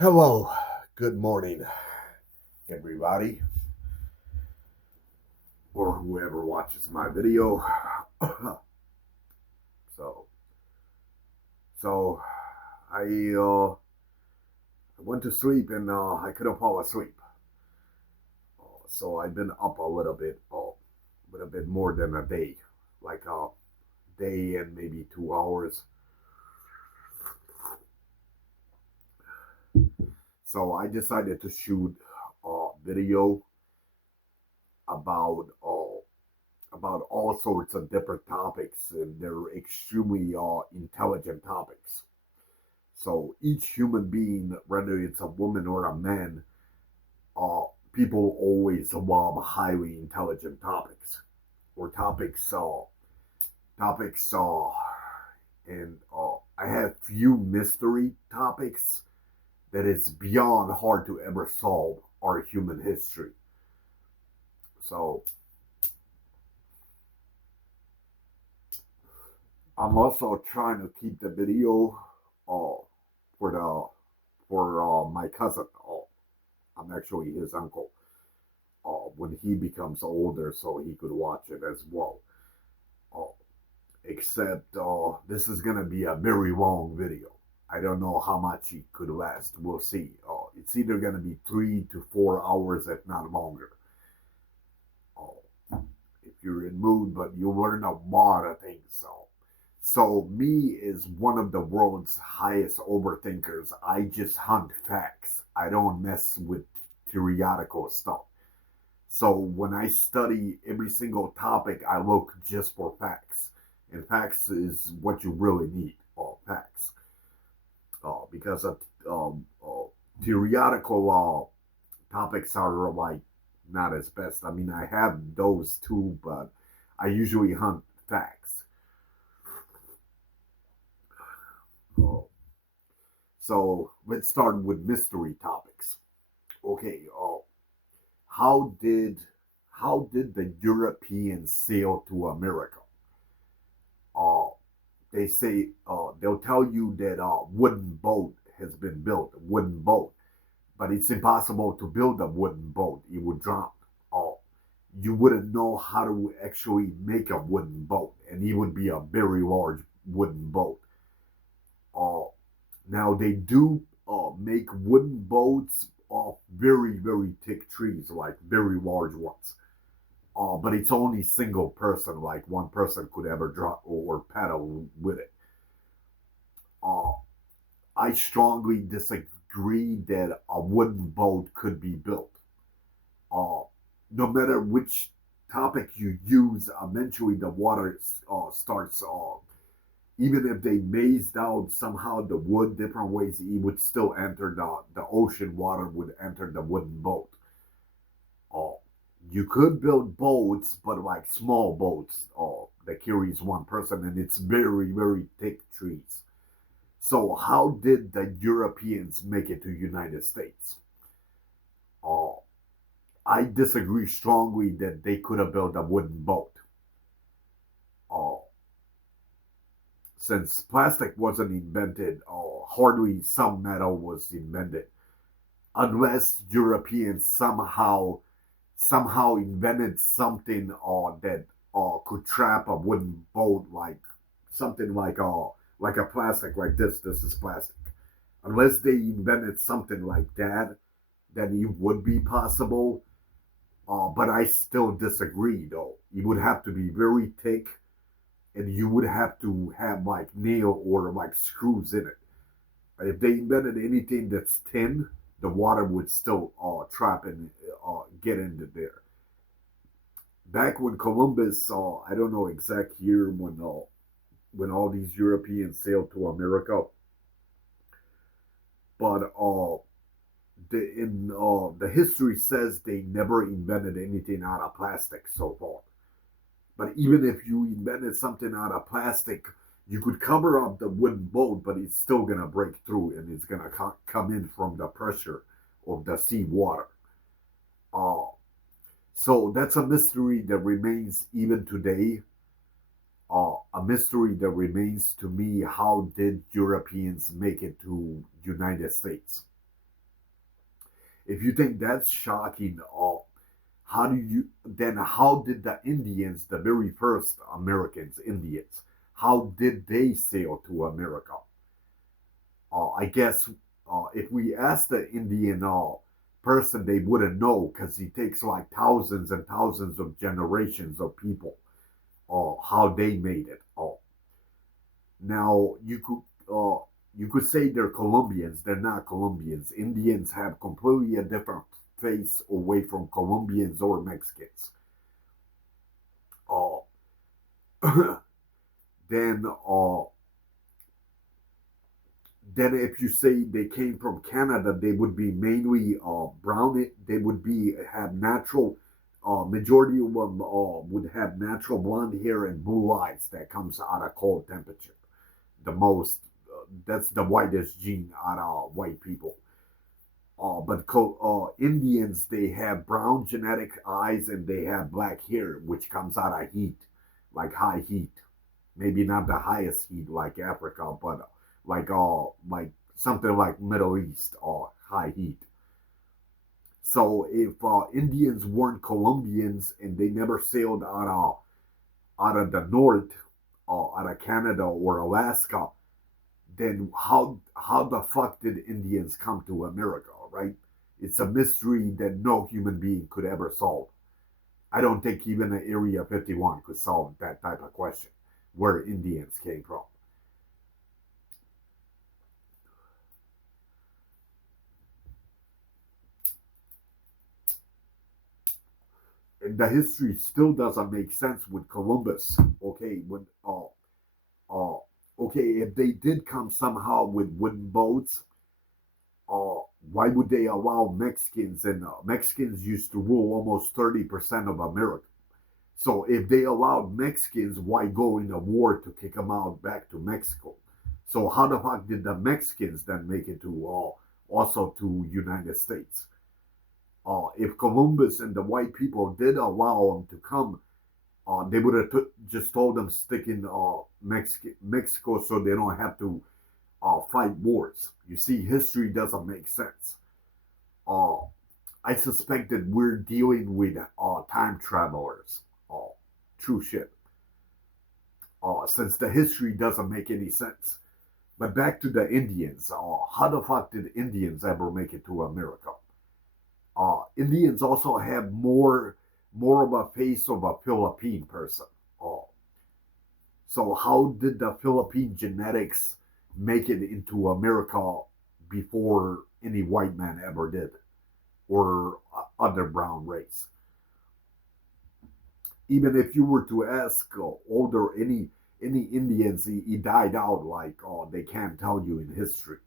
Hello, good morning, everybody, or whoever watches my video. so, so I went to sleep and I couldn't fall asleep. So I've been up a little bit more than a day, like a day and maybe 2 hours. So I decided to shoot a video about all sorts of different topics, and they're extremely intelligent topics. So each human being, whether it's a woman or a man, uh, people always love highly intelligent topics or topics. And I have few mystery topics that it's beyond hard to ever solve our human history. So I'm also trying to keep the video uh, for the for my cousin. I'm actually his uncle. When he becomes older, so he could watch it as well. Uh, Except this is gonna be a very long video. I don't know how much it could last. We'll see. It's either gonna be 3 to 4 hours, if not longer. If you're in mood, but you learn a lot of things. So me is one of the world's highest overthinkers. I just hunt facts. I don't mess with theoretical stuff. So when I study every single topic, I look just for facts. And facts is what you really need, facts. Because of theoretical topics are like not as best. I mean, I have those too, but I usually hunt facts. Uh, so let's start with mystery topics. Okay, how did how did the Europeans sail to America? Uh, they say they'll tell you that a wooden boat has been built, a wooden boat, but it's impossible to build a wooden boat. It would drown. Uh, you wouldn't know how to actually make a wooden boat, and it would be a very large wooden boat. Uh, Now they do make wooden boats off very very thick trees, like very large ones. But it's only single person, like one person could ever draw or paddle with it. Uh, I strongly disagree that a wooden boat could be built. Uh, no matter which topic you use, eventually the water starts. Even if they mazed out somehow the wood different ways, it would still enter the ocean water would enter the wooden boat. Uh, you could build boats, but like small boats that carries one person, and it's very very thick trees. So how did the Europeans make it to United States? Uh, I disagree strongly that they could have built a wooden boat. Uh, since plastic wasn't invented, hardly some metal was invented, unless Europeans somehow invented something that could trap a wooden boat, like something like a plastic like this. This is plastic. Unless they invented something like that, then it would be possible. But I still disagree, though. It would have to be very thick, and you would have to have like nail or like screws in it. If they invented anything that's thin, the water would still trap and get into there. Back when Columbus, I don't know exact year when all these Europeans sailed to America, but the history says they never invented anything out of plastic so far. But even if you invented something out of plastic, you could cover up the wooden boat, but it's still gonna break through, and it's gonna come in from the pressure of the sea water. Uh, so that's a mystery that remains even today. A mystery that remains to me. How did Europeans make it to United States? If you think that's shocking, how did the Indians, the very first Americans, Indians, how did they sail to America? I guess if we ask the Indian person, they wouldn't know because it takes like thousands and thousands of generations of people how they made it. Now you could say they're Colombians. They're not Colombians. Indians have completely a different face away from Colombians or Mexicans. Uh, then then if you say they came from Canada, they would be mainly brown. They would be have natural. Majority of them would have natural blonde hair and blue eyes that comes out of cold temperature. The most that's the whitest gene out of white people. But Indians, they have brown genetic eyes and they have black hair, which comes out of heat, like high heat. Maybe not the highest heat like Africa, but like something like Middle East or high heat. So if Indians weren't Colombians and they never sailed out of the north, out of Canada or Alaska, then how the fuck did Indians come to America, right? It's a mystery that no human being could ever solve. I don't think even the Area 51 could solve that type of question, where Indians came from. And the history still doesn't make sense with Columbus. Okay, uh, okay, if they did come somehow with wooden boats, uh, why would they allow Mexicans? And Mexicans used to rule almost 30% of America. So if they allowed Mexicans, why go in a war to kick them out back to Mexico? So how the fuck did the Mexicans then make it to also to United States? If Columbus and the white people did allow them to come, they would have just told them stick in Mexico so they don't have to fight wars. You see, history doesn't make sense. Uh, I suspect that we're dealing with time travelers. Uh, True shit. Since the history doesn't make any sense. But back to the Indians. How the fuck did Indians ever make it to America? Indians also have more of a face of a Philippine person. Uh, so how did the Philippine genetics make it into America before any white man ever did, or other brown race? Even if you were to ask older any Indians, he died out like they can't tell you in history.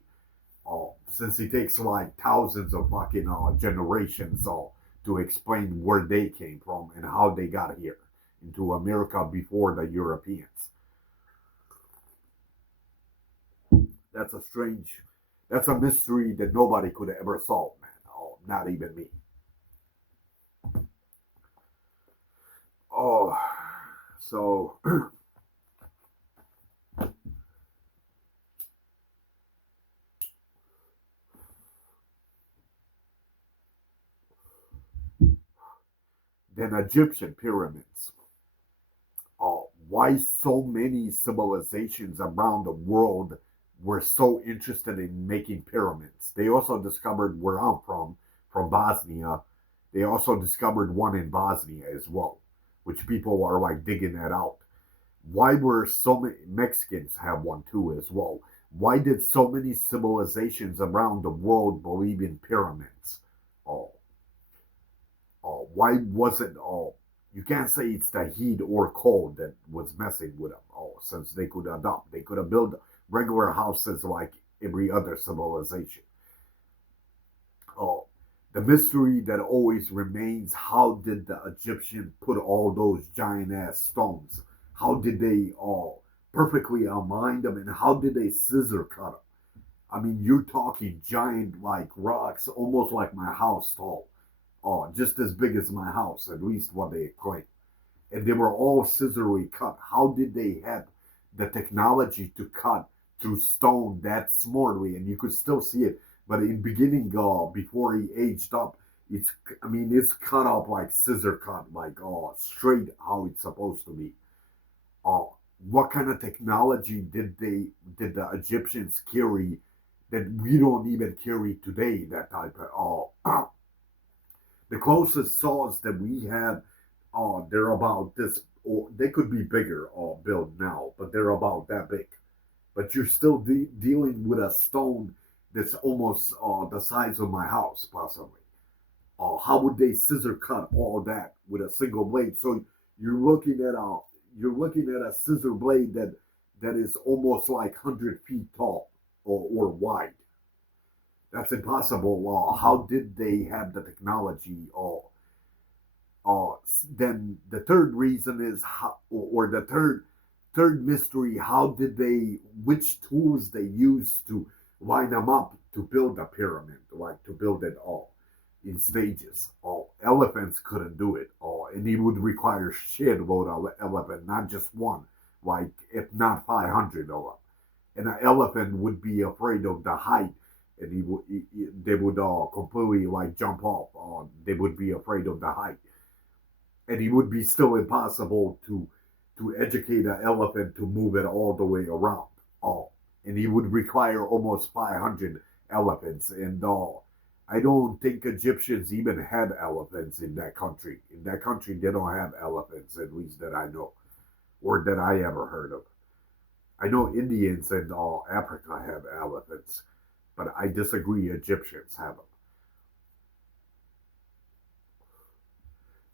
Since it takes like thousands of fucking generations to explain where they came from and how they got here into America before the Europeans. That's a strange, that's a mystery that nobody could ever solve, man. Oh, not even me. Oh, so then Egyptian pyramids. Why so many civilizations around the world were so interested in making pyramids? They also discovered where I'm from Bosnia. They also discovered one in Bosnia as well, which people are like digging that out. Why were so many Mexicans have one too as well? Why did so many civilizations around the world believe in pyramids? Oh, why wasn't you can't say it's the heat or cold that was messing with them. Since they could adopt, they could have built regular houses like every other civilization. Oh, the mystery that always remains: how did the Egyptian put all those giant ass stones? How did they all perfectly align them, and how did they scissor cut them? I mean, you're talking giant like rocks, almost like my house tall. Just as big as my house, at least what they claim. And they were all scissorly cut. How did they have the technology to cut through stone that smartly? And you could still see it. But in beginning, before he aged up, it's I mean it's cut up like scissor cut, like straight how it's supposed to be. Uh, what kind of technology did the Egyptians carry that we don't even carry today? That type of the closest saws that we have, they're about this, or they could be bigger or built now, but they're about that big. But you're still dealing with a stone that's almost the size of my house, possibly. How would they scissor cut all that with a single blade? So you're looking at a you're looking at a scissor blade that is almost like 100 feet tall or wide. That's impossible. How did they have the technology? Then the third reason is how, or the third mystery. How did they? Which tools they used to line them up to build a pyramid, like to build it all in stages. Elephants couldn't do it. And it would require shitload of elephant, not just one, like if not 500 of them. And an elephant would be afraid of the height, and they would completely like jump off. They would be afraid of the height, and it would be still impossible to educate an elephant to move it all the way around. And it would require almost 500 elephants. And I don't think Egyptians even had elephants in that country. In that country, they don't have elephants, at least that I know, or that I ever heard of. I know Indians and Africa have elephants, but I disagree. Egyptians have them.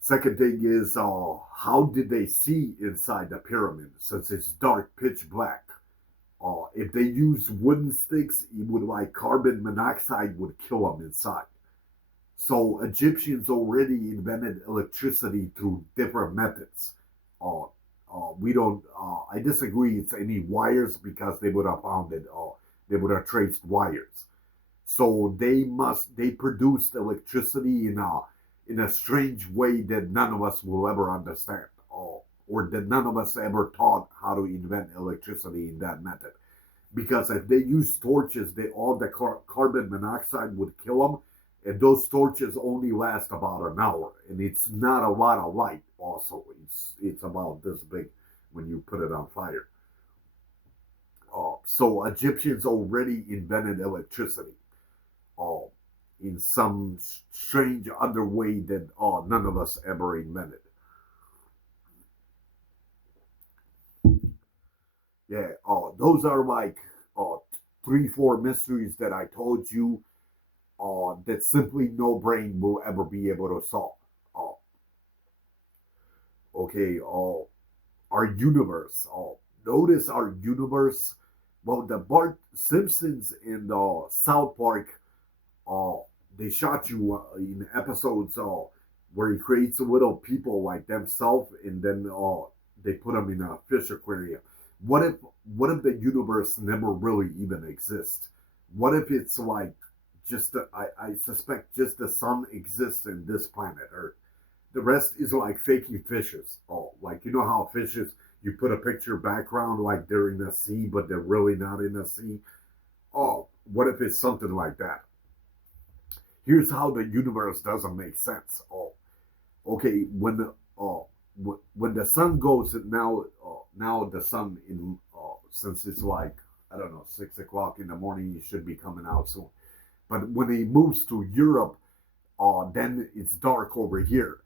Second thing is, how did they see inside the pyramid since it's dark, pitch black? If they use wooden sticks, it would like carbon monoxide would kill them inside. So Egyptians already invented electricity through different methods. Uh, we don't. I disagree. It's any wires because they would have found it. They would have traced wires. So they produced electricity in a strange way that none of us will ever understand, or that none of us ever taught how to invent electricity in that method. Because if they use torches, all the carbon monoxide would kill them, and those torches only last about an hour, and it's not a lot of light. Also, it's about this big when you put it on fire. So Egyptians already invented electricity, uh, in some strange other way that none of us ever invented. Yeah, those are like uh, three, four mysteries that I told you that simply no brain will ever be able to solve. Uh, okay, our universe. Notice our universe. Well, the Bart Simpsons in the South Park, uh, they shot you in episodes where he creates little people like themselves, and then they put them in a fish aquarium. What if what if the universe never really even exists? What if it's like I suspect just the sun exists in this planet Earth. The rest is like faking fishes. Like you know how fishes you put a picture background like they're in the sea, but they're really not in the sea. What if it's something like that? Here's how the universe doesn't make sense. Okay, when the sun goes now the sun in since it's like I don't know 6 o'clock in the morning, it should be coming out soon. But when it moves to Europe, then it's dark over here.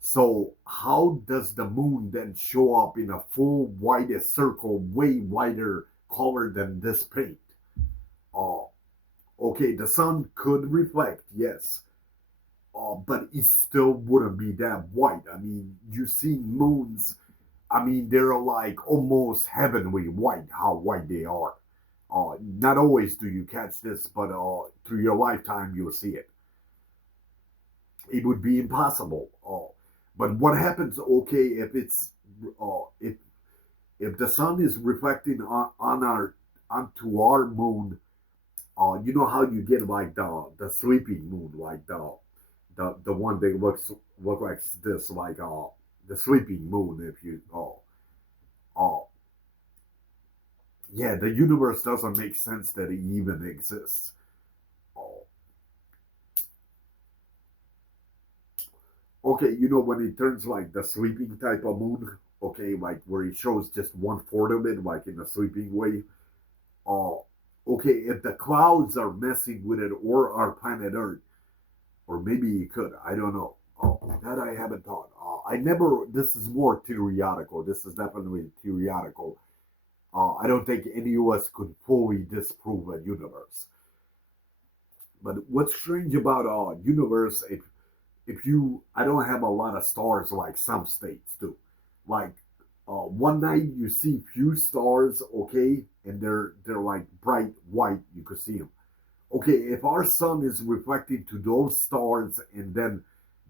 So how does the moon then show up in a full whitest circle, way wider color than this paint? Uh, okay, the sun could reflect, yes, but it still wouldn't be that white. I mean, you see moons. I mean, they're like almost heavenly white. How white they are. Not always do you catch this, but through your lifetime you'll see it. It would be impossible. But what happens? Okay, if it's if the sun is reflecting on our onto our moon, you know how you get like the sleeping moon, like the one that look like this, like the sleeping moon. If you uh, yeah, the universe doesn't make sense that it even exists. Okay, when it turns like the sleeping type of moon, okay, like where it shows just one fourth of it, like in a sleeping way. Uh, okay, if the clouds are messing with it or our planet Earth, or maybe it could, I don't know. That I haven't thought. I never. This is more theoretical. This is definitely theoretical. I don't think any of us could fully disprove a universe. But what's strange about universe, if you, I don't have a lot of stars like some states do. Like one night you see few stars, okay, and they're like bright white. You could see them. Okay, if our sun is reflecting to those stars, and then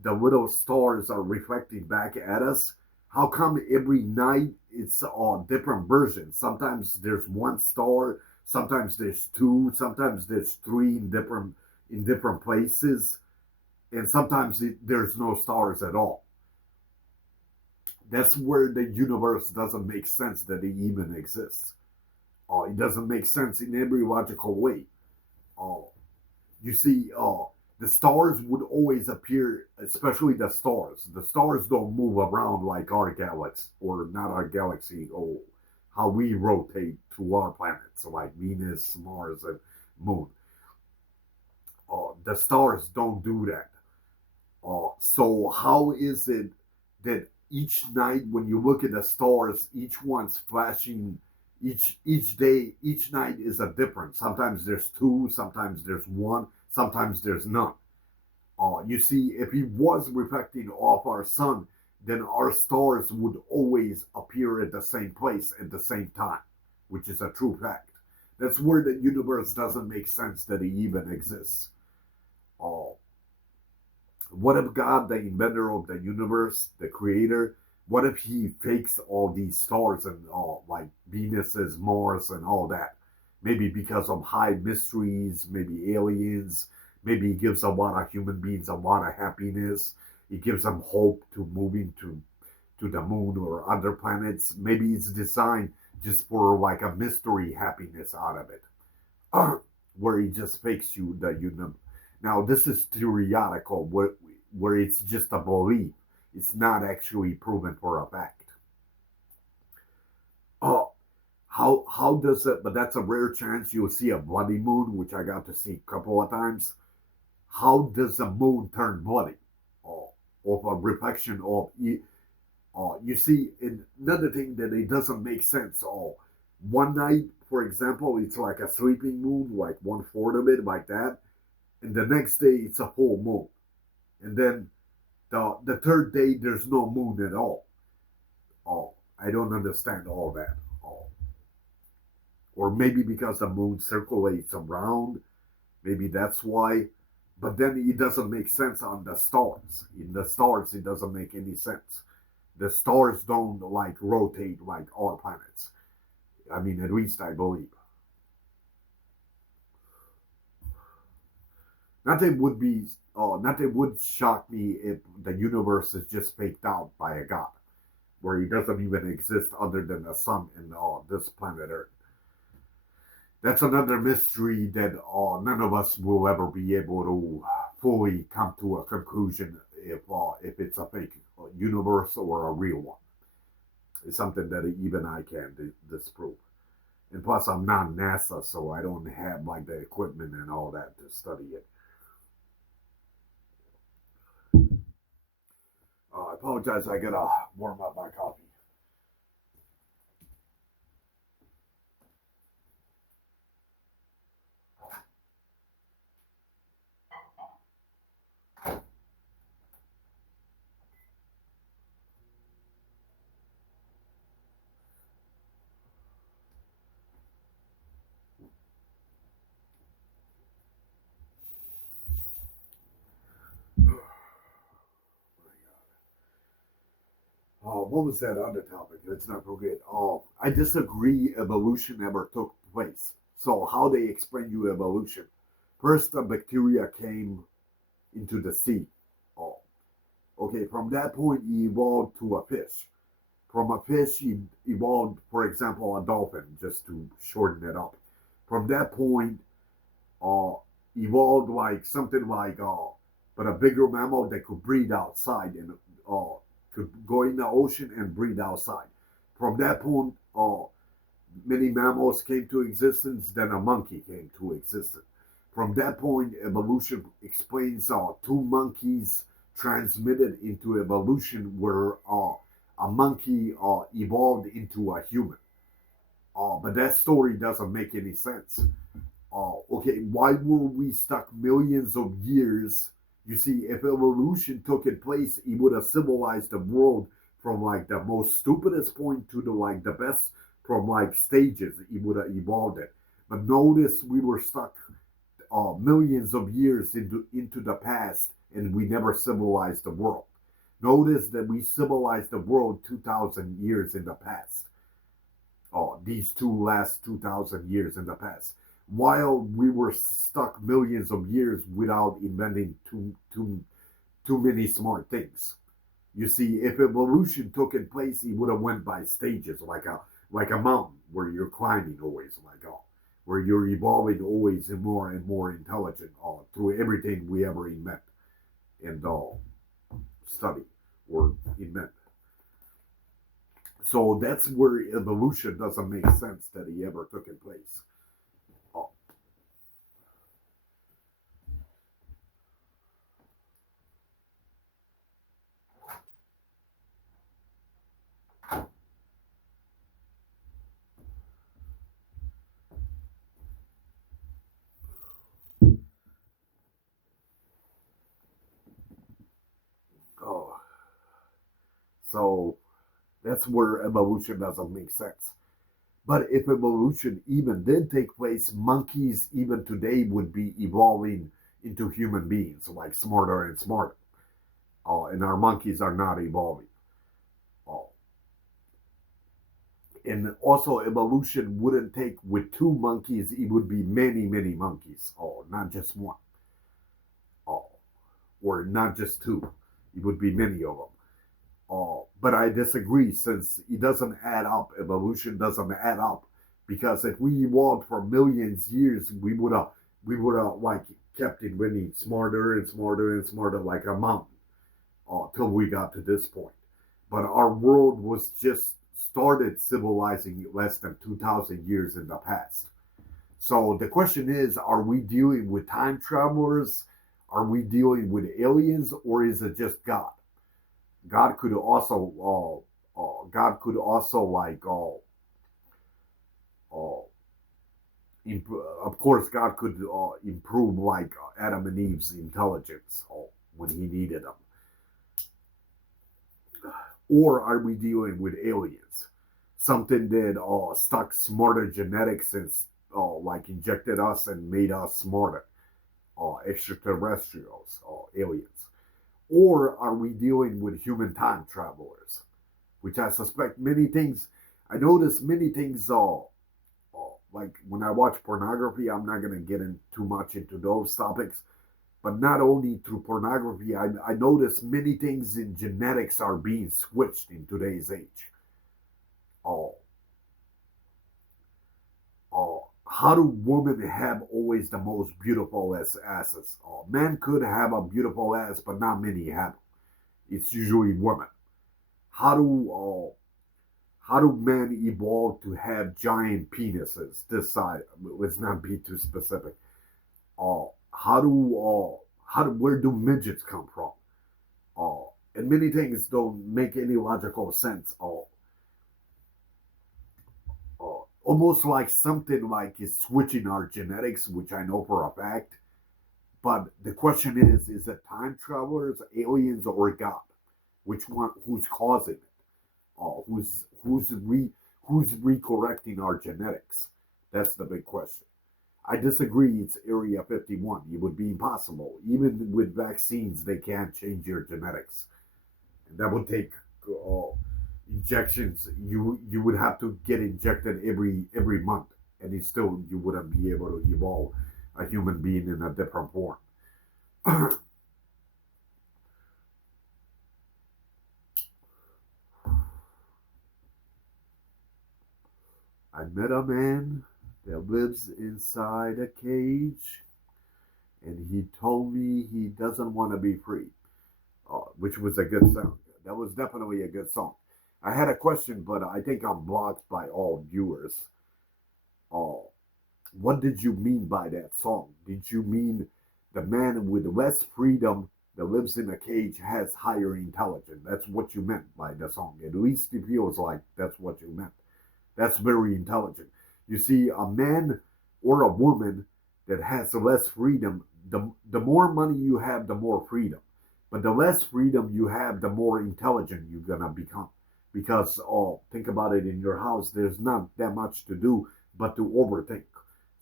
the little stars are reflecting back at us, how come every night it's a different version? Sometimes there's one star, sometimes there's two, sometimes there's three in different places, and sometimes there's no stars at all. That's where the universe doesn't make sense that it even exists. It doesn't make sense in every logical way. Uh, you see, the stars would always appear, especially the stars. The stars don't move around like our galaxy, or not our galaxy, or how we rotate through our planets, like Venus, Mars, and Moon. The stars don't do that. So how is it that each night when you look at the stars, each one's flashing, each day, each night is a different. Sometimes there's two, sometimes there's one, sometimes there's none. You see, if he was reflecting off our sun, then our stars would always appear at the same place at the same time, which is a true fact. That's where the universe doesn't make sense that it even exists. Uh, what if God, the inventor of the universe, the creator, what if he fakes all these stars and all, like Venus's, Mars, and all that? Maybe because of high mysteries, maybe aliens, maybe he gives a lot of human beings a lot of happiness. He gives them hope to moving to the moon or other planets. Maybe it's designed just for like a mystery happiness out of it, where he just fakes you the universe. Now this is theoretical, where it's just a belief. It's not actually proven for a fact. Oh, how does it? But that's a rare chance you'll see a bloody moon, which I got to see a couple of times. How does the moon turn bloody? Oh, of a reflection of you see, another thing that it doesn't make sense. One night, for example, it's like a sleeping moon, like one fourth of it, like that, and the next day it's a full moon, and then the third day there's no moon at all. I don't understand all that. Oh, or maybe because the moon circulates around, maybe that's why. But then it doesn't make sense on the stars. In the stars, it doesn't make any sense. The stars don't like rotate like our planets. I mean, at least I believe. Nothing would be, nothing would shock me if the universe is just faked out by a god, where he doesn't even exist other than the sun and this planet Earth. That's another mystery that none of us will ever be able to fully come to a conclusion if it's a fake universe or a real one. It's something that even I can disprove. And plus, I'm not NASA, so I don't have like the equipment and all that to study it. I apologize. I gotta warm up my coffee. What was that other topic? Let's not forget. I disagree evolution ever took place. So how they explain you evolution? First, the bacteria came into the sea. Oh, okay. From that point, he evolved to a fish. From a fish, he evolved, for example, a dolphin, just to shorten it up. From that point, uh, evolved like something like but a bigger mammal that could breathe outside and could go in the ocean and breathe outside. From that point, many mammals came to existence, then a monkey came to existence. From that point, evolution explains two monkeys transmitted into evolution where a monkey evolved into a human. But that story doesn't make any sense. Okay, why were we stuck millions of years? You see, if evolution took its place, it would have civilized the world from like the most stupidest point to the like the best from like stages. It would have evolved it. But notice we were stuck millions of years into the past, and we never civilized the world. Notice that we civilized the world 2,000 years in the past. These last 2,000 years in the past, while we were stuck millions of years without inventing too many smart things. You see, if evolution took in place, it would have went by stages, like a mountain where you're climbing always, where you're evolving always and more intelligent through everything we ever invent and study or invent. So that's where evolution doesn't make sense that he ever took in place. Oh, oh. So that's where evolution doesn't make sense. But if evolution even did take place, monkeys even today would be evolving into human beings, like smarter and smarter. And our monkeys are not evolving. Uh, and also, evolution wouldn't take with two monkeys, it would be many, many monkeys. Not just one. Oh, or not just two. It would be many of them. But I disagree since it doesn't add up. Evolution doesn't add up because if we evolved for millions of years, we would have like kept inventing smarter and smarter and smarter like a mountain till we got to this point. But our world was just started civilizing less than 2,000 years in the past. So the question is, are we dealing with time travelers? Are we dealing with aliens, or is it just God? God could also like uh, of course God could improve like Adam and Eve's intelligence when he needed them. Or are we dealing with aliens? Something that stuck smarter genetics and like injected us and made us smarter, extraterrestrials, aliens. Or are we dealing with human time travelers? Which I suspect many things. I notice many things. Like when I watch pornography, I'm not gonna get in too much into those topics. But not only through pornography, I notice many things in genetics are being switched in today's age. Oh, how do women have always the most beautiful asses? Men could have a beautiful ass, but not many have. It's usually women. How do how do men evolve to have giant penises this size? Let's not be too specific. How do where do midgets come from? And many things don't make any logical sense. Almost like something like is switching our genetics, which I know for a fact. But the question is it time travelers, aliens, or God? Which one? Who's causing it? Who's recorrecting our genetics? That's the big question. I disagree. It's Area 51. It would be impossible. Even with vaccines, they can't change your genetics. And that would take uh, injections. You would have to get injected every month, and it still you wouldn't be able to evolve a human being in a different form. I met a man that lives inside a cage, and he told me he doesn't want to be free, which was a good song. That was definitely a good song. I had a question, but I think I'm blocked by all viewers. Uh, what did you mean by that song? Did you mean the man with less freedom that lives in a cage has higher intelligence? That's what you meant by the song. At least it feels like that's what you meant. That's very intelligent. You see, a man or a woman that has less freedom, the more money you have, the more freedom. But the less freedom you have, the more intelligent you're gonna become. Because think about it, in your house, there's not that much to do but to overthink.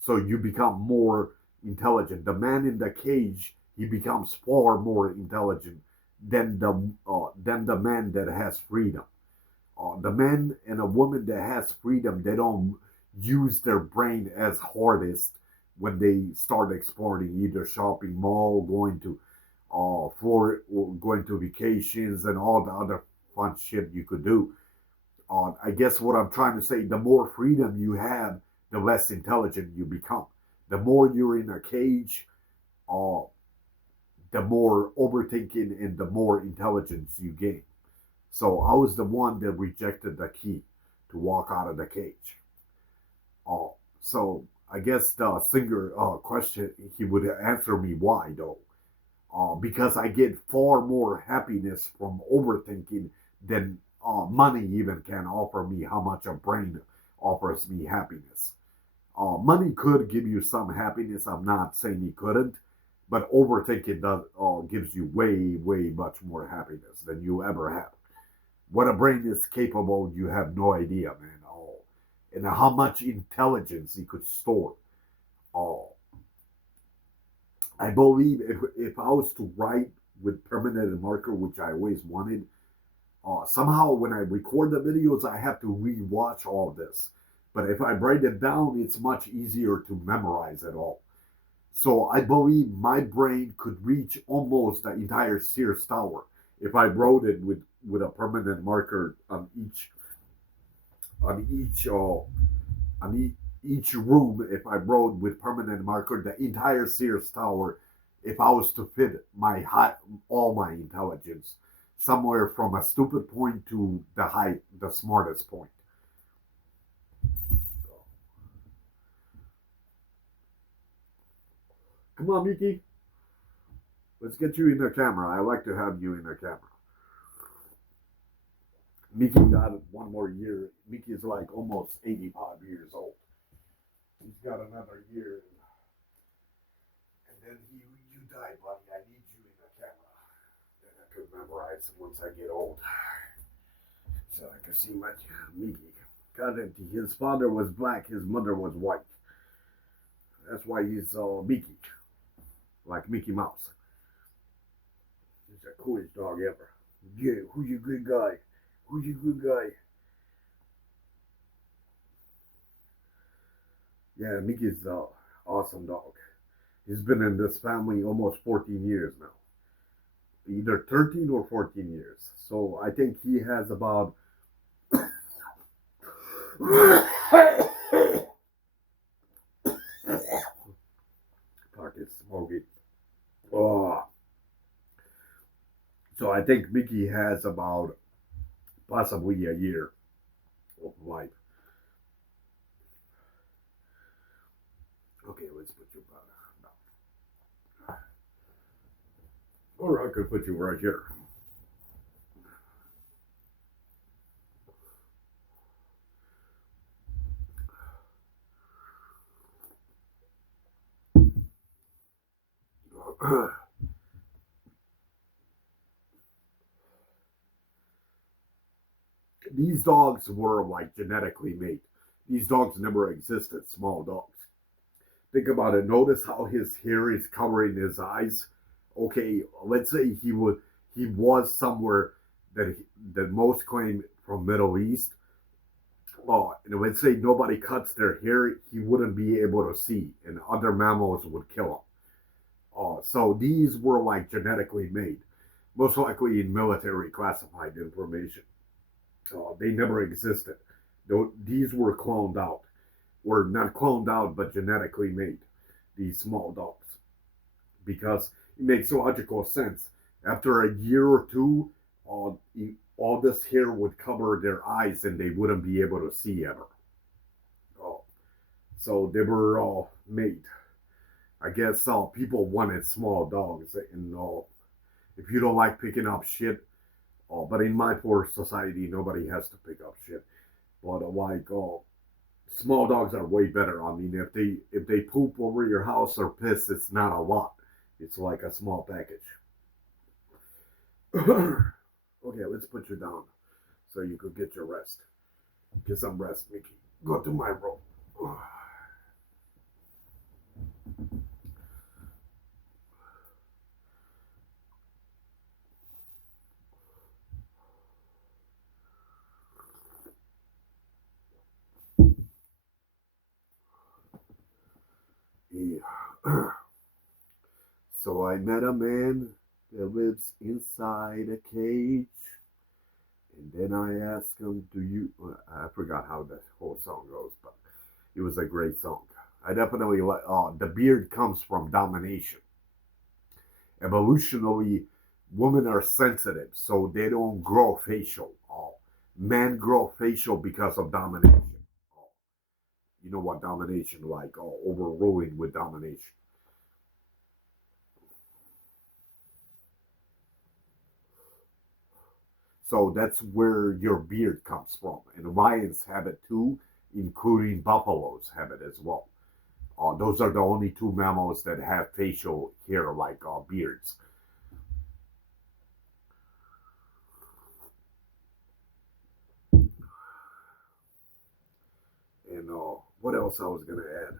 So you become more intelligent. The man in the cage, he becomes far more intelligent than the man that has freedom. The man and a woman that has freedom, they don't use their brain as hardest when they start exploring, either shopping mall, going to for going to vacations and all the other fun shit you could do. I guess what I'm trying to say, the more freedom you have, the less intelligent you become. The more you're in a cage, uh, the more overthinking and the more intelligence you gain. So I was the one that rejected the key to walk out of the cage. Uh, so I guess the singer question, he would answer me why though. Because I get far more happiness from overthinking than money even can offer me, how much a brain offers me happiness. Money could give you some happiness. I'm not saying it couldn't, but overthinking gives you way, way much more happiness than you ever have. What a brain is capable, you have no idea, man. And how much intelligence it could store. Oh, I believe if I was to write with permanent marker, which I always wanted, somehow when I record the videos, I have to rewatch all this. But if I write it down, it's much easier to memorize it all. So I believe my brain could reach almost the entire Sears Tower if I wrote it with a permanent marker on each each room. If I wrote with permanent marker the entire Sears Tower, if I was to fit all my intelligence somewhere from a stupid point to the smartest point. Come on, Mickey. Let's get you in the camera. I like to have you in the camera. Mickey got one more year. Mickey's like almost 85 years old. He's got another year. And then you die, buddy. I need you in the camera. Then I could memorize once I get old. So I could see what Mickey. God, his father was black, his mother was white. That's why he's Mickey. Like Mickey Mouse. He's the coolest dog ever. Yeah, who's your good guy? Who's your good guy? Yeah, Mickey's an awesome dog. He's been in this family almost 14 years now. Either 13 or 14 years. So I think he has about fuck, it's smoky. Oh. So I think Mickey has about possibly a year of life. Okay, let's put you down. Or I could put you right here. These dogs were like genetically made. These dogs never existed, small dogs. Think about it. Notice how his hair is covering his eyes. Okay, let's say he was somewhere that most claim from Middle East. Oh, and let's say nobody cuts their hair, he wouldn't be able to see, and other mammals would kill him. So these were like genetically made, most likely in military classified information. They never existed. These were cloned out, or not cloned out, but genetically made. These small dogs. because it makes logical sense. After a year or two, all, all this hair would cover their eyes and they wouldn't be able to see ever. Oh, so they were all made. I guess people wanted small dogs, and if you don't like picking up shit, but in my poor society, nobody has to pick up shit. But small dogs are way better. I mean, if they poop over your house or piss, it's not a lot. It's like a small package. Okay, let's put you down so you could get your rest. Get some rest, Mickey. Go to my room. Yeah. So I met a man that lives inside a cage. And then I asked him, "Do you?" I forgot how the whole song goes, but it was a great song. I definitely like. The beard comes from domination. Evolutionally, women are sensitive, so they don't grow facial. Men grow facial because of domination. You know what domination like? Overruling with domination. So that's where your beard comes from. And lions have it too, including buffaloes have it as well. Those are the only two mammals that have facial hair like beards. And what else I was going to add?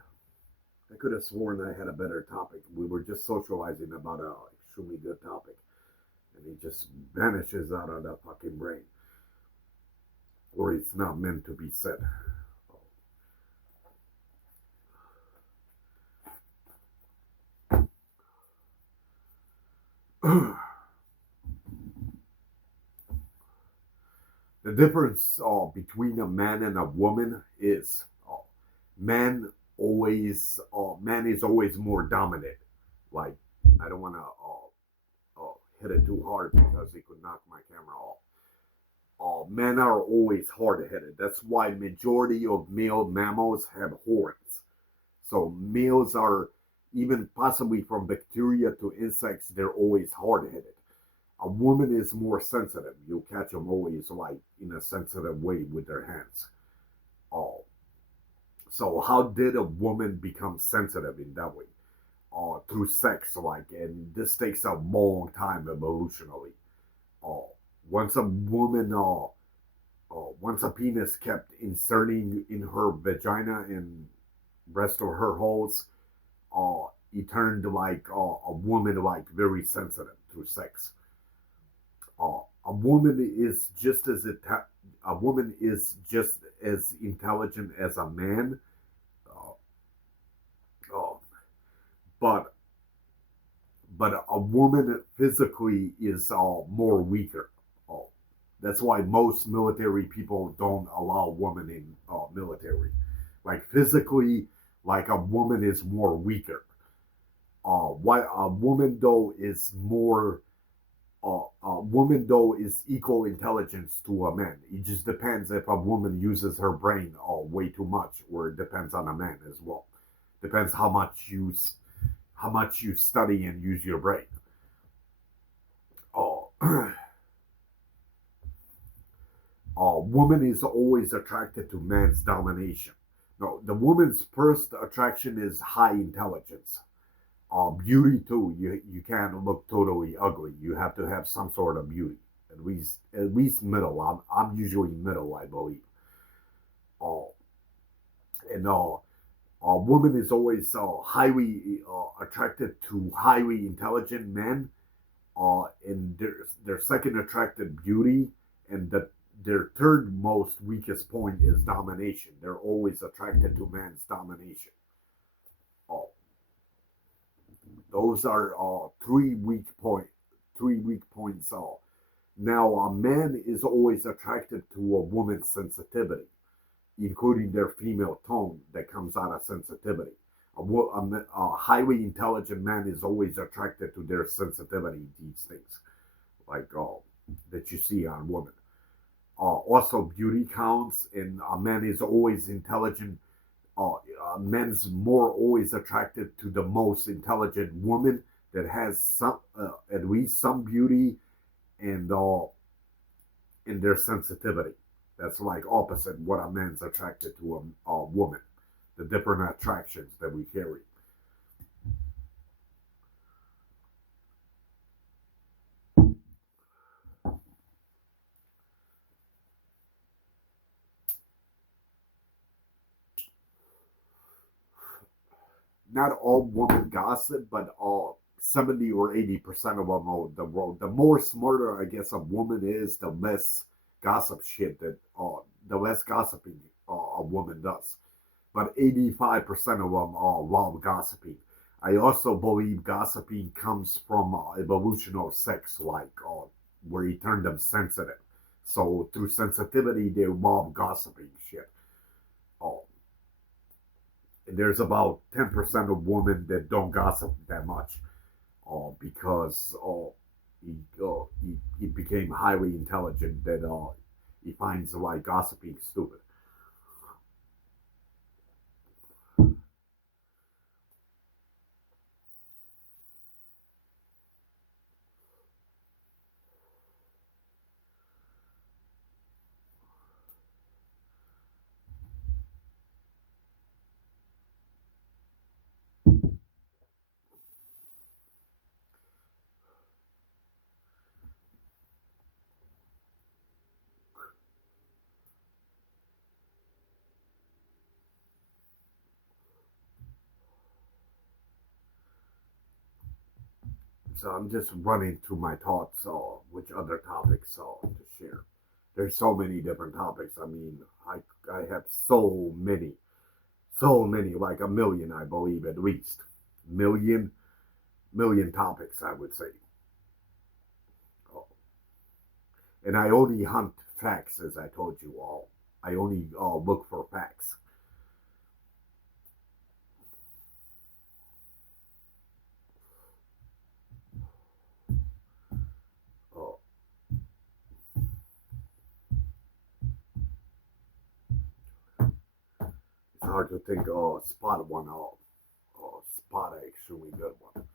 I could have sworn I had a better topic. We were just socializing about an extremely good topic. And it just vanishes out of the fucking brain. Or it's not meant to be said. The difference between a man and a woman is man man is always more dominant. Like I don't want to hit it too hard because it could knock my camera off. Men are always hard-headed. That's why majority of male mammals have horns. So males are even possibly from bacteria to insects. They're always hard-headed. A woman is more sensitive. You'll catch them always like in a sensitive way with their hands. Oh, so how did a woman become sensitive in that way? Through sex, like, and this takes a long time evolutionally. Uh, once a woman, once a penis kept inserting in her vagina and rest of her holes, it turned like a woman like very sensitive through sex. A woman is just as a woman is just as intelligent as a man, uh, uh, but a woman physically is more weaker. Uh, that's why most military people don't allow women in military. Like physically, like a woman is more weaker. Why a woman though is more a woman though is equal intelligence to a man. It just depends if a woman uses her brain way too much, or it depends on a man as well. Depends how much you study and use your brain. Uh, a woman is always attracted to man's domination. No, the woman's first attraction is high intelligence. Beauty too. You can't look totally ugly. You have to have some sort of beauty. At least middle. I'm usually middle, I believe. Uh, and A woman is always highly attracted to highly intelligent men, and their second attracted beauty, and their third most weakest point is domination. They're always attracted to man's domination. Uh, those are three weak points. Now a man is always attracted to a woman's sensitivity, including their female tone that comes out of sensitivity. A highly intelligent man is always attracted to their sensitivity, these things, like that you see on women. Also, beauty counts, and a man is always intelligent. Men's more always attracted to the most intelligent woman that has some, at least some beauty and in their sensitivity. That's like opposite what a man's attracted to a woman. The different attractions that we carry. Not all women gossip, but all 70 or 80% of them are the world. The more smarter, I guess, a woman is, the less gossip shit that, the less gossiping a woman does. But 85% of them love gossiping. I also believe gossiping comes from evolution of sex, like where he turned them sensitive. So through sensitivity, they love gossiping shit. Uh, and there's about 10% of women that don't gossip that much because he became highly intelligent that he finds like gossiping stupid. So I'm just running through my thoughts, which other topics to share. There's so many different topics. I mean, I have so many, like a million, I believe at least, million million topics, I would say. Oh, and I only hunt facts, as I told you all. I only look for facts. Uh, it's hard to think. Spot one. Spot a extremely good one.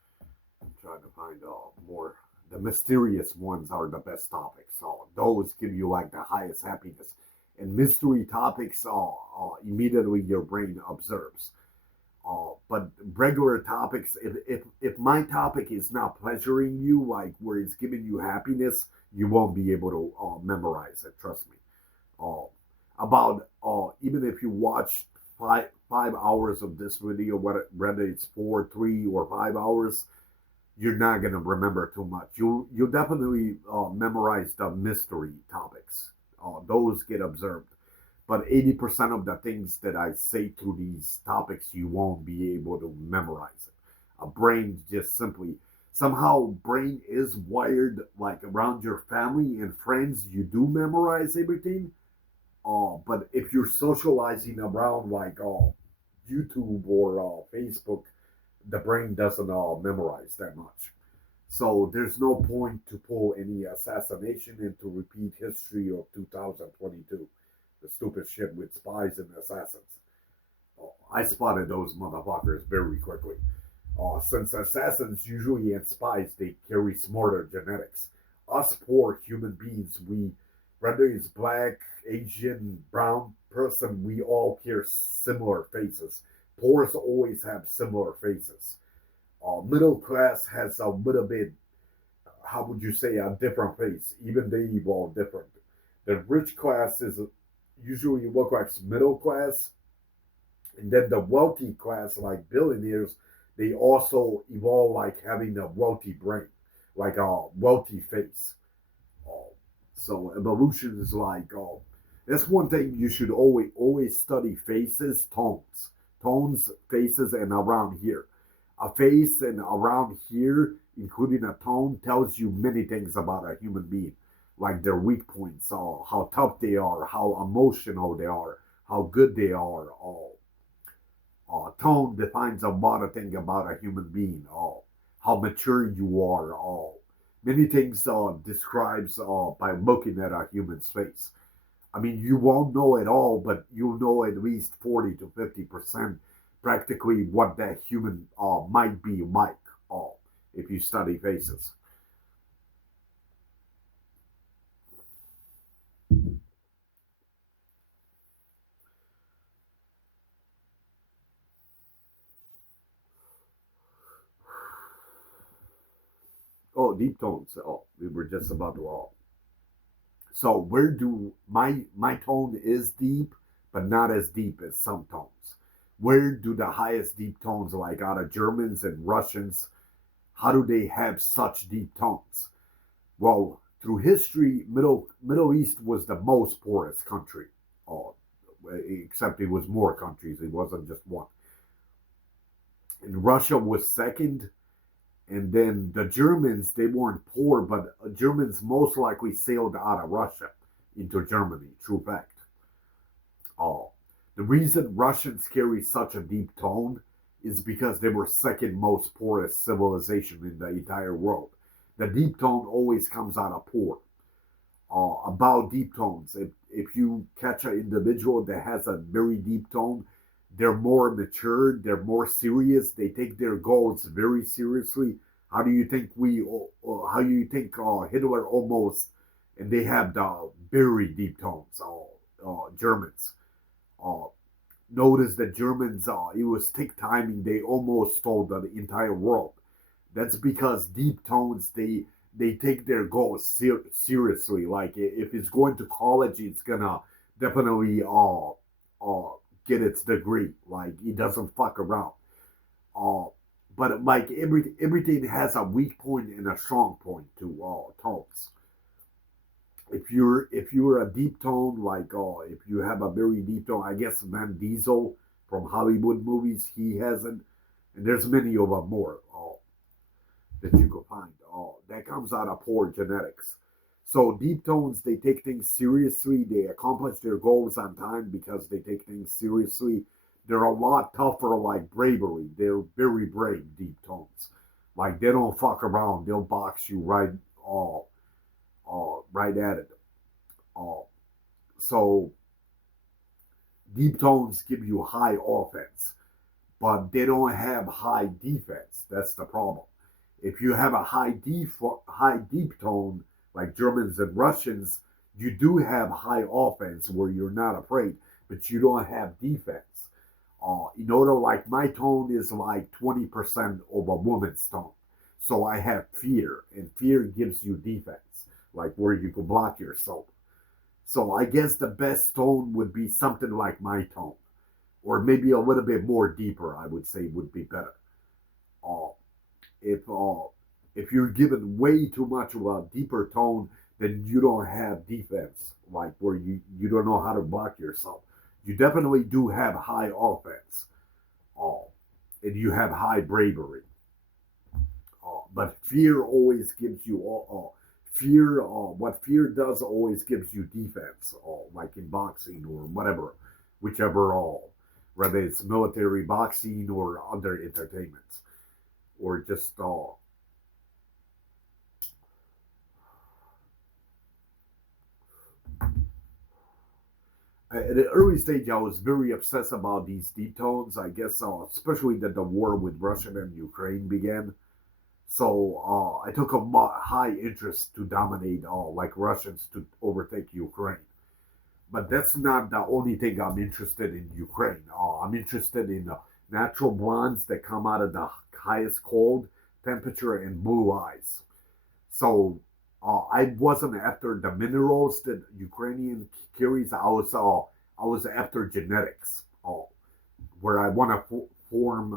I'm trying to find more. The mysterious ones are the best topics. So those give you like the highest happiness. And mystery topics, immediately your brain observes. But regular topics, if my topic is not pleasuring you, like where it's giving you happiness, you won't be able to memorize it. Trust me. Uh, about even if you watch five hours of this video, whether it's 4, 3, or 5 hours, you're not gonna remember too much. You'll definitely memorize the mystery topics. Those get observed, but 80% of the things that I say through these topics, you won't be able to memorize it. A brain just simply somehow brain is wired like around your family and friends. You do memorize everything, but if you're socializing around like YouTube or Facebook, the brain doesn't memorize that much. So there's no point to pull any assassination and to repeat history of 2022, the stupid shit with spies and assassins. I spotted those motherfuckers very quickly. Since assassins usually and spies, they carry smarter genetics. Us poor human beings, whether it's black, Asian, brown person, we all carry similar faces. Poors always have similar faces. Middle class has a little bit, how would you say, a different face. Even they evolve different. The rich class is usually look like middle class, and then the wealthy class, like billionaires, they also evolve like having a wealthy brain, like a wealthy face. Uh, so evolution is like, that's one thing you should always study: faces, tones, faces, and around here. A face and around here, including a tone, tells you many things about a human being, like their weak points, how tough they are, how emotional they are, how good they are, Tone defines a lot of things about a human being. How mature you are. Many things describes by looking at a human's face. I mean, you won't know it all, but you'll know at least 40 to 50% practically what that human might be like if you study faces. Oh, deep tones. Oh, we were just about to. So where do my tone is deep, but not as deep as some tones. Where do the highest deep tones, like out of Germans and Russians, how do they have such deep tones? Well, through history, Middle East was the most poorest country. Oh, except it was more countries. It wasn't just one. And Russia was second, and then the Germans, they weren't poor, but Germans most likely sailed out of Russia into Germany. True fact. Oh, the reason Russians carry such a deep tone is because they were second most poorest civilization in the entire world. The deep tone always comes out of poor. About deep tones, if you catch an individual that has a very deep tone, they're more mature, they're more serious, they take their goals very seriously. How do you think how do you think Hitler almost, and they have the very deep tones, Germans. Uh, Notice that Germans, it was tick timing. They almost stole the entire world. That's because deep tones, they take their goals seriously. Like if it's going to college, it's gonna definitely get its degree. Like it doesn't fuck around. Uh, but like everything has a weak point and a strong point to tones. If you're a deep tone, like if you have a very deep tone, I guess Van Diesel from Hollywood movies, he has it, and there's many of them more that you could find. That comes out of poor genetics. So deep tones, they take things seriously. They accomplish their goals on time because they take things seriously. They're a lot tougher, like bravery. They're very brave, deep tones. Like they don't fuck around. They'll box you right at it. Uh, so deep tones give you high offense, but they don't have high defense. That's the problem. If you have a high deep tone like Germans and Russians, you do have high offense where you're not afraid, but you don't have defense. In order, like my tone is like 20% of a woman's tone, so I have fear, and fear gives you defense, like where you can block yourself. So I guess the best tone would be something like my tone, or maybe a little bit more deeper. I would say would be better. Uh, if uh, if you're given way too much of a deeper tone, then you don't have defense, like where you don't know how to block yourself. You definitely do have high offense, uh, and you have high bravery. But fear always gives you fear. What fear does always gives you defense, like in boxing or whatever, whichever all, whether it's military boxing or other entertainments, or just at an early stage, I was very obsessed about these deep tones. I guess, especially that the war with Russia and Ukraine began. So I took a high interest to dominate, like Russians to overtake Ukraine. But that's not the only thing I'm interested in Ukraine. I'm interested in natural blondes that come out of the highest cold temperature and blue eyes. So I wasn't after the minerals that Ukrainian carries. I was after genetics, where I want to form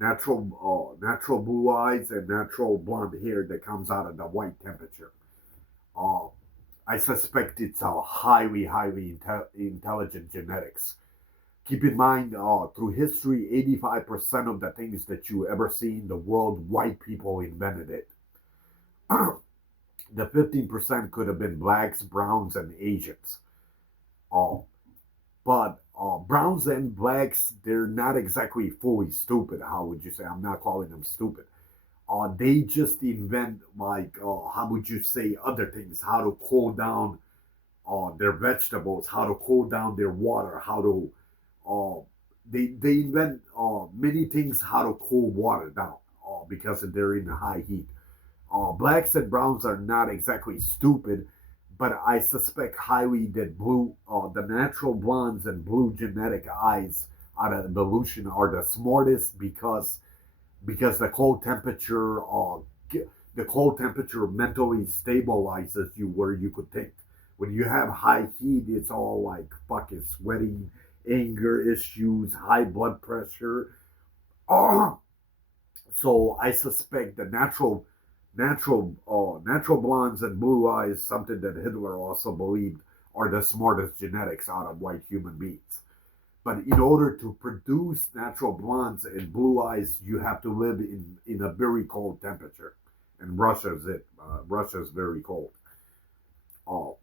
natural blue eyes and natural blonde hair that comes out of the white temperature. Uh, I suspect it's a highly intelligent genetics. Keep in mind, through history, 85% of the things that you ever see in the world, white people invented it. The 15% could have been blacks, browns, and Asians. Uh, But browns and blacks, they're not exactly fully stupid. How would you say? I'm not calling them stupid. They just invent like how would you say other things? How to cool down their vegetables, how to cool down their water, how to uh, they invent many things how to cool water down because they're in high heat. Blacks and browns are not exactly stupid, but I suspect highly that the natural blondes and blue genetic eyes out of evolution are the smartest because the cold temperature mentally stabilizes you where you could think. When you have high heat, it's all like fucking sweating, anger issues, high blood pressure. Oh, so I suspect the natural blondes and blue eyes, something that Hitler also believed, are the smartest genetics out of white human beings. But in order to produce natural blondes and blue eyes, you have to live in a very cold temperature, and Russia's it. Russia's very cold. Oh,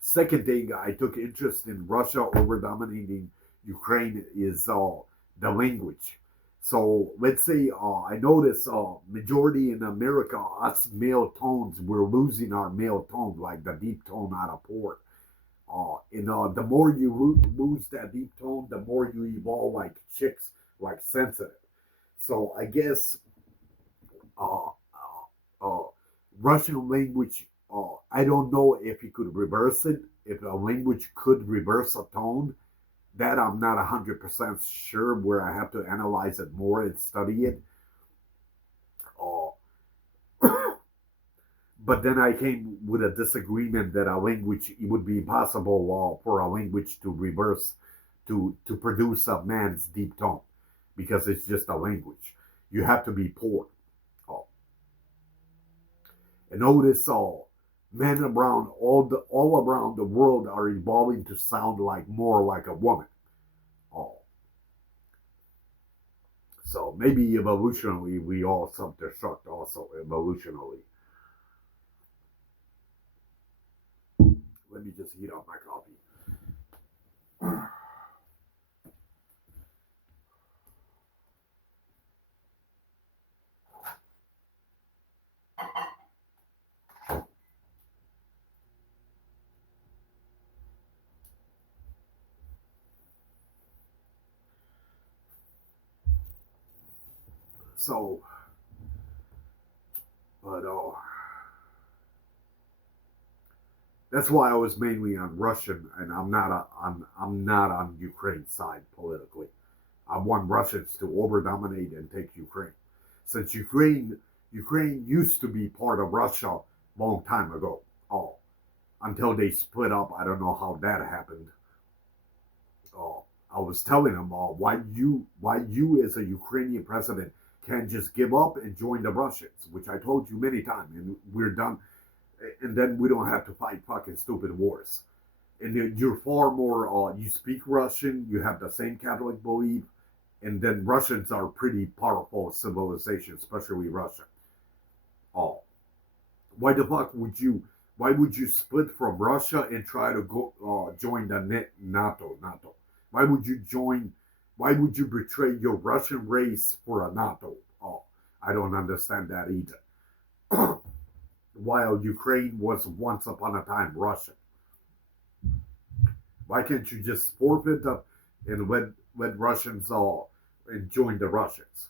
second thing I took interest in Russia over dominating Ukraine is the language. So let's say I notice majority in America, us male tones, we're losing our male tone, like the deep tone out of port. The more you lose that deep tone, the more you evolve like chicks, like sensitive. So I guess uh, uh, Russian language, I don't know if you could reverse it, if a language could reverse a tone. That I'm not 100% sure, where I have to analyze it more and study it. Uh, but then I came with a disagreement that a language, it would be impossible for a language to reverse, to produce a man's deep tone, because it's just a language. You have to be poor. Uh, and notice men around all around the world are evolving to sound like more like a woman. Uh, so maybe evolutionally we all self-destruct also evolutionally. Let me just heat up my coffee. So, but that's why I was mainly on Russian, and I'm not on Ukraine side politically. I want Russians to over dominate and take Ukraine, since Ukraine used to be part of Russia long time ago. Oh, until they split up. I don't know how that happened. I was telling them why you as a Ukrainian president can't just give up and join the Russians, which I told you many times, and we're done, and then we don't have to fight fucking stupid wars. And you're far more. You speak Russian, you have the same Catholic belief, and then Russians are pretty powerful civilization, especially Russia. Oh, why the fuck would you? Why would you split from Russia and try to go join the NATO? NATO. Why would you join? Why would you betray your Russian race for a NATO? Oh, I don't understand that either. While Ukraine was once upon a time Russian, why can't you just forfeit up and let Russians all and join the Russians?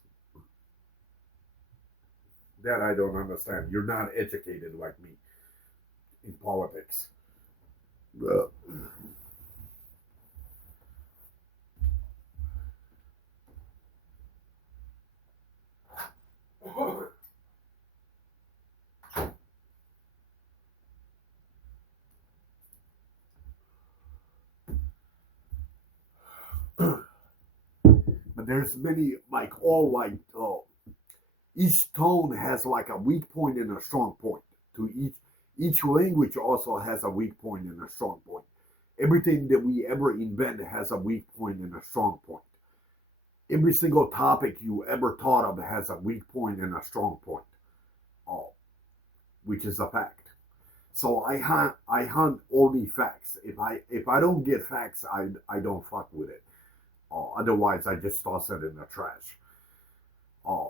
That I don't understand. You're not educated like me in politics. Uh, but there's many like all like each tone has like a weak point and a strong point. To each language also has a weak point and a strong point. Everything that we ever invent has a weak point and a strong point. Every single topic you ever thought of has a weak point and a strong point, oh, which is a fact. So I hunt only facts. If I don't get facts, I don't fuck with it. Otherwise, I just toss it in the trash. Uh,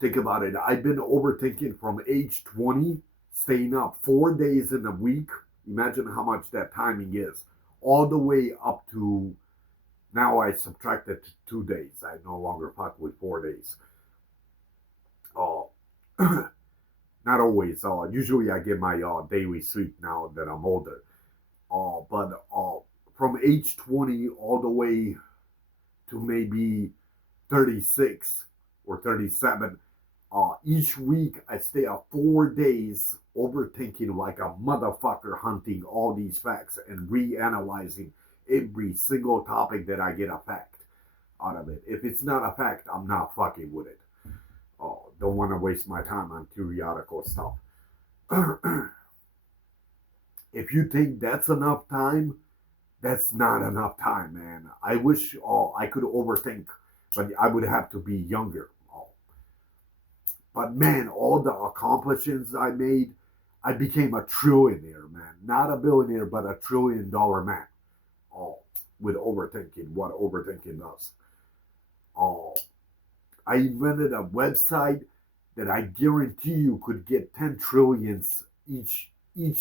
think about it. I've been overthinking from age 20, staying up 4 days in a week. Imagine how much that timing is, all the way up to now. I subtracted to 2 days. I no longer fuck with 4 days. Uh, not always. Usually I get my daily sleep now that I'm older. But from age 20 all the way to maybe 36 or 37, each week I stay up 4 days overthinking like a motherfucker, hunting all these facts and reanalyzing every single topic that I get a fact out of it. If it's not a fact, I'm not fucking with it. Don't want to waste my time on periodical stuff. If you think that's enough time, that's not enough time, man. I wish I could overthink, but I would have to be younger. But man, all the accomplishments I made, I became a trillionaire, man. Not a billionaire, but $1 trillion man. Oh, with overthinking, what overthinking does. Oh, I invented a website that I guarantee you could get 10 trillions each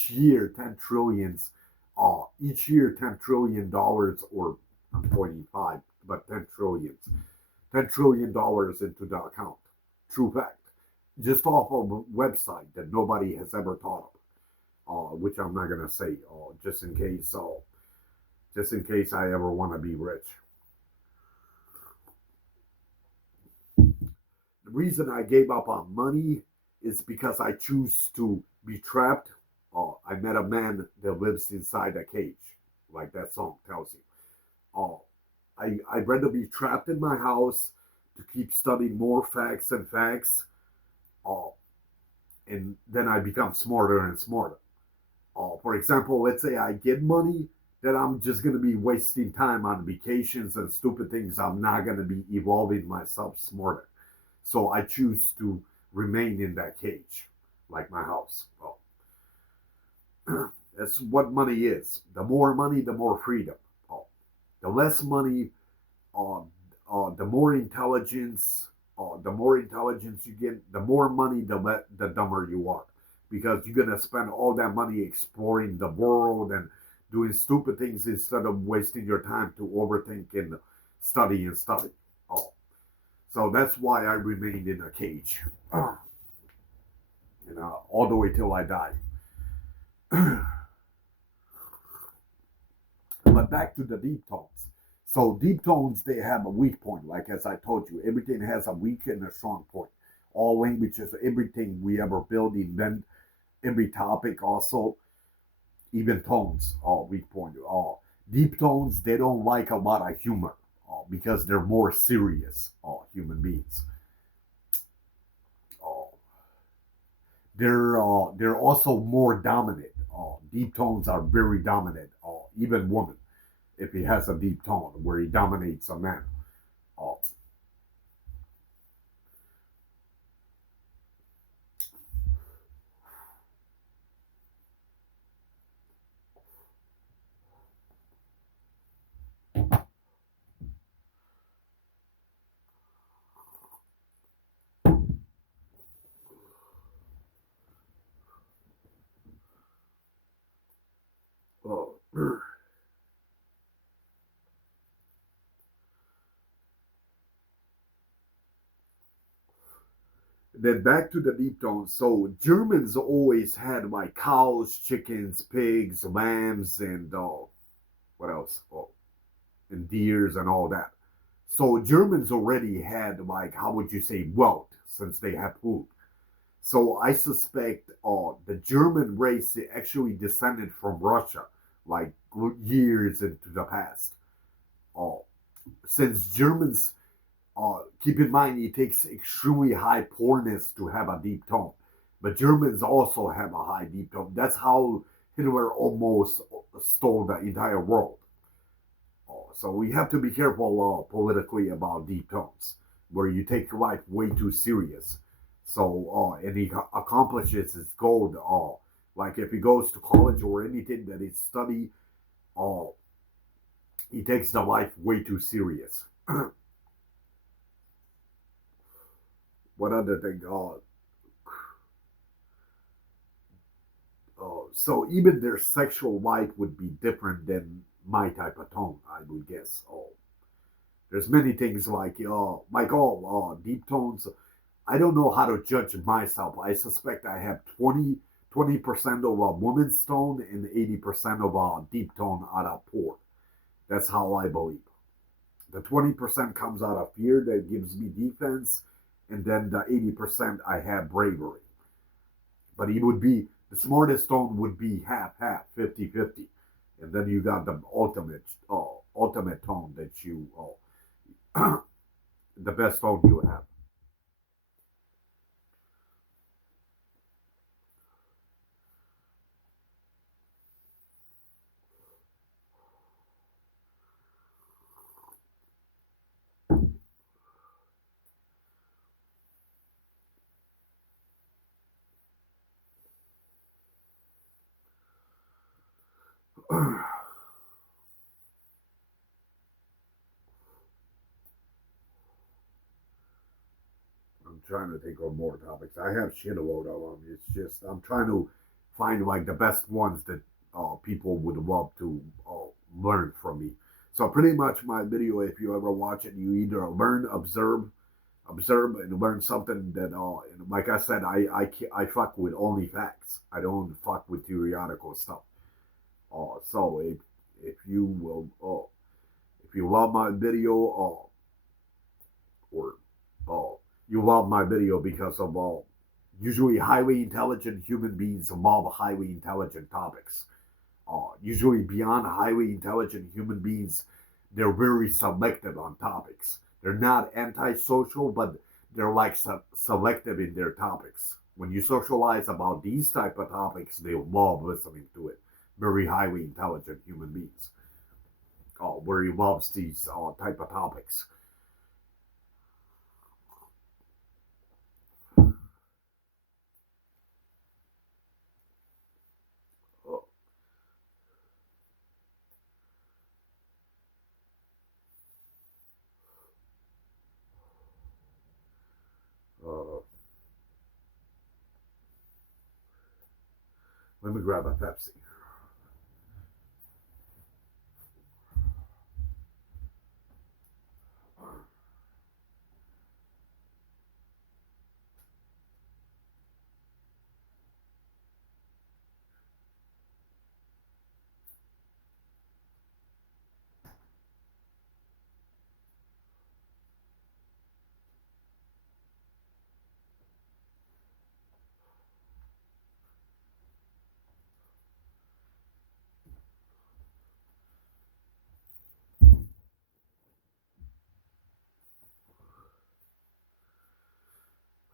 year, 10 trillions, each year $10 trillion, or I'm pointing five, but 10 trillions, $10 trillion into the account. True fact. Just off of a website that nobody has ever thought of, which I'm not gonna say, just in case I ever want to be rich. The reason I gave up on money is because I choose to be trapped. I met a man that lives inside a cage, like that song tells you. Uh, I'd rather be trapped in my house to keep studying more facts and facts, uh, and then I become smarter and smarter. For example, let's say I get money, then I'm just going to be wasting time on vacations and stupid things. I'm not going to be evolving myself smarter. So I choose to remain in that cage, like my house. That's what money is. The more money, the more freedom. Oh, the less money, uh, the more intelligence. The more intelligence you get, the more money, the dumber you are, because you're gonna spend all that money exploring the world and doing stupid things instead of wasting your time to overthink and study and study. Oh, so that's why I remained in a cage, all the way till I die. But back to the deep tones. So deep tones, they have a weak point. Like as I told you, everything has a weak and a strong point. All languages, everything we ever build, invent, every topic also, even tones, weak point. Deep tones, they don't like a lot of humor because they're more serious human beings. Uh, they're also more dominant. Deep tones are very dominant. Even women, if he has a deep tone where he dominates a man. Uh, uh, then back to the deep tones. So Germans always had like cows, chickens, pigs, lambs, and what else? And deers and all that. So Germans already had like, how would you say, wealth, since they have food. So I suspect the German race actually descended from Russia, like years into the past. Uh, since Germans, keep in mind, it takes extremely high poorness to have a deep tone, but Germans also have a high deep tone. That's how Hitler almost stole the entire world. So we have to be careful politically about deep tones, where you take life way too serious. So and he accomplishes his goal Like if he goes to college or anything that he study, uh, he takes the life way too serious. What other thing? So even their sexual life would be different than my type of tone, I would guess. There's many things like all deep tones. I don't know how to judge myself. I suspect I have 20% of a woman's tone and 80% of a deep tone out of poor. That's how I believe. The 20% comes out of fear that gives me defense, and then the 80% I have bravery. But he would be the smartest tone would be half half, 50-50, and then you got the ultimate tone that you the best tone you have. I'm trying to think of more topics. I have shit a load of them. It's just I'm trying to find like the best ones that people would love to learn from me. So pretty much my video, if you ever watch it, you either learn, observe, and learn something that and like I said, I fuck with only facts. I don't fuck with theoretical stuff. So if you will if you love my video or uh, you love my video because of usually highly intelligent human beings love highly intelligent topics. Usually beyond highly intelligent human beings, they're very selective on topics. They're not antisocial, but they're like selective in their topics. When you socialize about these type of topics, they love listening to it. Very highly intelligent human beings. Where he loves these type of topics. Uh, uh, Let me grab a Pepsi.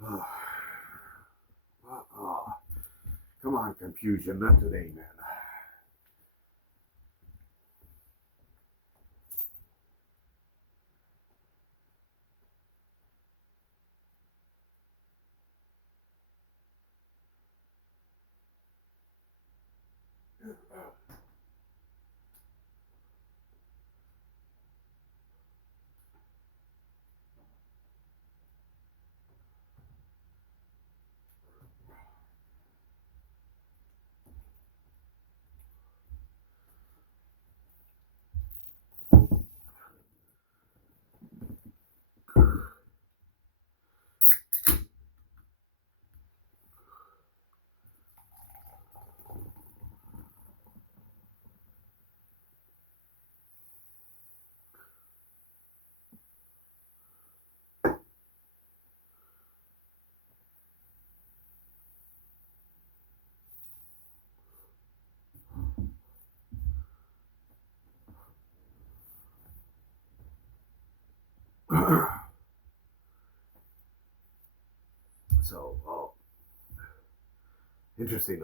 Uh, Come on, confusion, not today, man. So, interesting.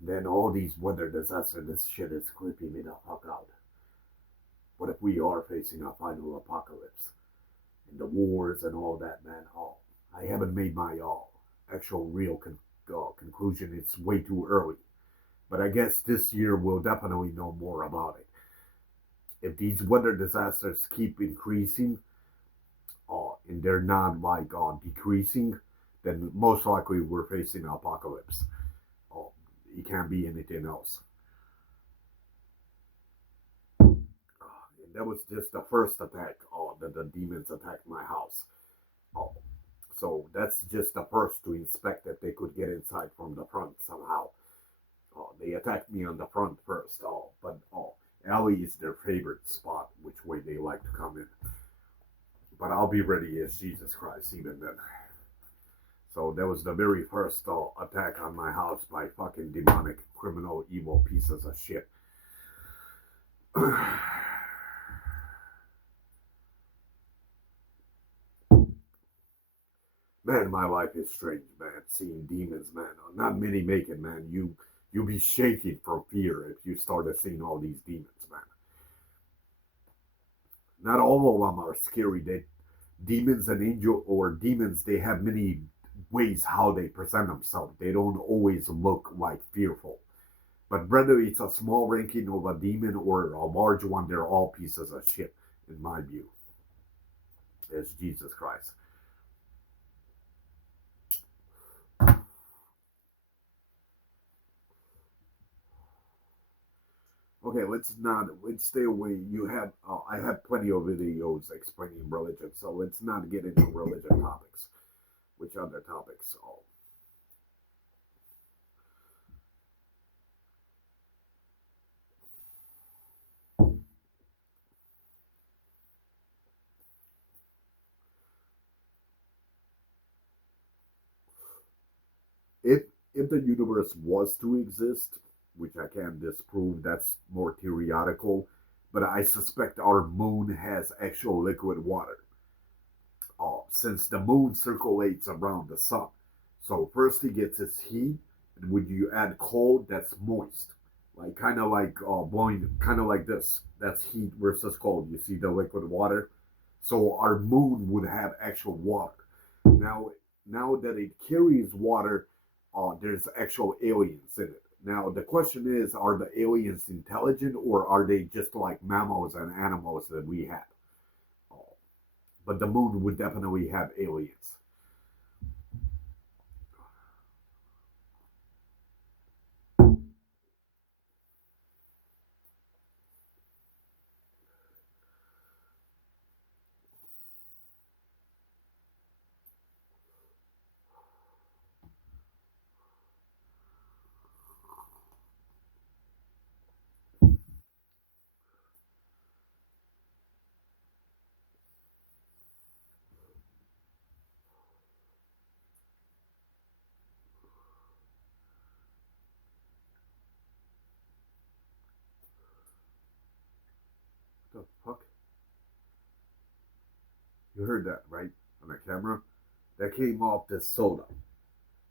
Then all these weather disasters, this shit is creeping me the fuck out. What if we are facing a final apocalypse? And the wars and all that, man. I haven't made my actual real conclusion it's way too early. But I guess this year we'll definitely know more about it. If these weather disasters keep increasing, and they're not like decreasing, then most likely we're facing an apocalypse. Uh, it can't be anything else. And that was just the first attack that the demons attacked my house. Uh, so that's just the first to inspect if they could get inside from the front somehow. They attacked me on the front first, but alley is their favorite spot, which way they like to come in. But I'll be ready as Jesus Christ even then. So that was the very first attack on my house by fucking demonic, criminal, evil pieces of shit. Man, my life is strange, man. Seeing demons, man. Not many make it, man. You be shaking from fear if you started seeing all these demons, man. Not all of them are scary. They demons and angel or demons. They have many ways how they present themselves. They don't always look like fearful. But whether it's a small ranking of a demon or a large one, they're all pieces of shit, in my view. As Jesus Christ. Okay, let's stay away. I have plenty of videos explaining religion, so let's not get into religion topics. Which other topics? Oh, if if the universe was to exist, which I can disprove, that's more theoretical, but I suspect our moon has actual liquid water. Since the moon circulates around the sun. So first it gets its heat, and when you add cold, that's moist. Like kind of like blowing, kind of like this. That's heat versus cold. You see the liquid water. So our moon would have actual water. Now, now that it carries water, there's actual aliens in it. Now the question is, are the aliens intelligent or are they just like mammals and animals that we have? Uh, but the moon would definitely have aliens. What the fuck? You heard that, right? On the camera? That came off the soda.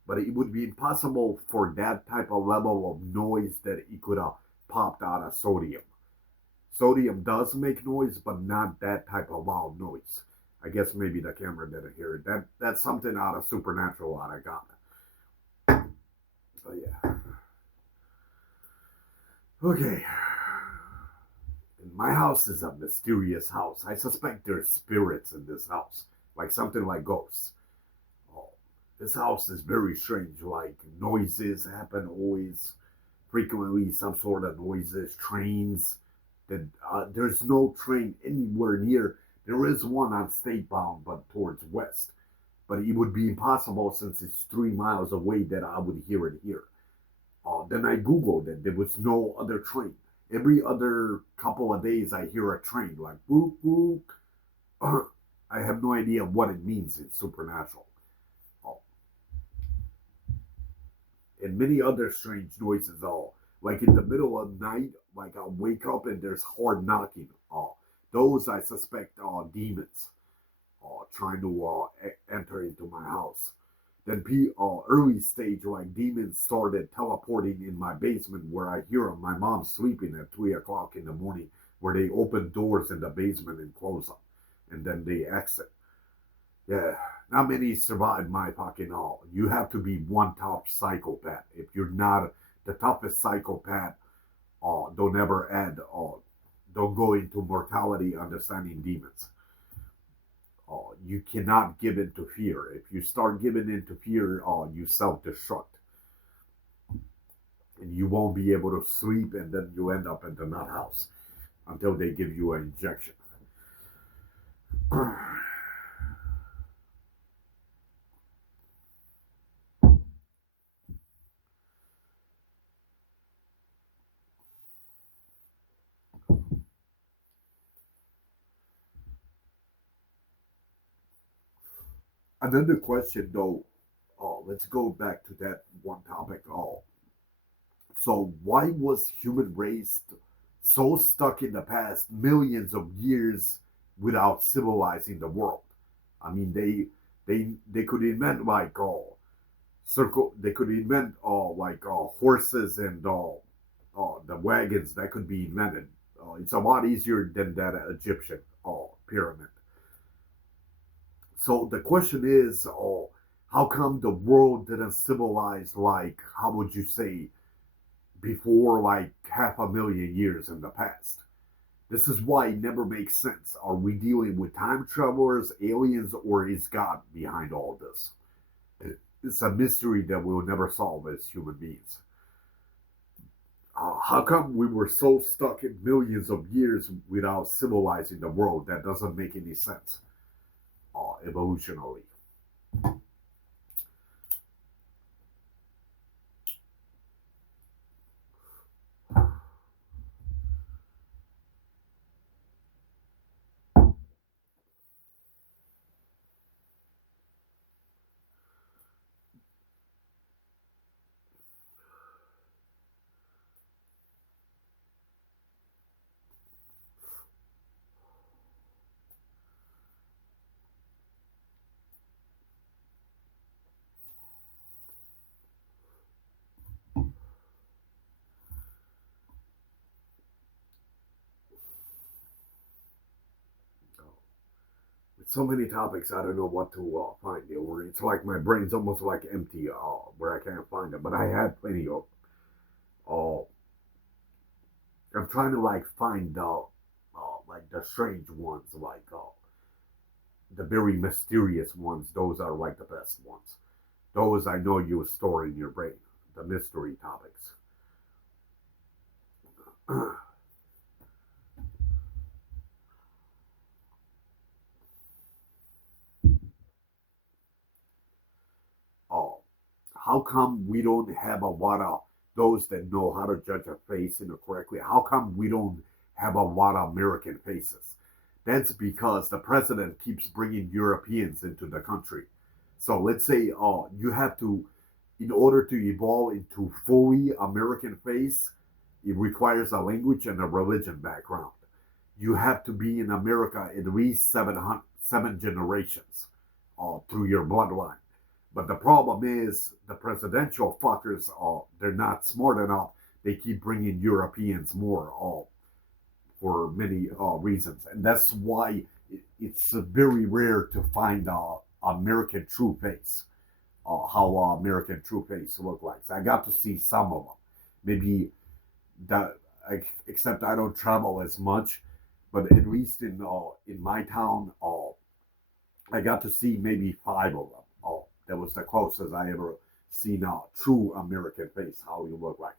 But it would be impossible for that type of level of noise that it could have popped out of sodium. Sodium does make noise, but not that type of loud noise. I guess maybe the camera didn't hear it. That's something out of supernatural out of God. Oh yeah. Okay. And my house is a mysterious house. I suspect there's spirits in this house, like something like ghosts. Oh, this house is very strange. Like noises happen always, frequently some sort of noises, trains. That there's no train anywhere near. There is one on state bound, but towards west. But it would be impossible since it's 3 miles away that I would hear it here. Then I googled it. There was no other train. Every other couple of days, I hear a train like boop boop. I have no idea what it means. It's supernatural. Oh, and many other strange noises. All like in the middle of the night, like I'll wake up and there's hard knocking. Those I suspect are demons trying to enter into my house. Then early stage, like demons started teleporting in my basement where I hear them. My mom's sleeping at 3 o'clock in the morning, where they open doors in the basement and close them, and then they exit. Yeah, Not many survive my fucking all. You have to be one top psychopath. If you're not the toughest psychopath, don't ever add, don't go into mortality understanding demons. You cannot give in to fear. If you start giving in to fear, you self destruct. And you won't be able to sleep, and then you end up in the nut house until they give you an injection. Another question, though. Let's go back to that one topic. So why was human race so stuck in the past millions of years without civilizing the world? I mean, they could invent like circle. They could invent like horses and the wagons that could be invented. It's a lot easier than that Egyptian pyramid. So the question is, how come the world didn't civilize like, how would you say, before like half a million years in the past? This is why it never makes sense. Are we dealing with time travelers, aliens, or is God behind all this? It's a mystery that we'll never solve as human beings. How come we were so stuck in millions of years without civilizing the world? That doesn't make any sense evolutionally. With so many topics, I don't know what to find. It's like my brain's almost like empty, where I can't find it. But I had plenty of. Uh, I'm trying to like find like the strange ones, like the very mysterious ones. Those are like the best ones. Those I know you store in your brain. The mystery topics. Oh, how come we don't have a lot of those that know how to judge a face correctly? How come we don't have a lot of American faces? That's because the president keeps bringing Europeans into the country. So let's say, you have to, in order to evolve into fully American face, it requires a language and a religion background. You have to be in America at least 7 generations through your bloodline. But the problem is the presidential fuckers, they're not smart enough. They keep bringing Europeans more for many reasons. And that's why it's very rare to find American true face, how American true face look like. So I got to see some of them. Maybe that, except I don't travel as much, but at least in my town, I got to see maybe five of them. That was the closest I ever seen a true American face, how you look like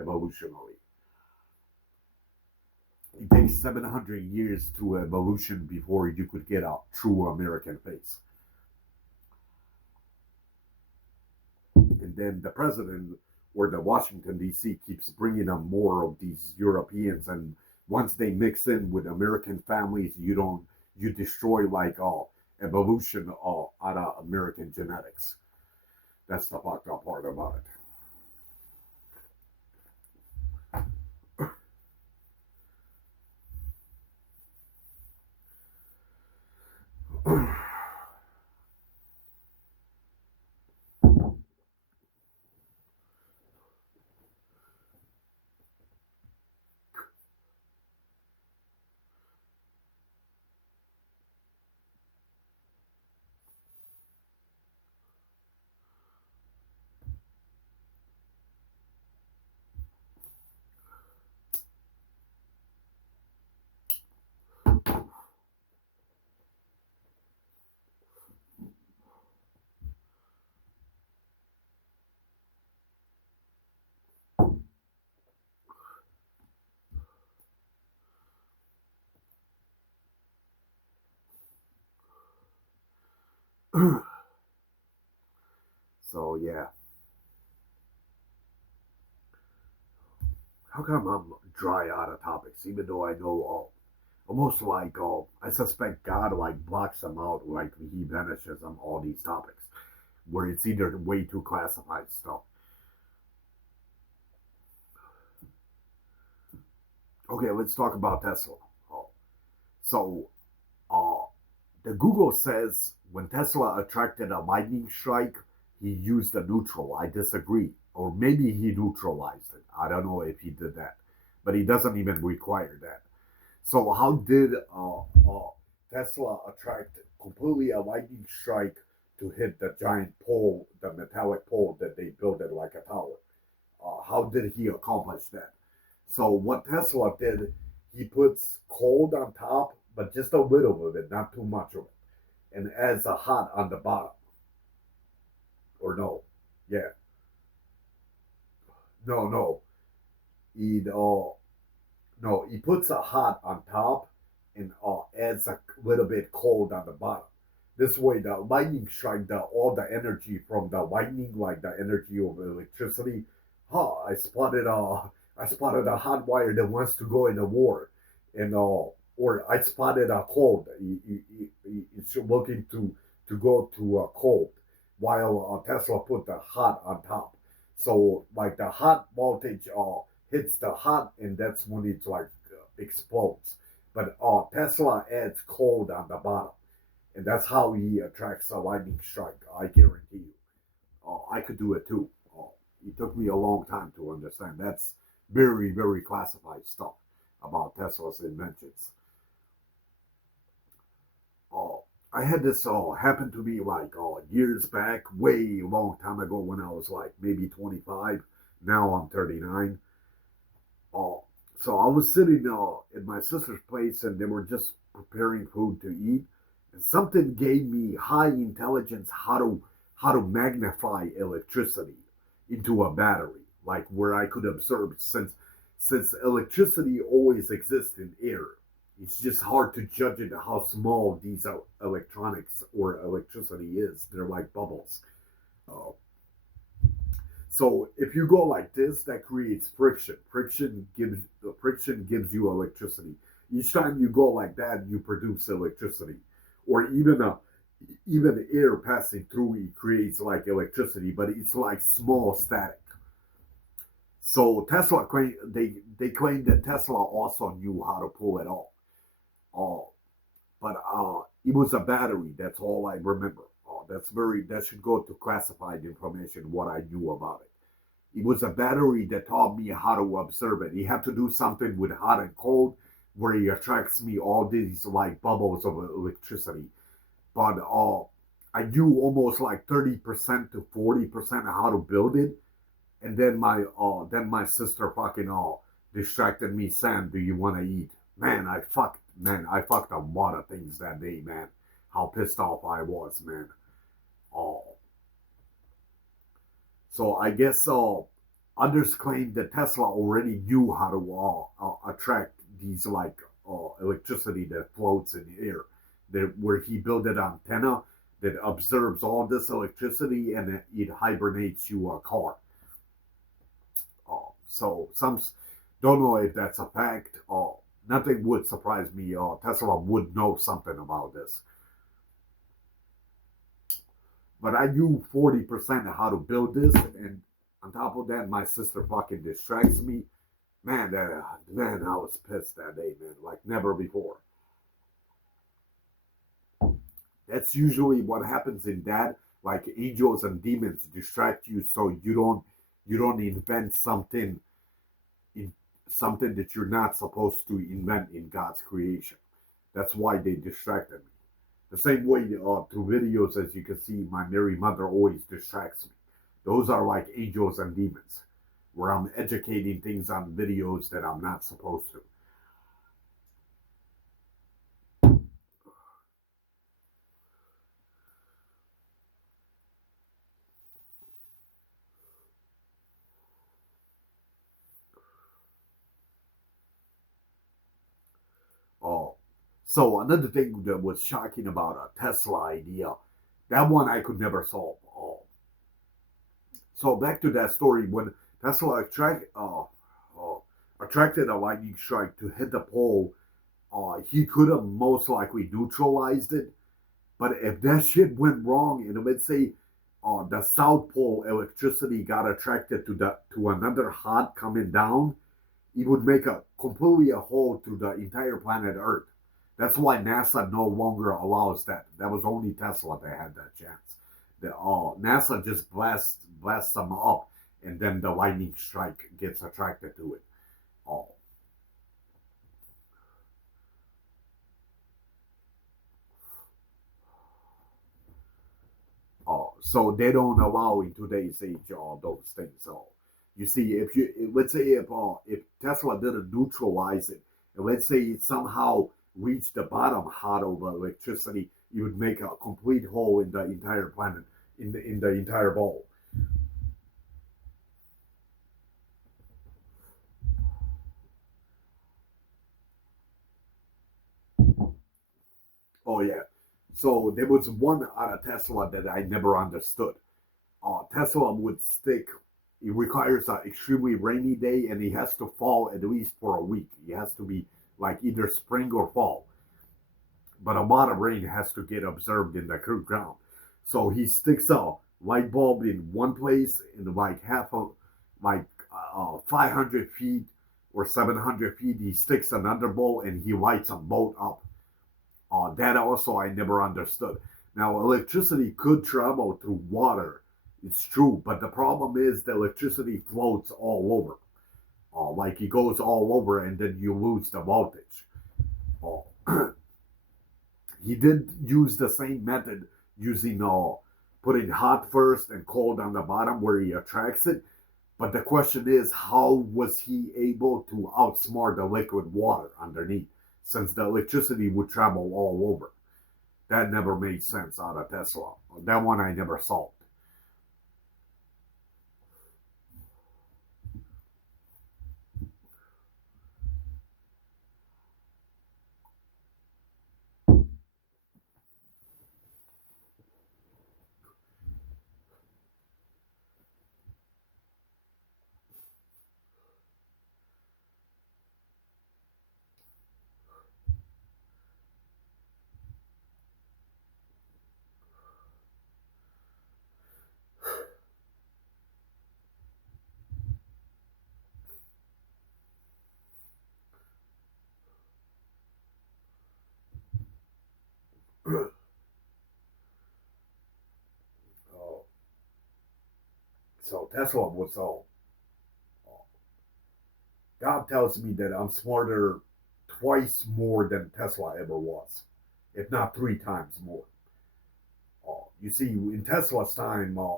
evolutionally. It takes 700 years to evolution before you could get a true American face. And then the president or the Washington D.C. keeps bringing up more of these Europeans, and once they mix in with American families, you destroy like evolution out of American genetics. That's the fucked up part about it. So yeah, how come I'm dry out of topics, even though I know all? Almost like I suspect God like blocks them out, like he vanishes on all these topics, where it's either way too classified stuff. Okay, let's talk about Tesla. Oh, so uh, the Google says when Tesla attracted a lightning strike, he used a neutral. I disagree, or maybe he neutralized it. I don't know if he did that, but he doesn't even require that. So how did Tesla attract completely a lightning strike to hit the giant pole, the metallic pole that they built it like a tower? How did he accomplish that? So what Tesla did, he puts cold on top, but just a little of it, not too much of it, and adds a hot on the bottom. Or no, yeah, no, he no, he puts a hot on top and adds a little bit cold on the bottom. This way, the lightning strike, all the energy from the lightning, like the energy of electricity. I spotted a hot wire that wants to go in a war, and or I spotted a cold. It's looking to go to a cold, while Tesla put the hot on top. So like the hot voltage hits the hot, and that's when it's like explodes. But Tesla adds cold on the bottom, and that's how he attracts a lightning strike. I guarantee you. I could do it too. It took me a long time to understand. That's very classified stuff about Tesla's inventions. Uh, I had this happen to me like years back, way long time ago when I was like maybe 25. Now I'm 39. Uh, so I was sitting at my sister's place and they were just preparing food to eat. And something gave me high intelligence how to magnify electricity into a battery, like where I could observe since electricity always exists in air. It's just hard to judge it how small these electronics or electricity is. They're like bubbles. Uh, so if you go like this, that creates friction. Friction gives you electricity. Each time you go like that, you produce electricity, or even air passing through it creates like electricity, but it's like small static. So they claim that Tesla also knew how to pull it off. Uh, but it was a battery. That's all I remember. That should go to classified information. What I knew about it. It was a battery that taught me how to observe it. He had to do something with hot and cold, where he attracts me all these like bubbles of electricity. But I knew almost like 30% to 40% how to build it, and then my sister fucking distracted me. Sam, do you want to eat? I fucked a lot of things that day, man. How pissed off I was, man. Oh, so I guess others claim that Tesla already knew how to attract these like electricity that floats in the air. That where he built an antenna that absorbs all this electricity and it hibernates you a car. So some don't know if that's a fact. Nothing would surprise me. Tesla would know something about this. But I knew 40% of how to build this, and on top of that, my sister fucking distracts me. Man, I was pissed that day, man, like never before. That's usually what happens in that. Like angels and demons distract you so you don't invent in something that you're not supposed to invent in God's creation. That's why they distracted me. The same way through videos, as you can see, my Mary Mother always distracts me. Those are like angels and demons, where I'm educating things on videos that I'm not supposed to. Oh, so another thing that was shocking about a Tesla idea That one I could never solve. So back to that story when Tesla attracted a lightning strike to hit the pole, he could have most likely neutralized it. But if that shit went wrong, and let's say the South Pole electricity got attracted to another hot coming down, it would make a completely a hole through the entire planet Earth. That's why NASA no longer allows that. That was only Tesla that had that chance. NASA just blasts them up, and then the lightning strike gets attracted to it. Oh, so they don't allow in today's age all those things. So you see, if you let's say if Tesla didn't neutralize it, and let's say it somehow reached the bottom hot over electricity, you would make a complete hole in the entire planet, in the entire ball. Oh yeah. So there was one out of Tesla that I never understood. Tesla would stick. It requires an extremely rainy day, and it has to fall at least for a week. It has to be like either spring or fall. But a lot of rain has to get observed in the ground. So he sticks a light bulb in one place in like half of like 500 feet or 700 feet. He sticks another bulb and he lights them both up. That also I never understood. Now, electricity could travel through water. It's true, but the problem is the electricity floats all over. Like it goes all over, and then you lose the voltage. Uh, he did use the same method using putting hot first and cold on the bottom where he attracts it. But the question is, how was he able to outsmart the liquid water underneath, since the electricity would travel all over? That never made sense out of Tesla. That one I never solved. Uh, so Tesla was all. God tells me that I'm smarter twice more than Tesla ever was, if not three times more. You see, in Tesla's time, uh,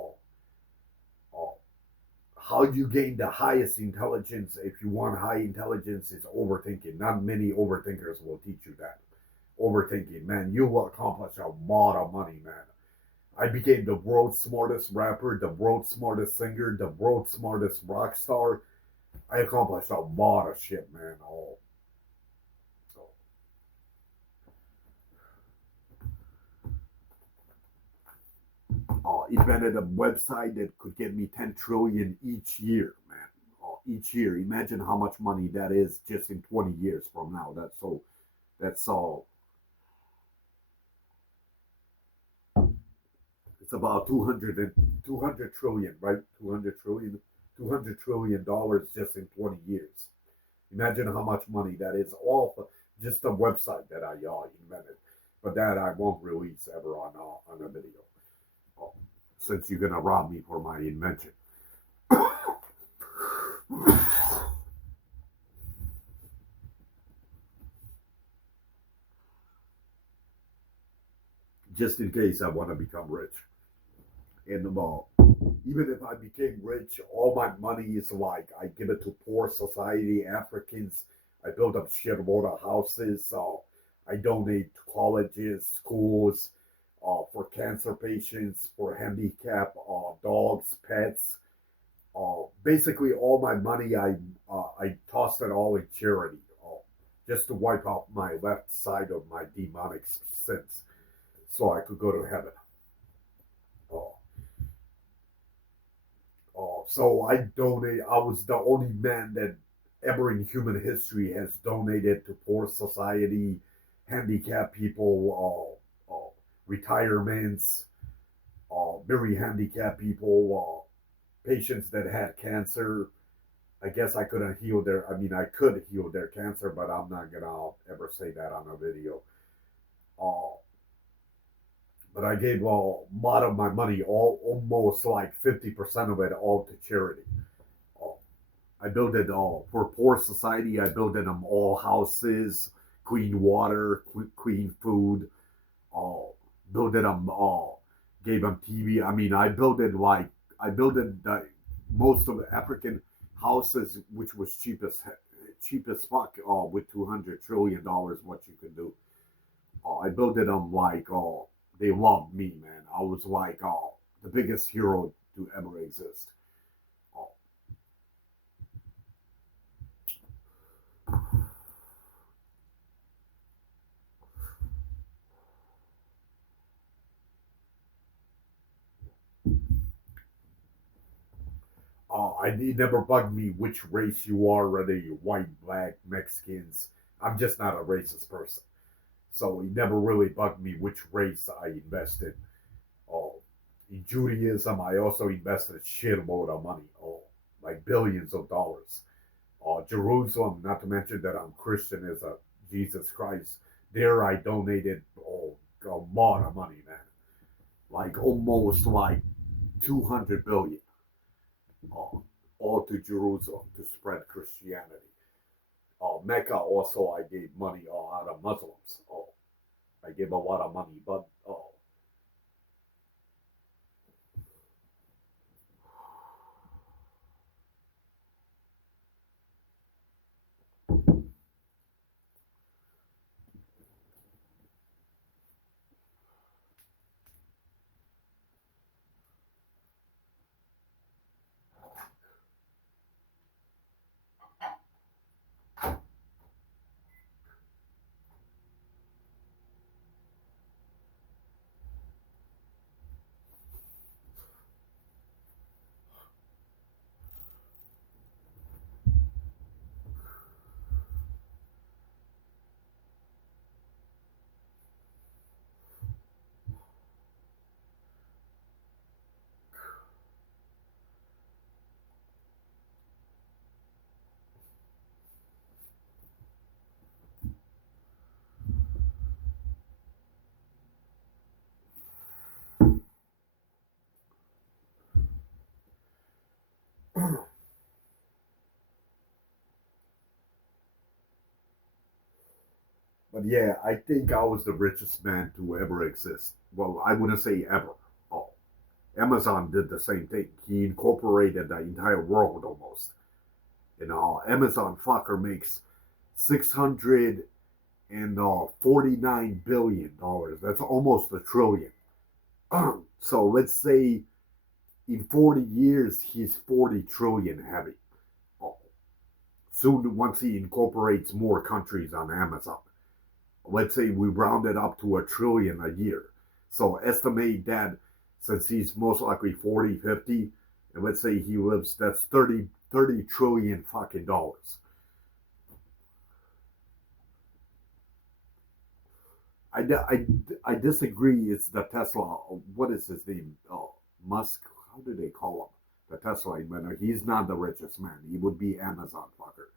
how you gain the highest intelligence, if you want high intelligence, is overthinking. Not many overthinkers will teach you that. Overthinking, man, you will accomplish a lot of money, man. I became the world's smartest rapper, the world's smartest singer, the world's smartest rock star. I accomplished a lot of shit, man. Invented a website that could get me 10 trillion each year, man. Each year. Imagine how much money that is just in 20 years from now. That's all. It's about 200 trillion, right? 200 trillion, $200 trillion just in 20 years. Imagine how much money that is, all for just a website that I invented. But that I won't release ever on a video, uh, since you're gonna rob me for my invention. Just in case I want to become rich. And even if I became rich, all my money is like I give it to poor society, Africans. I build up shitload of houses. I donate to colleges, schools, for cancer patients, for handicap dogs, pets. Basically, all my money, I tossed it all in charity, just to wipe out my left side of my demonic sins, so I could go to heaven. So I donate. I was the only man that ever in human history has donated to poor society, handicapped people, retirements, very handicapped people, patients that had cancer. I guess I couldn't heal their. I mean, I could heal their cancer, but I'm not gonna ever say that on a video. Uh, but I gave a lot of my money, almost like 50% of it, all to charity. Uh, I built it all for poor society. I built them all houses, clean water, clean food. Uh, Built them all, gave them TV. I mean, I built it most of the African houses, which was cheapest fuck. With $200 trillion, what you can do. I built them like they loved me, man. I was like the biggest hero to ever exist. Uh, it never bugged me which race you are, whether you're white, black, Mexicans. I'm just not a racist person. So it never really bugged me which race I invested. Uh, in Judaism, I also invested a shitload of money, like billions of dollars. Jerusalem, not to mention that I'm Christian as a Jesus Christ. There, I donated a lot of money, man. Like almost like 200 billion, uh, all to Jerusalem to spread Christianity. Mecca also, I gave money out of Muslims. I gave a lot of money, but but yeah, I think I was the richest man to ever exist. Well, I wouldn't say ever. Oh, Amazon did the same thing. He incorporated the entire world almost. Amazon fucker makes 649 billion dollars. That's almost a trillion. So let's say in 40 years he's 40 trillion heavy. Oh, soon, once he incorporates more countries on Amazon, let's say we round it up to a trillion a year. So estimate that since he's most likely 40, 50, and let's say he lives, that's 30 trillion fucking dollars. I, I, I disagree. It's the Tesla. What is his name? Musk. How do they call him? The Tesla inventor. He's not the richest man. He would be Amazon fucker.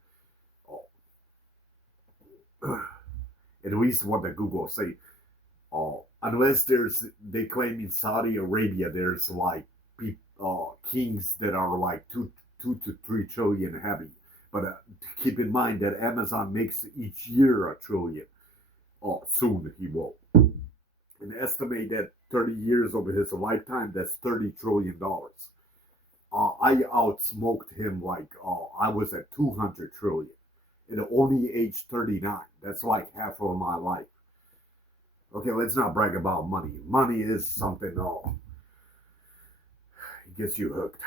Oh. At least what the Google say. Unless they claim in Saudi Arabia there's like kings that are like 2 to 3 trillion heavy. But keep in mind that Amazon makes each year a trillion. Soon he will. And estimate that 30 years of his lifetime, that's $30 trillion. I outsmoked him like I was at 200 trillion at only age 39. That's like half of my life. Okay, let's not brag about money. Money is something, it gets you hooked.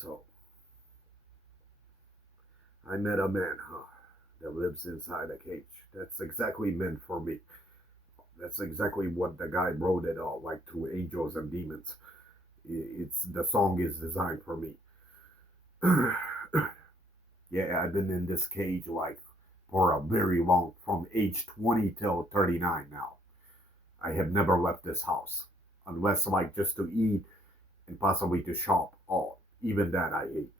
So I met a man, that lives inside a cage. That's exactly meant for me. That's exactly what the guy wrote it all, like to angels and demons. It's the song is designed for me. Yeah, I've been in this cage like for a very long, from age 20 till 39 now. I have never left this house unless like just to eat and possibly to shop. Oh, even that I ate.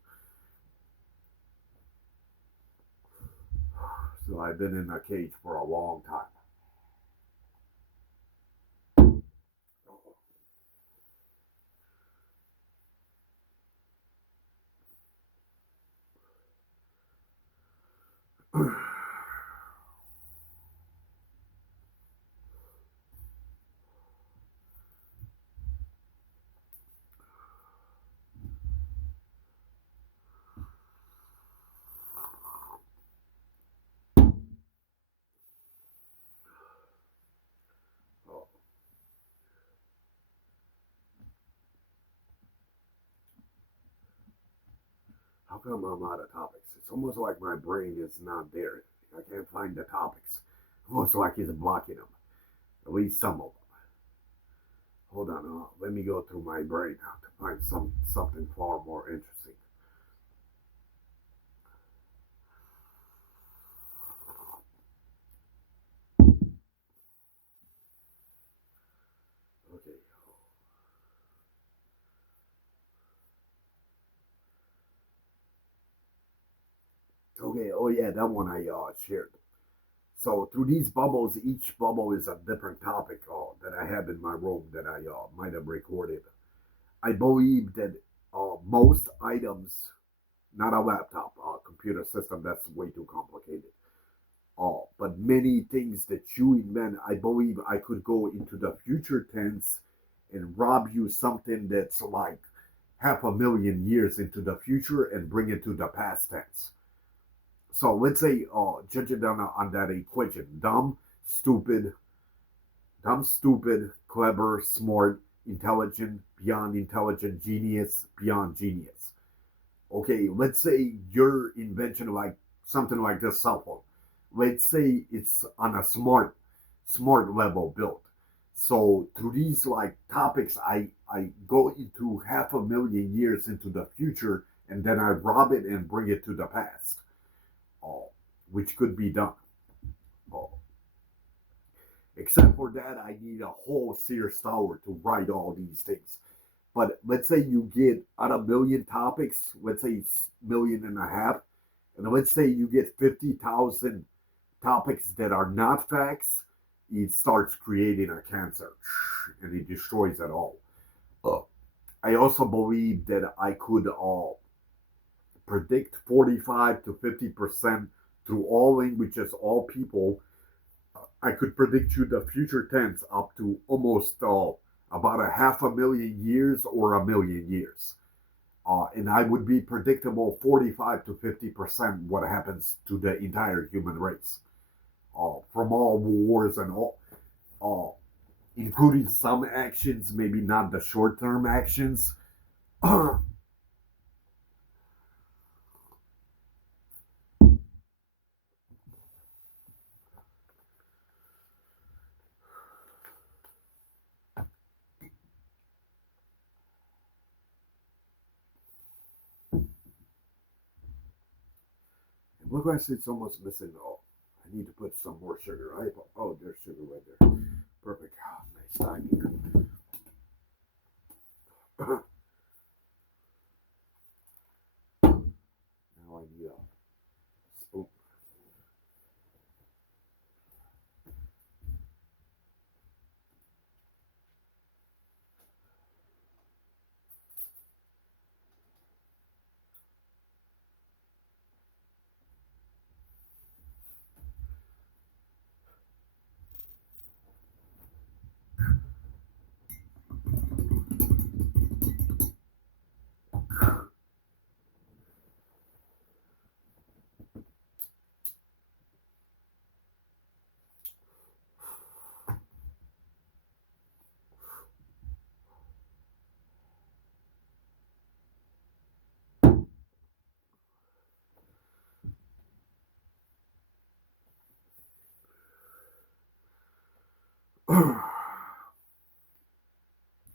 So I've been in a cage for a long time. Oh, how come I'm out of topics? It's almost like my brain is not there. I can't find the topics. Almost like it's blocking them. At least some of them. Hold on, let me go through my brain now to find something far more interesting. Okay. Okay. Oh yeah, that one I shared. So through these bubbles, each bubble is a different topic that I have in my room that I might have recorded. I believe that most items, not a laptop, computer system, that's way too complicated. But many things that you invent, I believe I could go into the future tense and rob you something that's like half a million years into the future and bring it to the past tense. So let's say, judge it on that equation: dumb, stupid, clever, smart, intelligent, beyond intelligent, genius, beyond genius. Okay, let's say your invention, like something like this cell phone. Let's say it's on a smart level built. So through these like topics, I go into half a million years into the future, and then I rob it and bring it to the past, uh, which could be done. Uh, Except for that, I need a whole Sears Tower to write all these things. But let's say you get out of a million topics, let's say it's million and a half, and let's say you get 50,000 topics that are not facts, it starts creating a cancer and it destroys it all. Uh, I also believe that I could predict 45 to 50% through all languages, all people. I could predict you the future tense up to almost about a half a million years or a million years. And I would be predictable 45 to 50% what happens to the entire human race, from all wars and all, uh, including some actions, maybe not the short term actions. Look, I see it's almost missing. Oh, I need to put some more sugar. Oh, there's sugar right there. Perfect. Oh, nice timing. Now I need a spoon.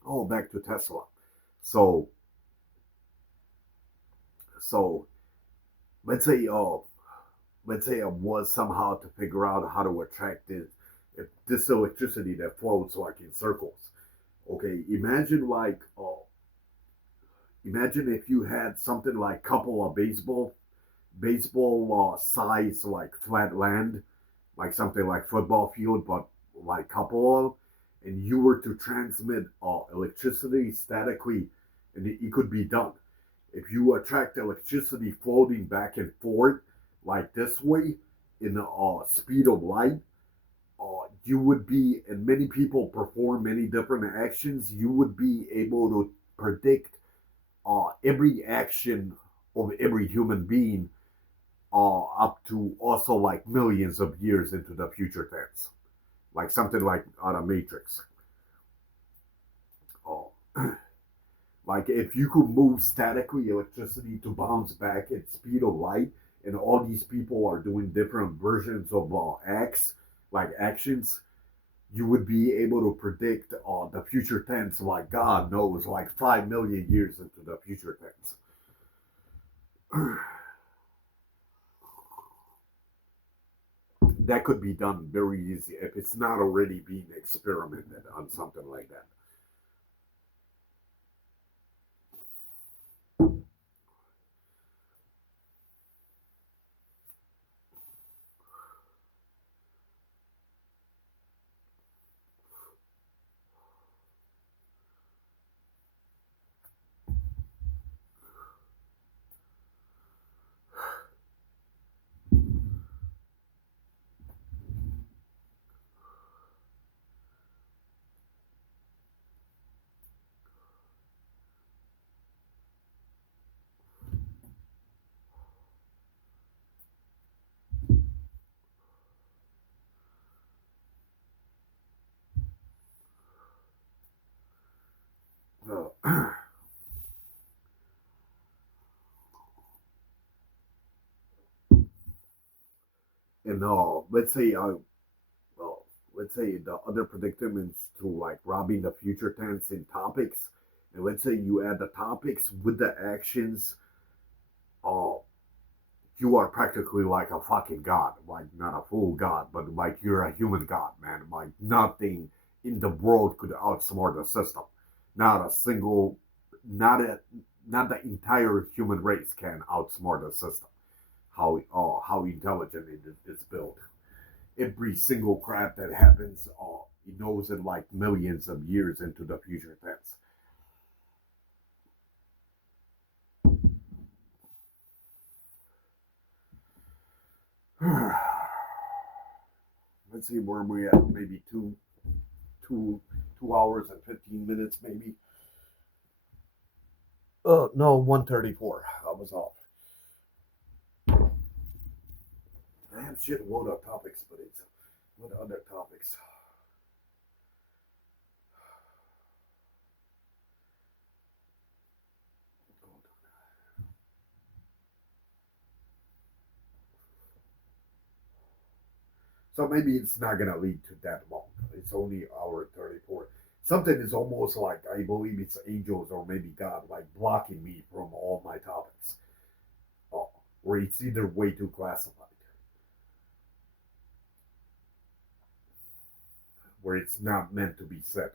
Oh, back to Tesla. So, so let's say, I was somehow to figure out how to attract this, if this electricity that floats like in circles. Okay, imagine if you had something like couple of baseball size like flat land, like something like football field, but like couple of, and you were to transmit electricity statically, and it could be done. If you attract electricity floating back and forth like this way in the speed of light, you would be, and many people perform many different actions. You would be able to predict every action of every human being up to also like millions of years into the future tense, like something like on a matrix. Oh, like if you could move statically electricity to bounce back at speed of light, and all these people are doing different versions of acts, like actions, you would be able to predict the future tense, like God knows, like 5 million years into the future tense. That could be done very easy if it's not already being experimented on something like that. Uh, and uh, let's say the other predicaments to like robbing the future tense in topics, and let's say you add the topics with the actions, uh, you are practically like a fucking god, like not a full god, but like you're a human god, man. Like nothing in the world could outsmart the system. Not a single, not a, not the entire human race can outsmart the system. How intelligent it's built. Every single crap that happens, it knows it like millions of years into the future tense. Let's see where we at. Maybe two, 2 hours and 15 minutes, maybe. No, 134. I was off. I have shit load of topics, but it's what other topics? So maybe it's not gonna lead to that long. It's only hour 34. Something is almost like I believe it's angels or maybe God like blocking me from all my topics. Oh, or it's either way too classified, where it's not meant to be said.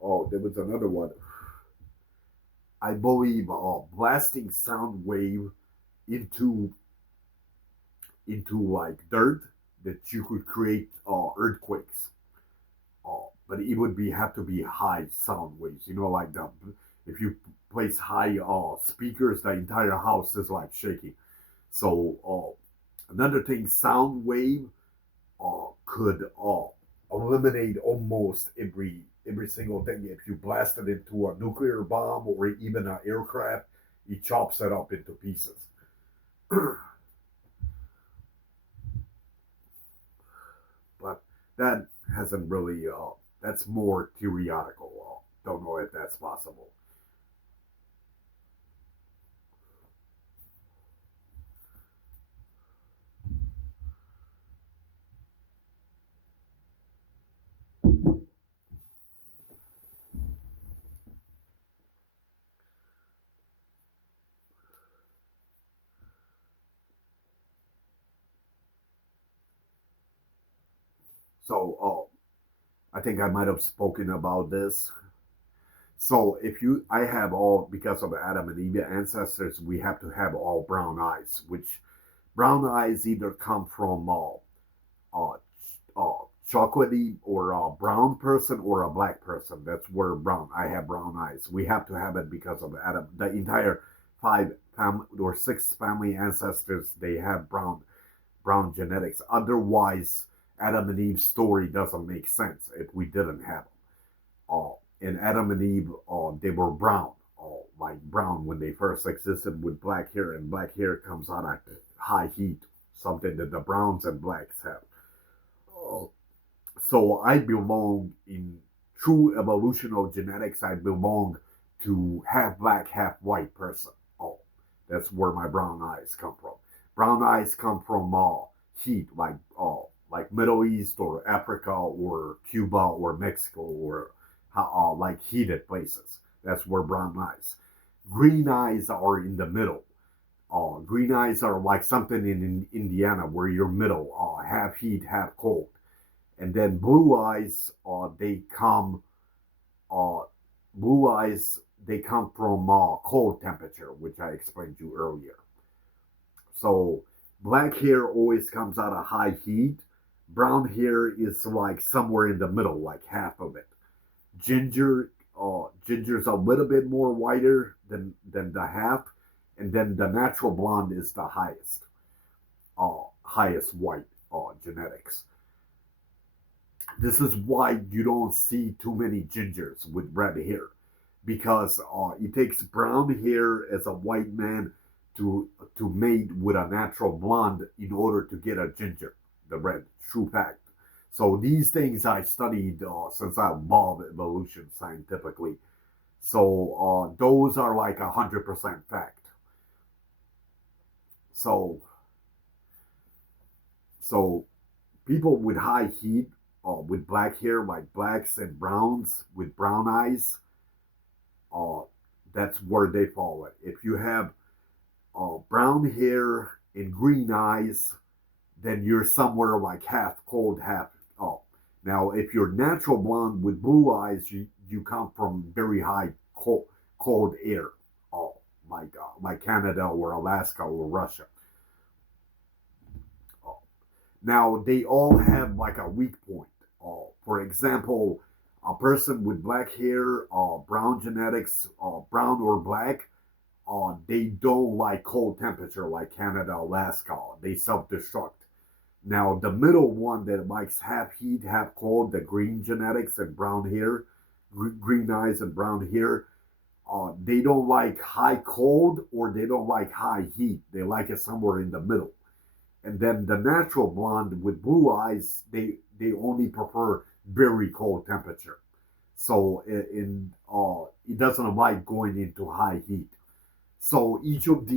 Oh, there was another one. I believe blasting sound wave into like dirt that you could create earthquakes. but it would be have to be high sound waves. Like the if you place high speakers, the entire house is like shaking. So another thing, sound wave could eliminate almost every single thing. If you blast it into a nuclear bomb or even an aircraft, it chops it up into pieces. But that hasn't really. That's more theoretical. Don't know if that's possible. So, I think I might have spoken about this. So, if you, I have all because of Adam and Eve ancestors, we have to have all brown eyes, which brown eyes either come from uh, chocolatey or a brown person or a black person. That's where brown. I have brown eyes. We have to have it because of Adam. The entire five or six family ancestors, they have brown genetics. Otherwise, Adam and Eve's story doesn't make sense if we didn't have them. In Adam and Eve, they were brown, like brown when they first existed with black hair, and black hair comes out of high heat, something that the browns and blacks have. Uh, so I belong in true evolutional genetics. I belong to half black, half white person. Oh, that's where my brown eyes come from. Brown eyes come from heat, like Middle East or Africa or Cuba or Mexico or like heated places. That's where brown eyes. Green eyes are in the middle. Green eyes are like something in Indiana where you're middle, half heat, half cold. And then uh, blue eyes they come from cold temperature, which I explained to you earlier. So black hair always comes out of high heat. Brown hair is like somewhere in the middle, like half of it. Ginger's a little bit more whiter than the half, and then the natural blonde is the highest white genetics. This is why you don't see too many gingers with red hair, because it takes brown hair as a white man to mate with a natural blonde in order to get a ginger, the red. True fact. So these things I studied since I love evolution scientifically. So those are like 100% fact. So so people with high heat, with black hair, like blacks and browns with brown eyes, uh, that's where they fall at. If you have brown hair and green eyes, then you're somewhere like half cold, half oh. Now, if you're natural blonde with blue eyes, you come from very high cold air, oh, like Canada or Alaska or Russia. Oh. Now, they all have like a weak point. For example, a person with black hair, brown genetics, brown or black, they don't like cold temperature like Canada, Alaska. They self-destruct. Now, the middle one that likes half heat, half cold, the green genetics and brown hair, green eyes and brown hair, they don't like high cold or they don't like high heat. They like it somewhere in the middle. And then the natural blonde with blue eyes, they only prefer very cold temperature. So it doesn't like going into high heat. So each of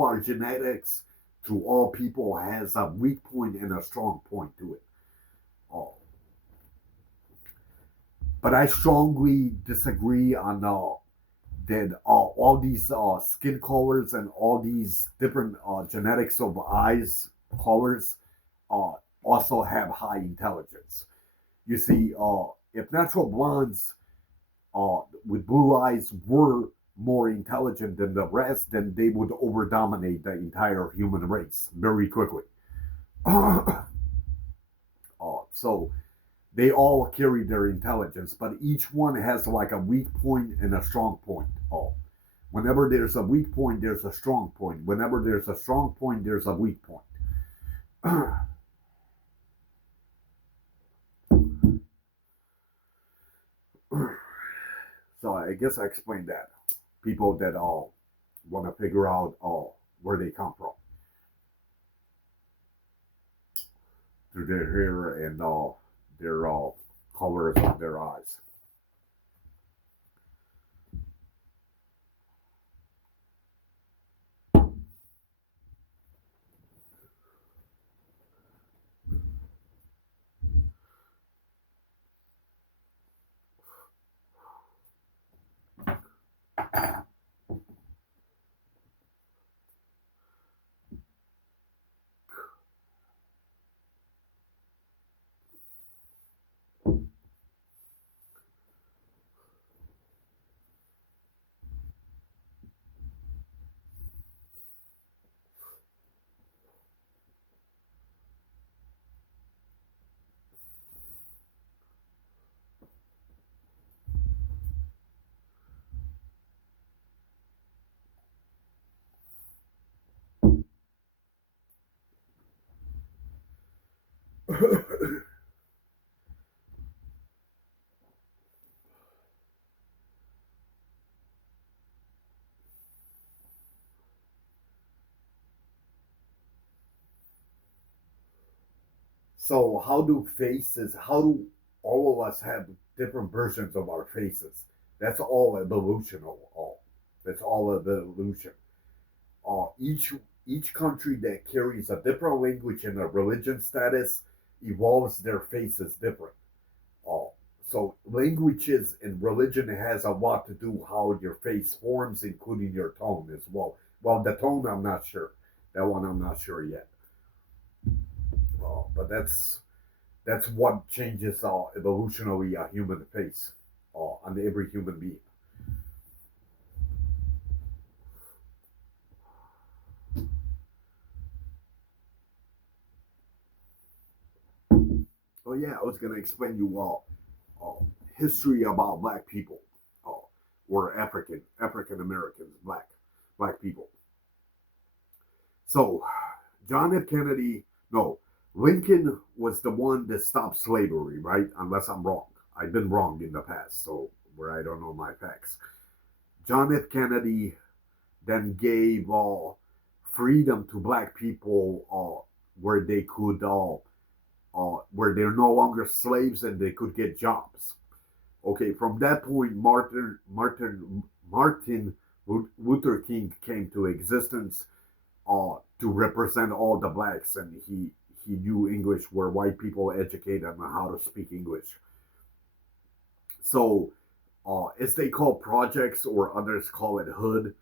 our genetics to all people has a weak point and a strong point to it. Uh, but I strongly disagree on that all these skin colors and all these different genetics of eyes colors uh, also have high intelligence. You see, if natural blondes with blue eyes were more intelligent than the rest, then they would overdominate the entire human race very quickly. So They all carry their intelligence, but each one has like a weak point and a strong point. Oh, whenever there's a weak point, there's a strong point. Whenever there's a strong point, there's a weak point. So I guess I explained that. People that all want to figure out where they come from through their hair and their colors of their eyes. So how do all of us have different versions of our faces? That's all evolutional. All that's all of the evolution. Each country that carries a different language and a religion status evolves their faces different. Uh, so languages and religion has a lot to do how your face forms, including your tone as well. Well, the tone I'm not sure. That one I'm not sure yet. But that's what changes evolutionally a human face on every human being. Oh yeah, I was gonna explain you uh, history about black people, uh, or African Americans, black people. So John F. Kennedy, no, Lincoln was the one that stopped slavery, right? Unless I'm wrong. I've been wrong in the past, so where I don't know my facts. John F. Kennedy then gave freedom to black people where they could where they're no longer slaves and they could get jobs. Okay, from that point, Martin Luther King came to existence to represent all the blacks, and he knew English, where white people educated on how to speak English. So, as they call projects, or others call it hood,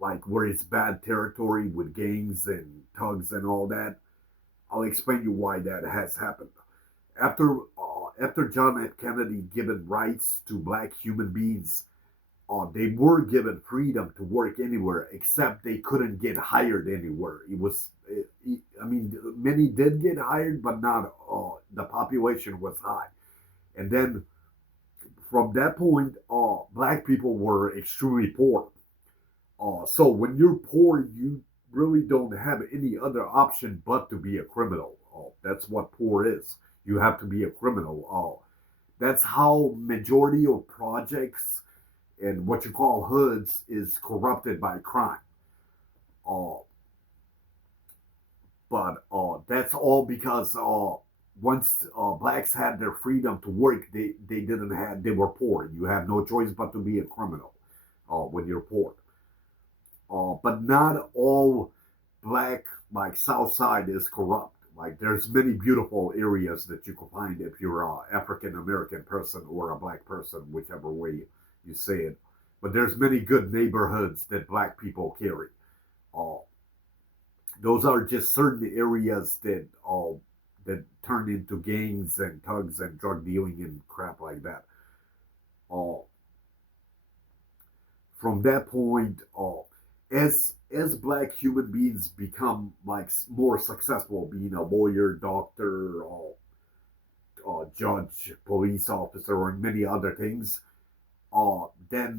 like where it's bad territory with gangs and thugs and all that. I'll explain you why that has happened. After John F. Kennedy given rights to black human beings, they were given freedom to work anywhere, except they couldn't get hired anywhere. I mean, many did get hired, but not. The population was high, and then from that point, black people were extremely poor. So when you're poor, you really don't have any other option but to be a criminal. That's what poor is. You have to be a criminal. That's how majority of projects and what you call hoods is corrupted by crime. Uh, but that's all because once blacks had their freedom to work, they were poor. You have no choice but to be a criminal when you're poor. But not all black, like South Side, is corrupt. Like there's many beautiful areas that you can find if you're a African American person or a black person, whichever way you say it. But there's many good neighborhoods that black people carry. Uh, those are just certain areas that turn into gangs and thugs and drug dealing and crap like that. Uh, from that point, as black human beings become like more successful, being a lawyer, doctor, judge, police officer, and many other things, then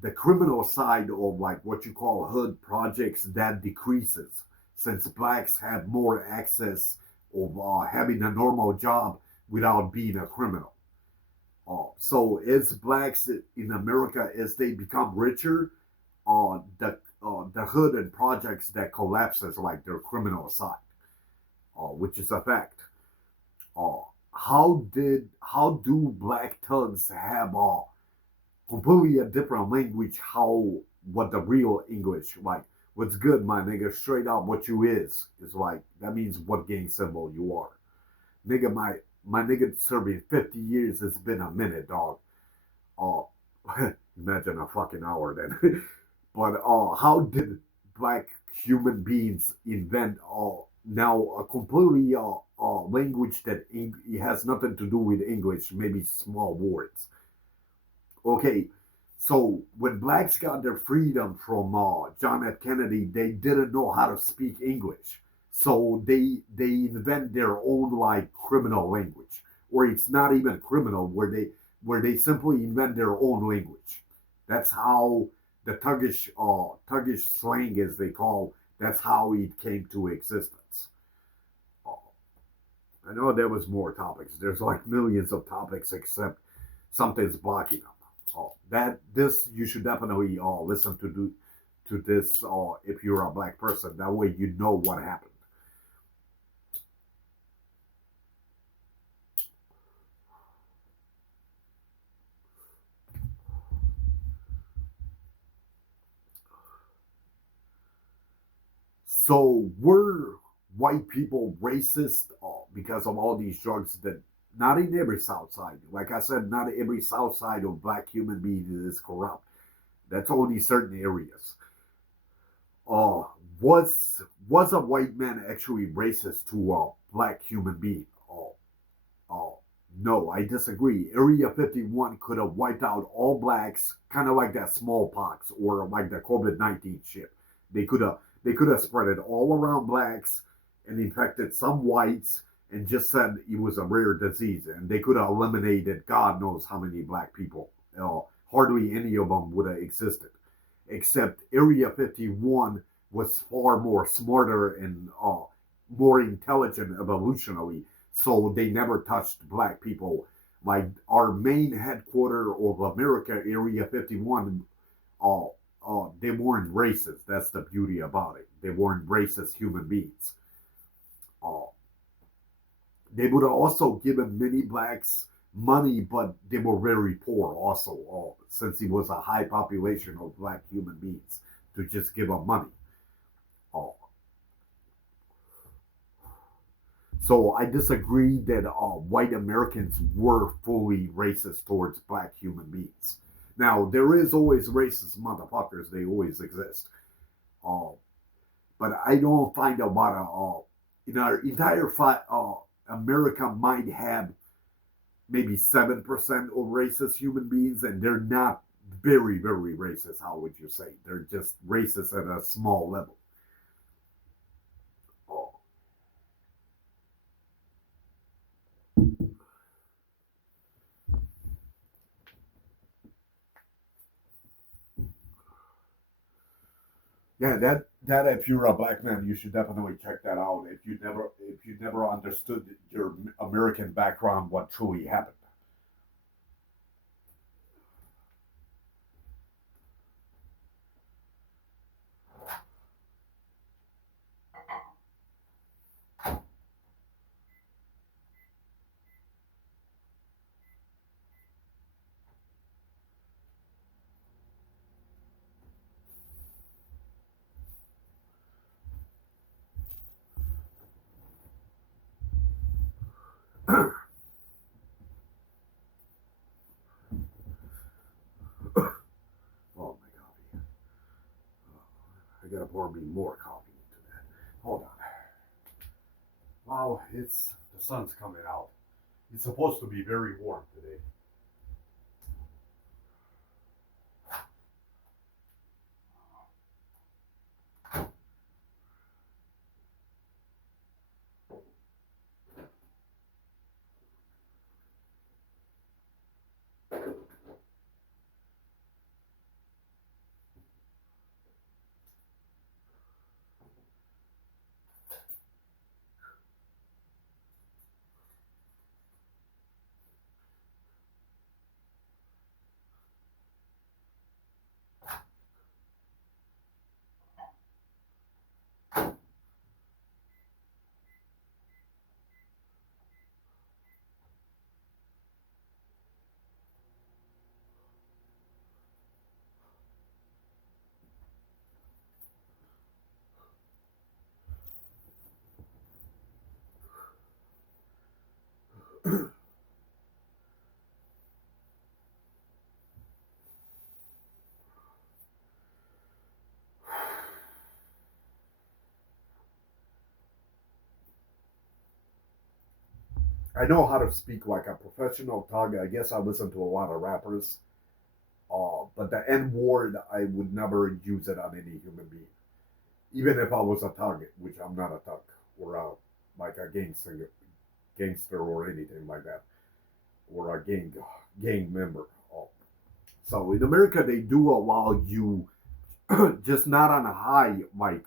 the criminal side of like what you call hood projects that decreases since blacks have more access of having a normal job without being a criminal. So as blacks in America, as they become richer, the hood and projects that collapses like their criminal side, which is a fact. Uh, how do black thugs have completely a different language? How what the real English like? What's good, my nigga? Straight up, what you is like that means what gang symbol you are, nigga. My nigga serving 50 years. It's been a minute, dog. Uh, imagine a fucking hour then. But how did black human beings invent now a completely language that it has nothing to do with English, maybe small words? Okay, so when blacks got their freedom from John F. Kennedy, they didn't know how to speak English, so they invent their own like criminal language, or it's not even criminal, where they simply invent their own language. That's how the thuggish slang, as they call. That's how it came to existence. Uh, I know there was more topics. There's like millions of topics, except something's blocking them. That this you should definitely listen to this if you're a black person. That way you know what happened. So were white people racist because of all these drugs that not in every South Side. Like I said, not every South Side of black human being is corrupt. That's only certain areas. Uh, was a white man actually racist to a black human being? Uh, no, I disagree. Area 51 could have wiped out all blacks, kind of like that smallpox or like the COVID-19 shit. They could have spread it all around blacks and infected some whites and just said it was a rare disease, and they could have eliminated God knows how many black people. Hardly any of them would have existed, except Area 51 was far more smarter and more intelligent evolutionally, so they never touched black people. Like our main headquarter of America, Area 51, uh, they weren't racist. That's the beauty about it. They weren't racist human beings. Uh, they would have also given many blacks money, but they were very poor also, since it was a high population of black human beings to just give them money. Uh, so I disagree that white Americans were fully racist towards black human beings. Now, there is always racist motherfuckers. They always exist. Uh, but I don't find a lot of, in our entire America might have maybe 7% of racist human beings, and they're not very, very racist. How would you say? They're just racist at a small level. Oh, yeah, that if you're a black man, you should definitely check that out. If you never understood your American background, what truly happened. Oh my coffee! I gotta pour me more coffee into that. Hold on. Wow, it's the sun's coming out. It's supposed to be very warm today. I know how to speak like a professional thug. I guess I listen to a lot of rappers. But the N word, I would never use it on any human being, even if I was a thug, which I'm not a thug or like a gangster or anything like that, or a gang member. So in America, they do allow you, just not on a high like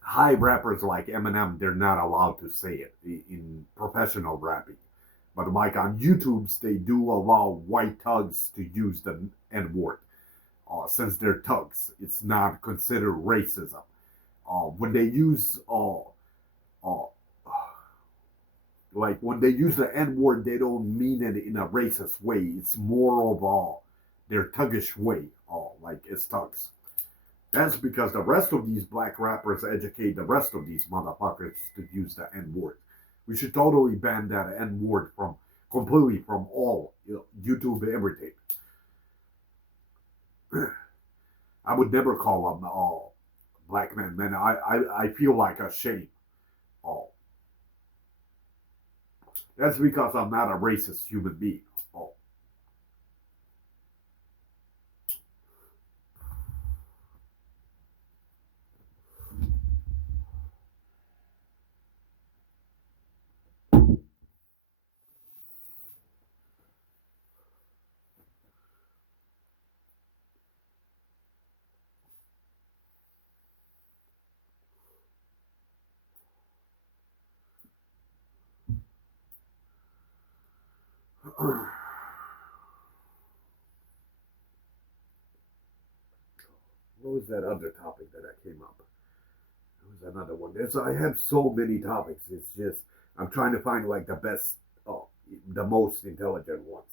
high rappers like Eminem. They're not allowed to say it in professional rapping. But like on YouTube's, they do allow white thugs to use the N word. Since they're thugs, it's not considered racism. When they use uh, like when they use the N word, they don't mean it in a racist way. It's more of their thuggish way, like it's thugs. That's because the rest of these black rappers educate the rest of these motherfuckers to use the N word. We should totally ban that N word from completely from all YouTube everything. I would never call them black men. Man, I feel like a shame. Oh, that's because I'm not a racist human being. Oh, what was that other topic that I came up? There was another one. I have so many topics. It's just I'm trying to find like the best, the most intelligent ones.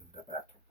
In the bathroom.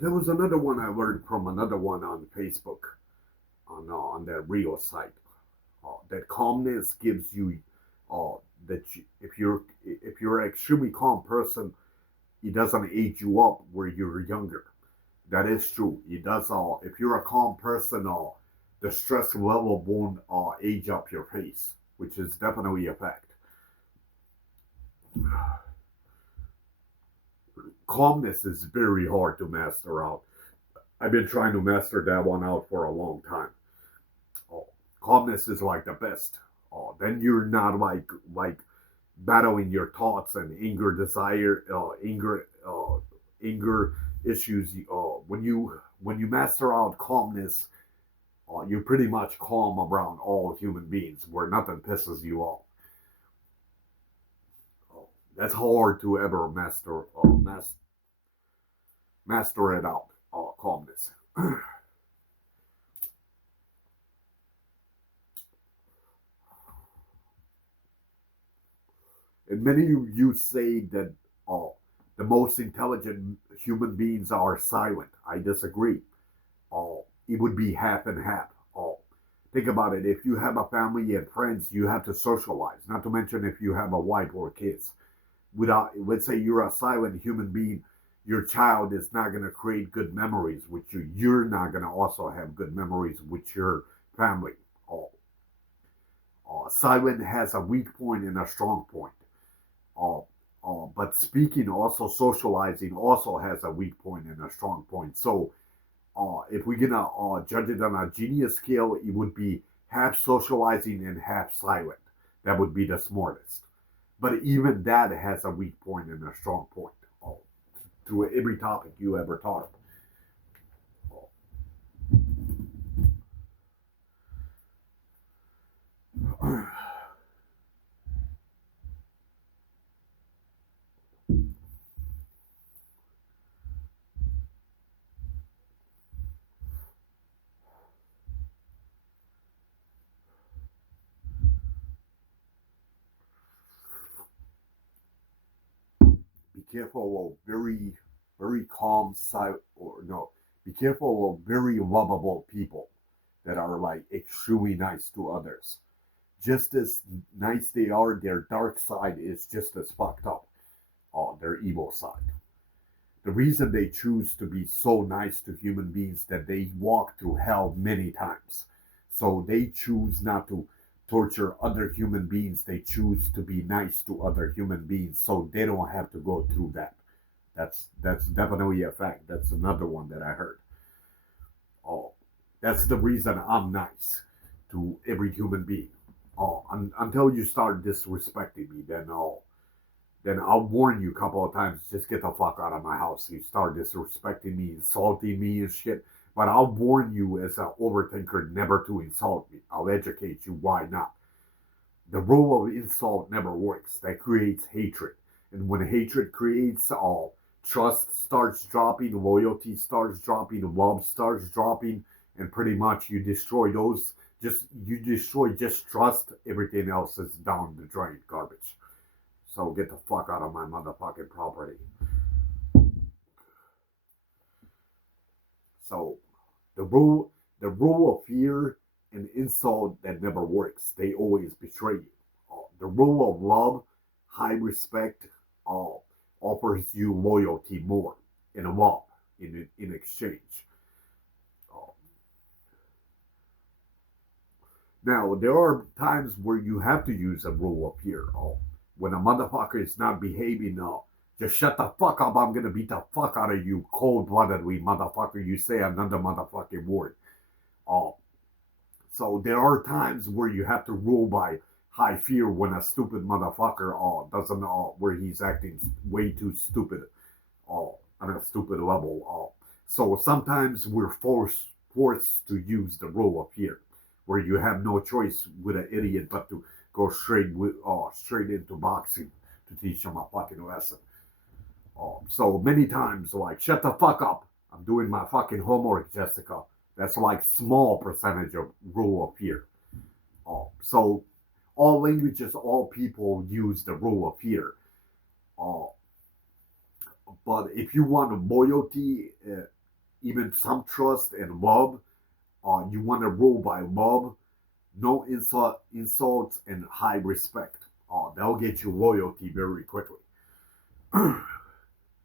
There was another one I learned from another one on Facebook on their real site. That calmness gives you uh, if you're an extremely calm person, it doesn't age you up where you're younger. That is true. It does. If you're a calm person, the stress level won't age up your face, which is definitely a fact. Calmness is very hard to master out. I've been trying to master that one out for a long time. Oh, calmness is like the best. Oh, then you're not like battling your thoughts and anger issues. When you master out calmness, you're pretty much calm around all human beings, where nothing pisses you off. Oh, that's hard to ever master it out. Calmness. And many of you say that uh, the most intelligent human beings are silent. I disagree. It would be half and half. Think about it. If you have a family and friends, you have to socialize. Not to mention if you have a wife or kids. Without, let's say you're a silent human being, your child is not going to create good memories with you. You're not going to also have good memories with your family. Oh, silent has a weak point and a strong point. Uh, but speaking, also socializing, also has a weak point and a strong point. So if we're gonna judge it on a genius scale, it would be half socializing and half silent. That would be the smartest. But even that has a weak point and a strong point. Oh, through every topic you ever taught. Oh. Be careful of very, very calm, silent, or no, be careful of very lovable people that are like extremely nice to others. Just as nice they are, their dark side is just as fucked up on their evil side. The reason they choose to be so nice to human beings that they walk through hell many times. So they choose not to torture other human beings. They choose to be nice to other human beings so they don't have to go through that. That's definitely a fact. That's another one that I heard. Oh, that's the reason I'm nice to every human being. Oh, until you start disrespecting me, then I'll warn you a couple of times. Just get the fuck out of my house. You start disrespecting me, insulting me and shit. But I'll warn you as an overthinker never to insult me. I'll educate you why not. The rule of insult never works. That creates hatred. And when hatred creates all, trust starts dropping, loyalty starts dropping, love starts dropping, and pretty much you destroy those. You destroy just trust. Everything else is down the drain, garbage. So get the fuck out of my motherfucking property. So the rule the rule of fear and insult that never works. They always betray you. The rule of love, high respect, uh, offers you loyalty more in love in exchange. Uh, Now there are times where you have to use a rule of fear. When a motherfucker is not behaving, just shut the fuck up. I'm gonna beat the fuck out of you, cold bloodedly, motherfucker. You say another motherfucking word. Uh, So there are times where you have to rule by high fear when a stupid motherfucker doesn't where he's acting way too stupid on a stupid level. So sometimes we're forced to use the rule of fear, where you have no choice with an idiot but to go straight into boxing to teach him a fucking lesson. So many times, like, shut the fuck up. I'm doing my fucking homework, Jessica. That's like small percentage of rule of fear. So all languages, all people use the rule of fear. Uh, but if you want loyalty, even some trust and love, you want to rule by love, no insults, and high respect. That'll get you loyalty very quickly.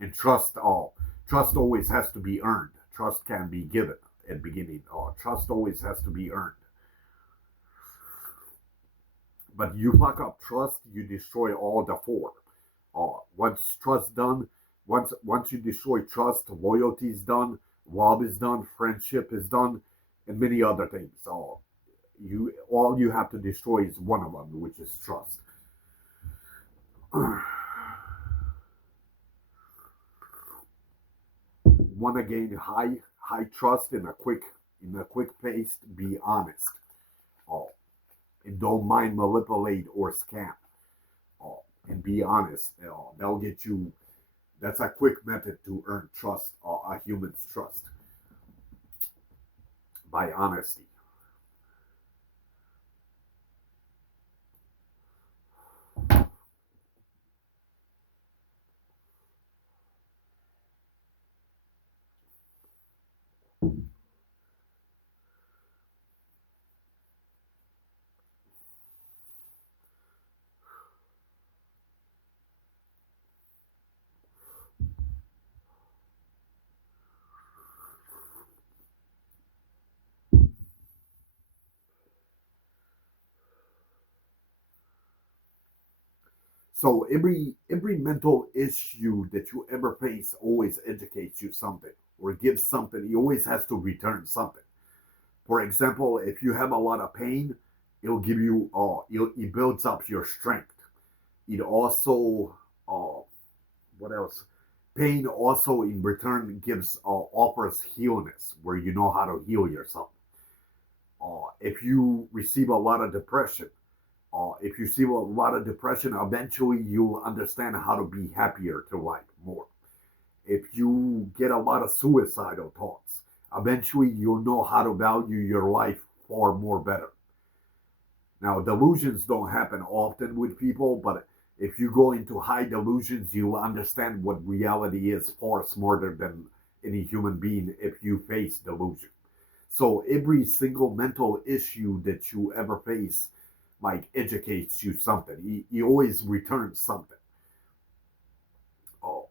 And trust always has to be earned. Trust can be given at the beginning. Trust always has to be earned. But you fuck up trust, you destroy all the four. Once trust done, once you destroy trust, loyalty is done, love is done, friendship is done, and many other things. You all you have to destroy is one of them, which is trust. Want to gain high trust in a quick pace. Be honest. Oh, and don't mind manipulate or scam. Oh, and be honest. That'll get you. That's a quick method to earn trust, a human's trust, by honesty. So every mental issue that you ever face always educates you something or gives something. He always has to return something. For example, if you have a lot of pain, it'll give you it builds up your strength. It also what else? Pain also in return gives offers healness, where you know how to heal yourself. If you receive a lot of depression, if you see a lot of depression, eventually you'll understand how to be happier to life more. If you get a lot of suicidal thoughts, eventually you'll know how to value your life far more better. Now, delusions don't happen often with people, but if you go into high delusions, you'll understand what reality is far smarter than any human being if you face delusion. So every single mental issue that you ever face, like, educates you something. He always returns something. Oh,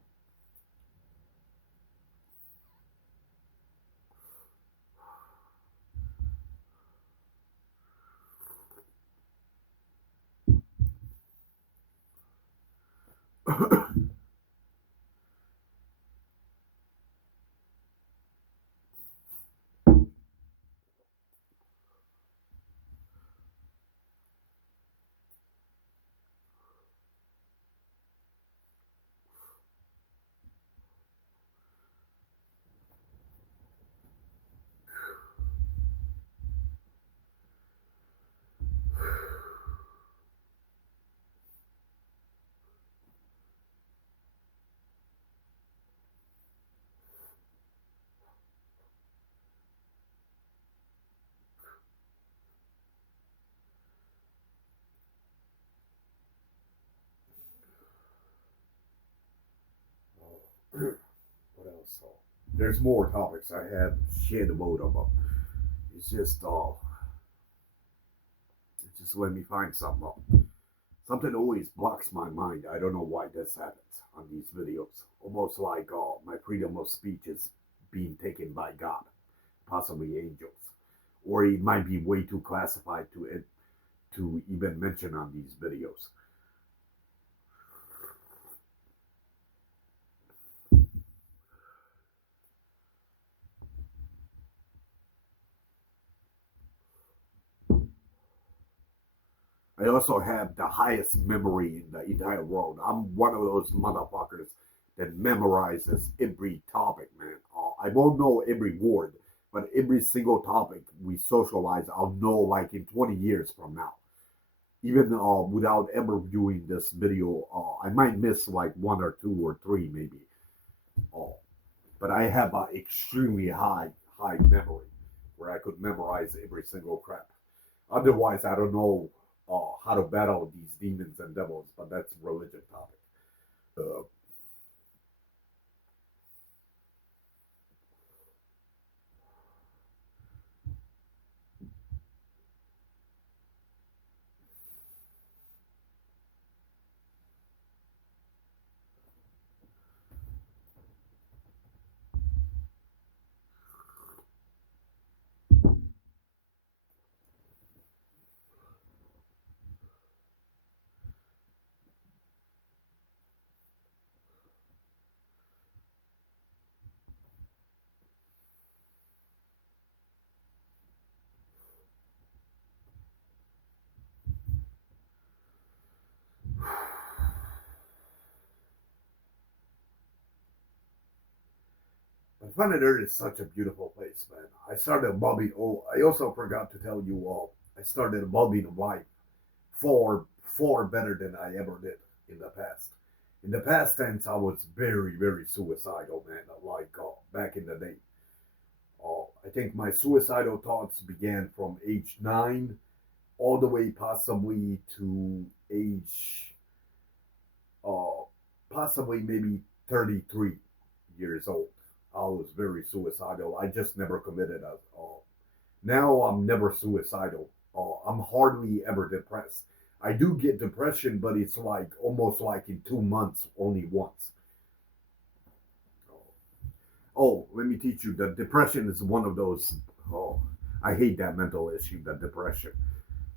what else? Oh, there's more topics. I have shared a load of them. It's just, just let me find something. Something always blocks my mind. I don't know why this happens on these videos. Almost like my freedom of speech is being taken by God, possibly angels, or it might be way too classified to even mention on these videos. I also have the highest memory in the entire world. I'm one of those motherfuckers that memorizes every topic, man. I won't know every word, but every single topic we socialize, I'll know like in 20 years from now. Even without ever viewing this video, I might miss like one or two or three maybe. Uh, but I have an extremely high memory where I could memorize every single crap. Otherwise, I don't know how to battle these demons and devils, but that's a religion topic. Uh, but Planet Earth is such a beautiful place, man. I started bulbing. Oh, I also forgot to tell you all. I started bulbing life far better than I ever did in the past. In the past tense, I was very suicidal, man. Like back in the day. I think my suicidal thoughts began from age 9 all the way possibly to age uh, possibly maybe 33 years old. I was very suicidal. I just never committed a. Now I'm never suicidal. I'm hardly ever depressed. I do get depression, but it's like almost like in 2 months, only once. Oh, let me teach you. The depression is one of those. Oh, I hate that mental issue, the depression.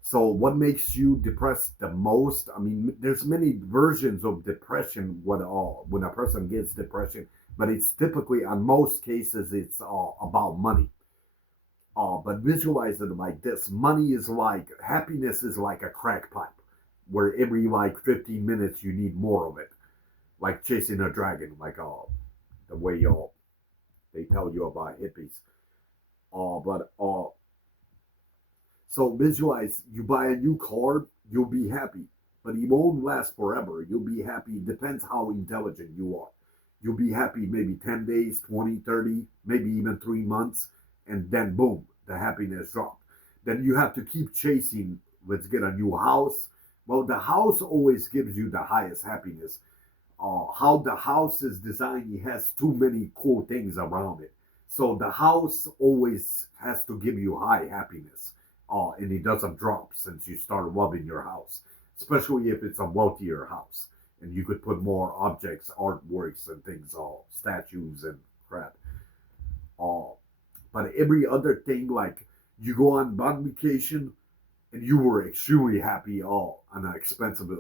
So what makes you depressed the most? I mean, there's many versions of depression when a person gets depression, but it's typically, on most cases, it's about money. But visualize it like this: money is like happiness is like a crack pipe, where every like 15 minutes you need more of it, like chasing a dragon, like the way they tell you about hippies. But So visualize you buy a new car, you'll be happy, but it won't last forever. You'll be happy. It depends how intelligent you are. You'll be happy maybe 10 days, 20, 30, maybe even 3 months, and then boom, the happiness dropped. Then you have to keep chasing. Let's get a new house. Well, the house always gives you the highest happiness. How the house is designed, it has too many cool things around it. So the house always has to give you high happiness. And it doesn't drop since you start loving your house, especially if it's a wealthier house. And you could put more objects, artworks, and things, statues and crap. Uh, but every other thing, like you go on vacation and you were extremely happy on an expensive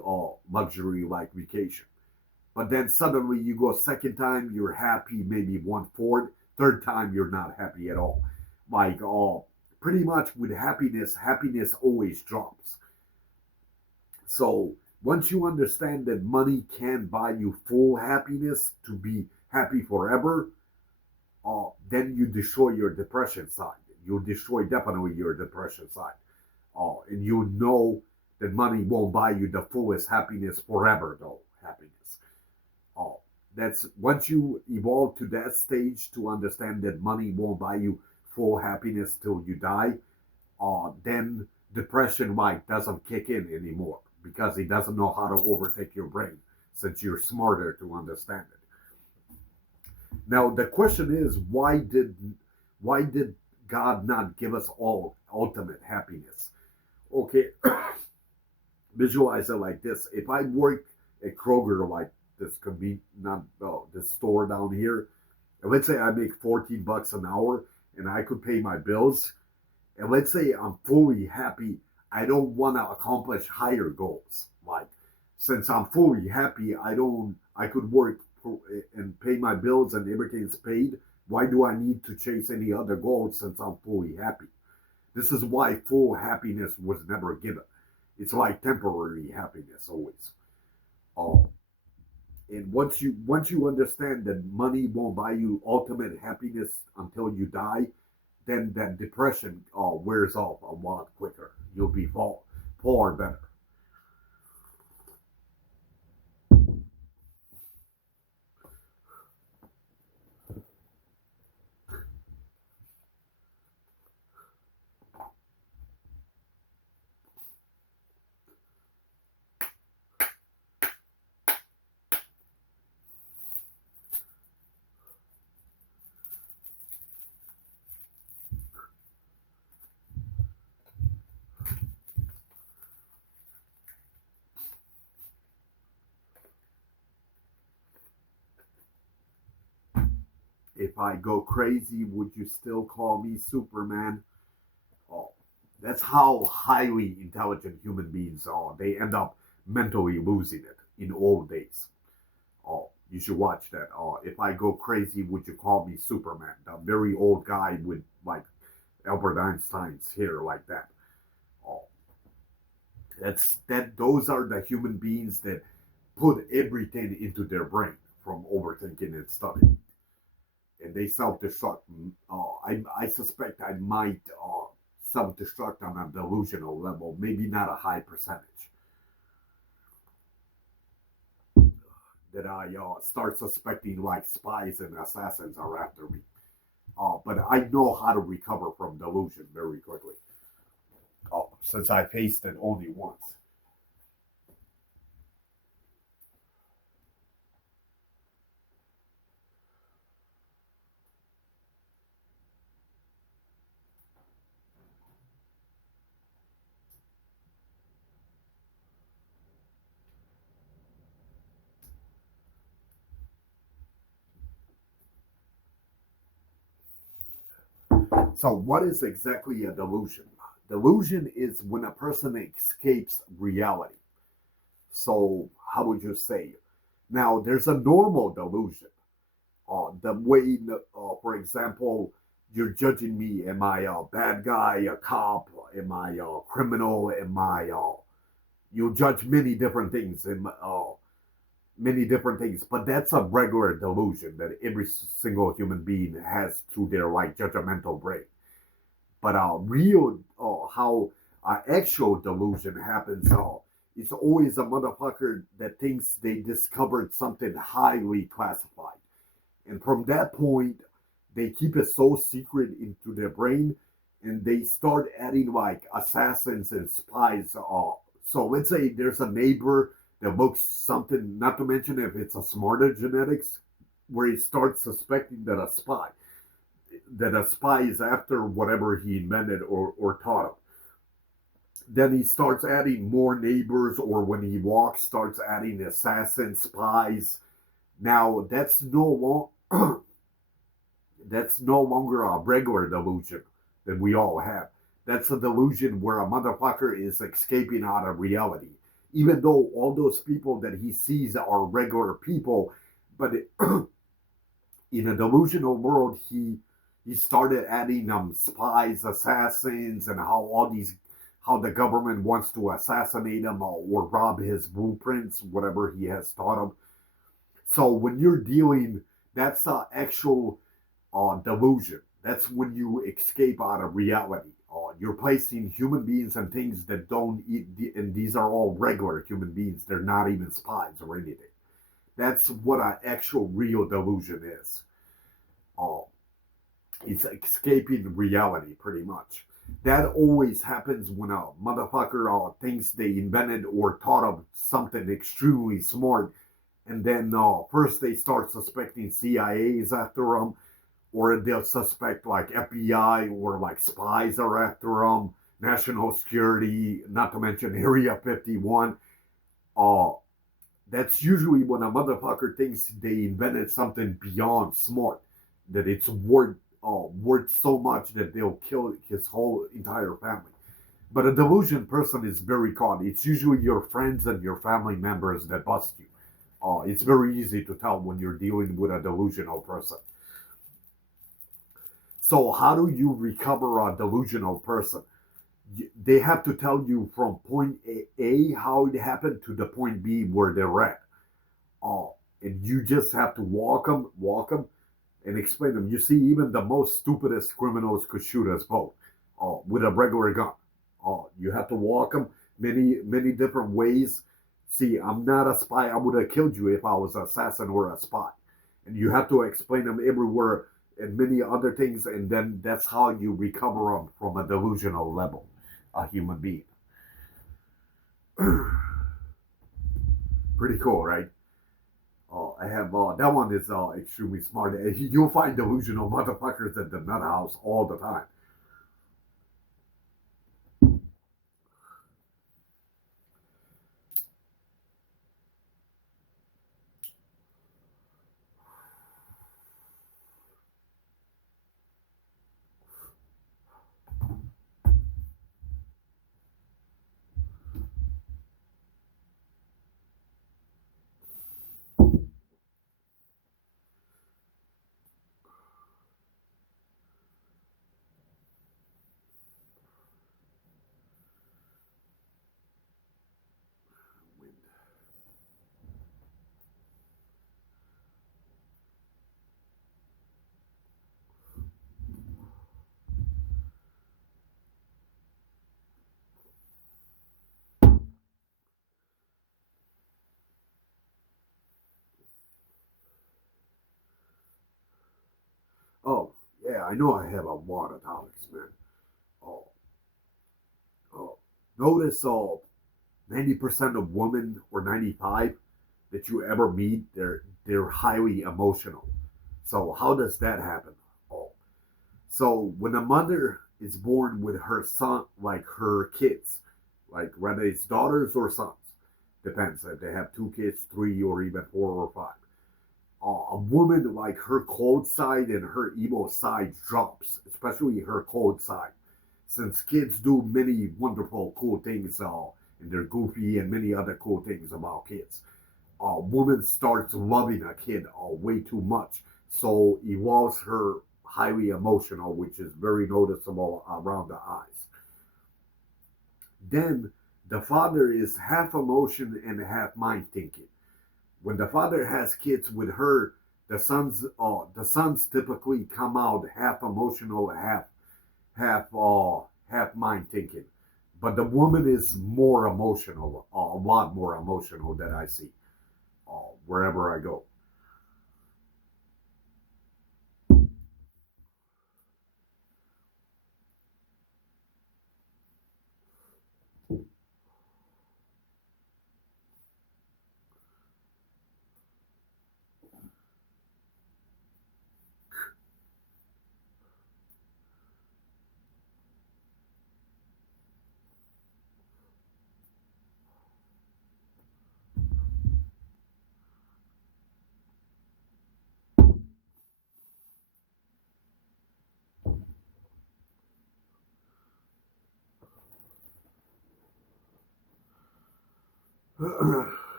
luxury like vacation. But then suddenly you go second time, you're happy, maybe one fourth. Third time, you're not happy at all. Like, pretty much with happiness, happiness always drops. So once you understand that money can buy you full happiness to be happy forever, then you destroy your depression side. You'll destroy definitely your depression side. And you know that money won't buy you the fullest happiness forever, though. Happiness. Oh, that's once you evolve to that stage to understand that money won't buy you full happiness till you die, then depression like doesn't kick in anymore because it doesn't know how to overtake your brain since you're smarter to understand it. Now the question is, why did God not give us all ultimate happiness? Okay, visualize it like this: if I work at Kroger, like this could be not this store down here, and let's say I make 14 bucks an hour and I could pay my bills, and let's say I'm fully happy, I don't want to accomplish higher goals. Like, since I'm fully happy, I could work and pay my bills and everything's paid. Why do I need to chase any other goals since I'm fully happy? This is why full happiness was never given. It's like temporary happiness always. Oh, and once you understand that money won't buy you ultimate happiness until you die, then that depression wears off a lot quicker. You'll be far better. If I go crazy, would you still call me Superman? Oh, that's how highly intelligent human beings are. They end up mentally losing it in old days. Oh, you should watch that. Oh, if I go crazy, would you call me Superman? The very old guy with like Albert Einstein's hair like that. Oh, those are the human beings that put everything into their brain from overthinking and studying, and they self-destruct. I suspect I might self-destruct on a delusional level, maybe not a high percentage. That I start suspecting like spies and assassins are after me. But I know how to recover from delusion very quickly. Since I faced it only once. So, what is exactly a delusion? delusion is when a person escapes reality. So how would you say? Now there's a normal delusion. The way, for example, you're judging me. Am I a bad guy, a cop? Am I a criminal? Am I? You judge many different things. Many different things, but that's a regular delusion that every single human being has through their like judgmental brain. But real, how actual delusion happens, it's always a motherfucker that thinks they discovered something highly classified. And from that point, they keep it so secret into their brain and they start adding like assassins and spies. So let's say there's a neighbor that looks something, not to mention if it's a smarter genetics, where he starts suspecting that a spy is after whatever he invented or taught him. Then he starts adding more neighbors, or when he walks, starts adding assassins, spies. Now that's no longer a regular delusion that we all have. That's a delusion where a motherfucker is escaping out of reality. Even though all those people that he sees are regular people, but in a delusional world, he started adding spies, assassins, and how the government wants to assassinate him or rob his blueprints, whatever he has taught him. So when you're dealing, that's an actual delusion. That's when you escape out of reality. You're placing human beings and things that don't eat, and these are all regular human beings. They're not even spies or anything. That's what an actual real delusion is. Uh, it's escaping reality, pretty much. That always happens when a motherfucker thinks they invented or thought of something extremely smart, and then first they start suspecting CIA's after them, or they'll suspect like FBI or like spies are after them, national security, not to mention Area 51. Uh, that's usually when a motherfucker thinks they invented something beyond smart, that it's worth so much that they'll kill his whole entire family. But a delusion person is very caught. It's usually your friends and your family members that bust you. It's very easy to tell when you're dealing with a delusional person. So how do you recover a delusional person? They have to tell you from point A how it happened to the point B where they're at. And you just have to walk them, and explain them. You see, even the most stupidest criminals could shoot us both with a regular gun. You have to walk them many different ways. See, I'm not a spy. I would have killed you if I was an assassin or a spy. And you have to explain them everywhere and many other things, and then that's how you recover them from a delusional level, a human being. Pretty cool, right? I have that one is extremely smart. You'll find delusional motherfuckers at the nut house all the time. Oh, yeah, I know I have a lot of topics, man. Oh, oh. Notice 90% of women or 95 that you ever meet, they're highly emotional. So how does that happen? Oh, so when a mother is born with her son, like her kids, like whether it's daughters or sons, depends if they have two kids, three, or even four or five. A woman, like her cold side and her emo side drops, especially her cold side. since kids do many wonderful, cool things, and they're goofy and many other cool things about kids. A woman starts loving a kid way too much, so evolves her highly emotional, which is very noticeable around the eyes. Then the father is half emotion and half mind thinking. When the father has kids with her, the sons typically come out half emotional, half mind thinking. But the woman is more emotional, a lot more emotional that I see wherever I go.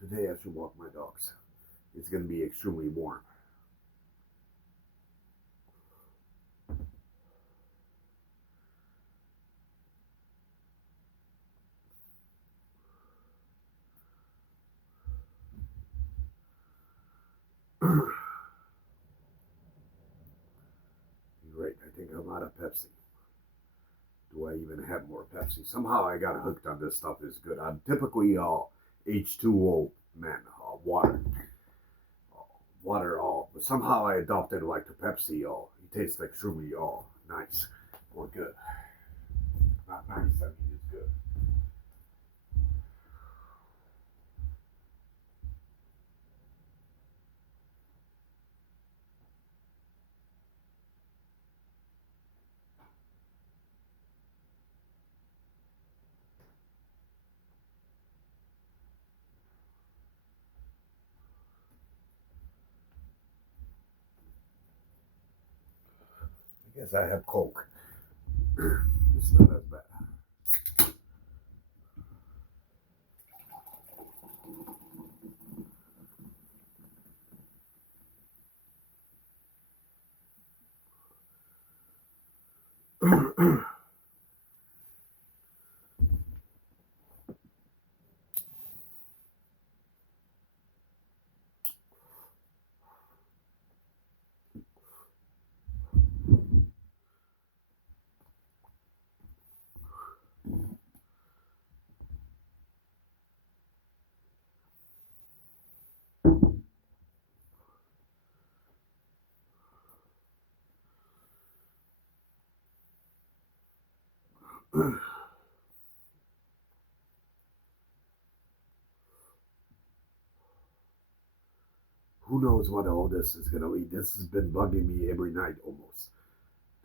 Today I should walk my dogs. It's going to be extremely warm. You're right. I think I'm out of Pepsi. Do I even have more Pepsi? Somehow I got hooked on this stuff. Is good. I'm typically H2O man, water, water. But somehow I adopted like the Pepsi. It tastes extremely nice or good. Not nice. I mean it's good. I guess I have Coke. It's not as bad. Who knows what all this is gonna lead? This has been bugging me every night almost.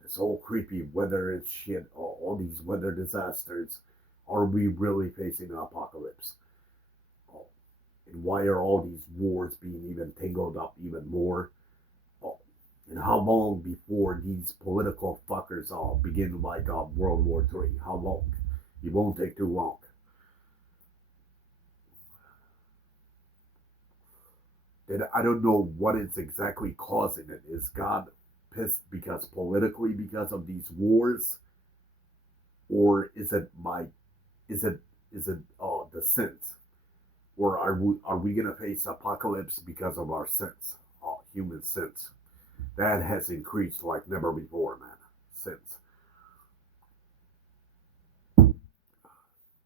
This whole creepy weather and shit, all these weather disasters. Are we really facing an apocalypse? Oh, and why are all these wars being even tangled up even more? Oh, and how long before these political fuckers all begin like World War III? How long? It won't take too long. And I don't know what is exactly causing it. Is God pissed because politically because of these wars, or is it the sins, or are we gonna face apocalypse because of our sins, human sins? That has increased like never before, man. Since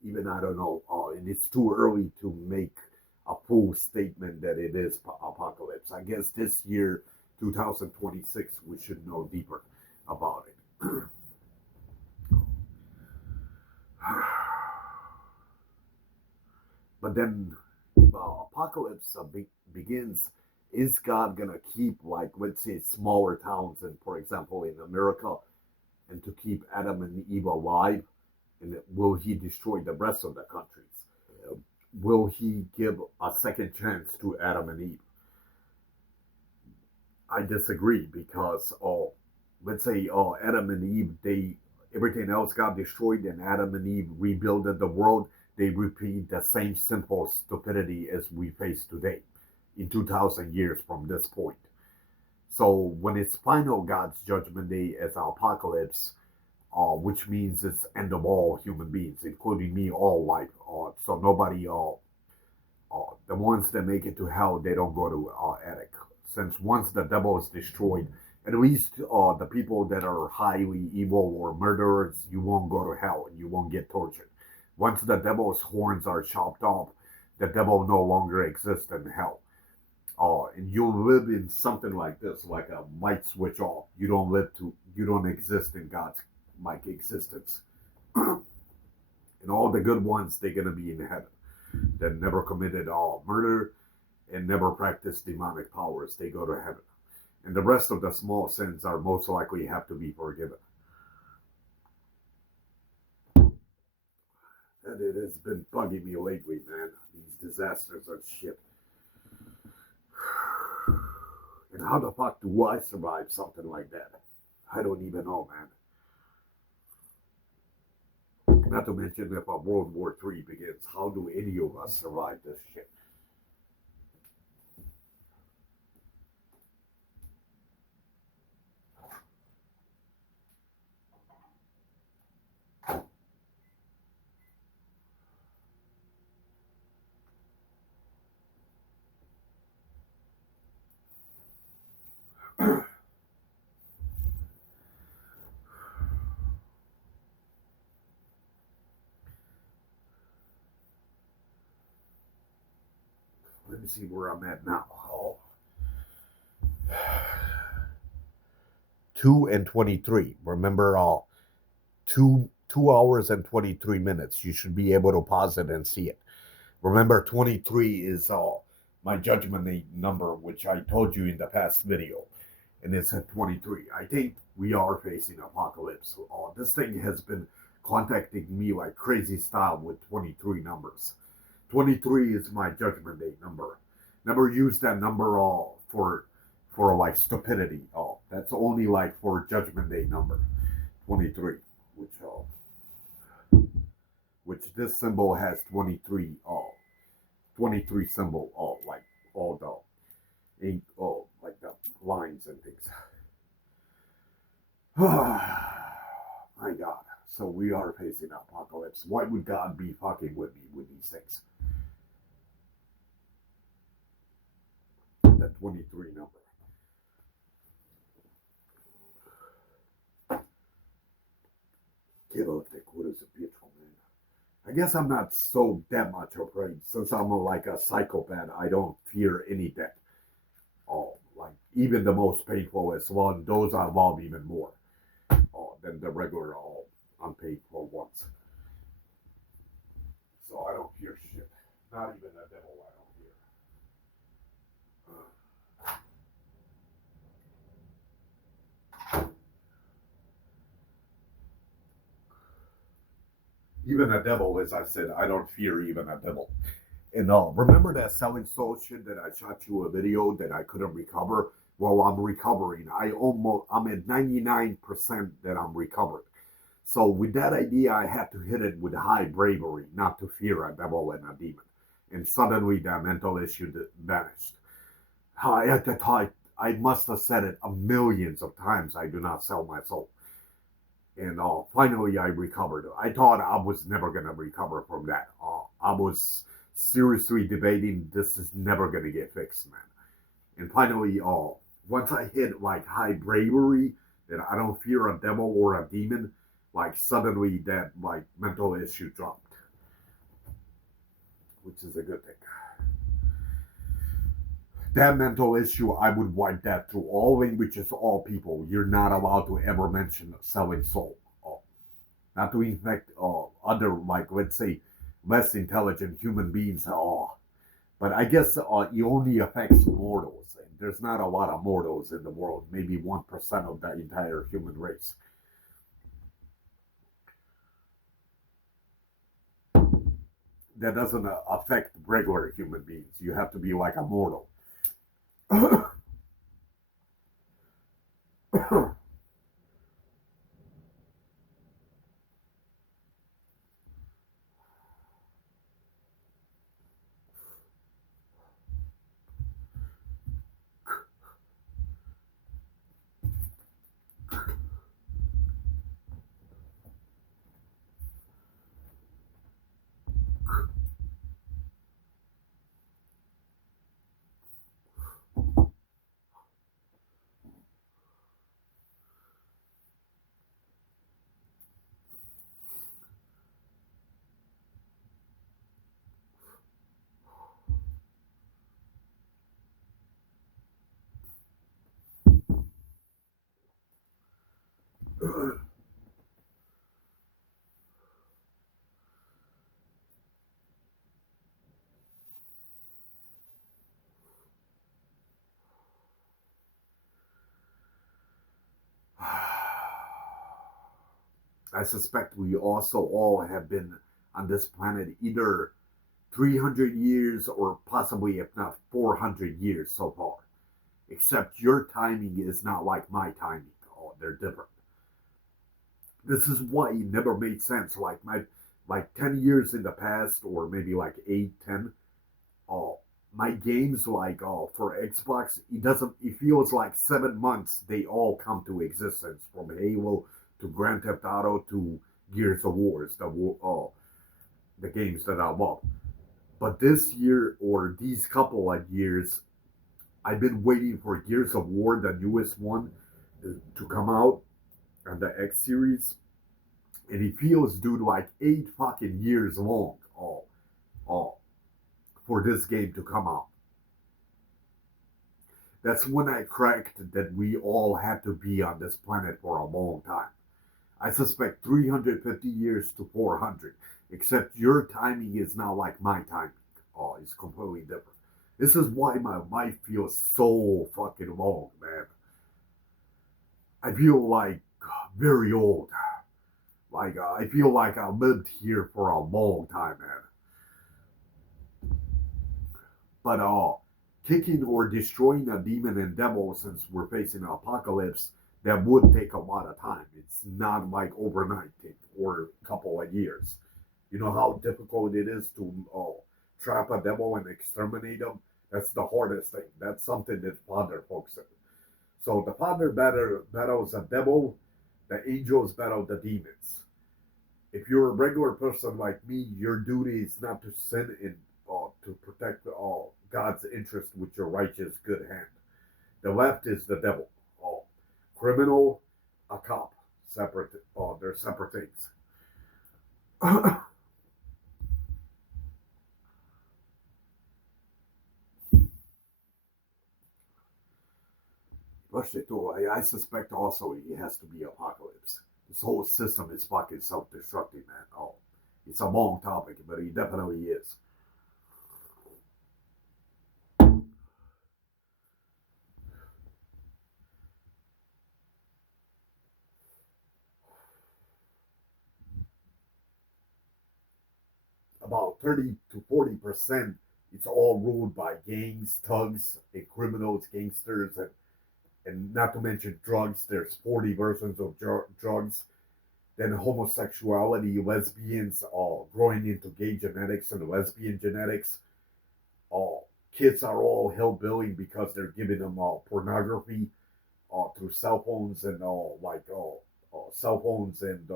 even I don't know, and it's too early to make a full statement that it is apocalypse. I guess this year, 2026, we should know deeper about it. But then, if apocalypse begins, is God gonna keep like let's say smaller towns, and for example in America, and to keep Adam and Eve alive, and will He destroy the rest of the countries? Will He give a second chance to Adam and Eve? I disagree because let's say Adam and Eve, they everything else got destroyed, and Adam and Eve rebuilded the world. They repeat the same simple stupidity as we face today, in 2,000 years from this point. So when it's final God's judgment day as apocalypse, which means it's end of all human beings, including me, all life. So nobody, the ones that make it to hell, they don't go to attic. Since once the devil is destroyed, at least the people that are highly evil or murderers, you won't go to hell and you won't get tortured. Once the devil's horns are chopped off, the devil no longer exists in hell. And you live in something like this, like a light switch off. You don't exist in God's like existence. And all the good ones, they're gonna be in heaven. That never committed murder and never practiced demonic powers, they go to heaven. And the rest of the small sins are most likely have to be forgiven. And it has been bugging me lately, man. These disasters are shit. And how the fuck do I survive something like that? I don't even know, man. Not to mention if a World War III begins, how do any of us survive this shit? Let me see where I'm at now. 2:23. Remember, 2 hours and 23 minutes. You should be able to pause it and see it. Remember, 23 is my judgment number, which I told you in the past video, and it's at 23. I think we are facing apocalypse. This thing has been contacting me like crazy style with 23 numbers. 23 is my judgment day number. Never use that number for like stupidity. That's only like for judgment day number 23, which this symbol has 23 23 symbol like all the ink like the lines and things. My God. So we are facing apocalypse. Why would God be fucking with me with these things? That 23 number. Give up the quarters of beautiful man. I guess I'm not so that much afraid. Since I'm like a psychopath, I don't fear any death. Like even the most painful one, those I love even more than the regular unpainful ones. So I don't fear shit. Not even the devil I don't fear. Even a devil, as I said, I don't fear even a devil. And remember that selling soul shit that I shot you a video that I couldn't recover? Well, I'm recovering. I'm at 99% that I'm recovered. So with that idea, I had to hit it with high bravery, not to fear a devil and a demon. And suddenly that mental issue vanished. At the time, I must have said it a millions of times. I do not sell my soul. And finally, I recovered. I thought I was never going to recover from that. I was seriously debating this is never going to get fixed, man. And finally, once I hit like high bravery, that I don't fear a devil or a demon, like suddenly that like mental issue dropped, which is a good thing. That mental issue, I would wipe that through all languages, all people. You're not allowed to ever mention selling soul. Not to infect other, like, let's say, less intelligent human beings. But I guess it only affects mortals. And there's not a lot of mortals in the world. Maybe 1% of the entire human race. That doesn't affect regular human beings. You have to be like a mortal. I suspect we also all have been on this planet either 300 years or possibly, if not 400 years so far. Except your timing is not like my timing. Oh, they're different. This is why it never made sense. Like 10 years in the past, or maybe like 8, 10. Oh, my games for Xbox, it feels like 7 months they all come to existence from Halo to Grand Theft Auto to Gears of Wars, the games that I love. But this year or these couple of years, I've been waiting for Gears of War, the newest one, to come out on the X series, and it feels, dude, like 8 fucking years long. Oh, for this game to come out. That's when I cracked that we all had to be on this planet for a long time. I suspect 350 years to 400, except your timing is not like my timing. Oh, it's completely different. This is why my life feels so fucking long, man. I feel like very old. I feel like I lived here for a long time, man. But kicking or destroying a demon and devil, since we're facing an apocalypse, that would take a lot of time. It's not like overnight thing or a couple of years. You know how difficult it is to trap a devil and exterminate them? That's the hardest thing. That's something that Father focuses. So the Father battles the devil, the angels battle the demons. If you're a regular person like me, your duty is not to sin and to protect God's interest with your righteous good hand. The left is the devil. Criminal, a cop. Separate. They're separate things. I suspect also it has to be apocalypse. This whole system is fucking self-destructing, man. Oh, it's a long topic, but it definitely is. About 30 to 40%, it's all ruled by gangs, thugs, and criminals, gangsters, and not to mention drugs. There's 40 versions of drugs. Then homosexuality, lesbians, growing into gay genetics and lesbian genetics. All kids are all hillbilly because they're giving them pornography through cell phones and cell phones and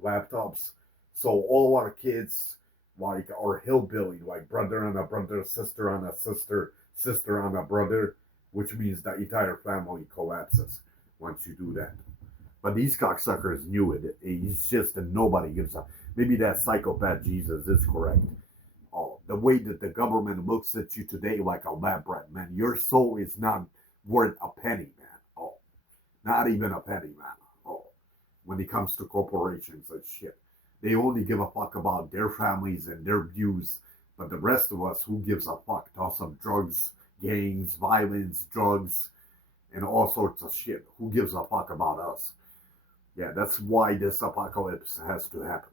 laptops. So all our kids are hillbilly, like brother on a brother, sister on a sister, sister on a brother, which means the entire family collapses once you do that. But these cocksuckers knew it. It's just that nobody gives up. Maybe that psychopath Jesus is correct. Oh, the way that the government looks at you today like a lab rat, man. Your soul is not worth a penny, man. Oh, not even a penny, man. Oh, when it comes to corporations and shit, they only give a fuck about their families and their views. But the rest of us, who gives a fuck? Toss some drugs, gangs, violence, drugs, and all sorts of shit. Who gives a fuck about us? Yeah, that's why this apocalypse has to happen.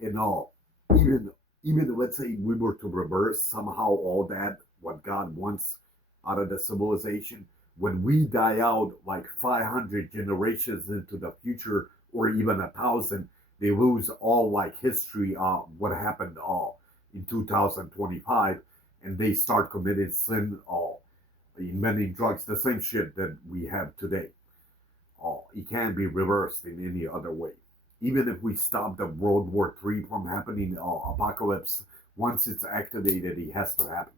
And even even let's say we were to reverse somehow all that what God wants out of the civilization, when we die out like 500 generations into the future or even 1,000, they lose all like history of what happened all in 2025, and they start committing sin all inventing drugs, the same shit that we have today. It can't be reversed in any other way. Even if we stop the World War III from happening, apocalypse, once it's activated, it has to happen.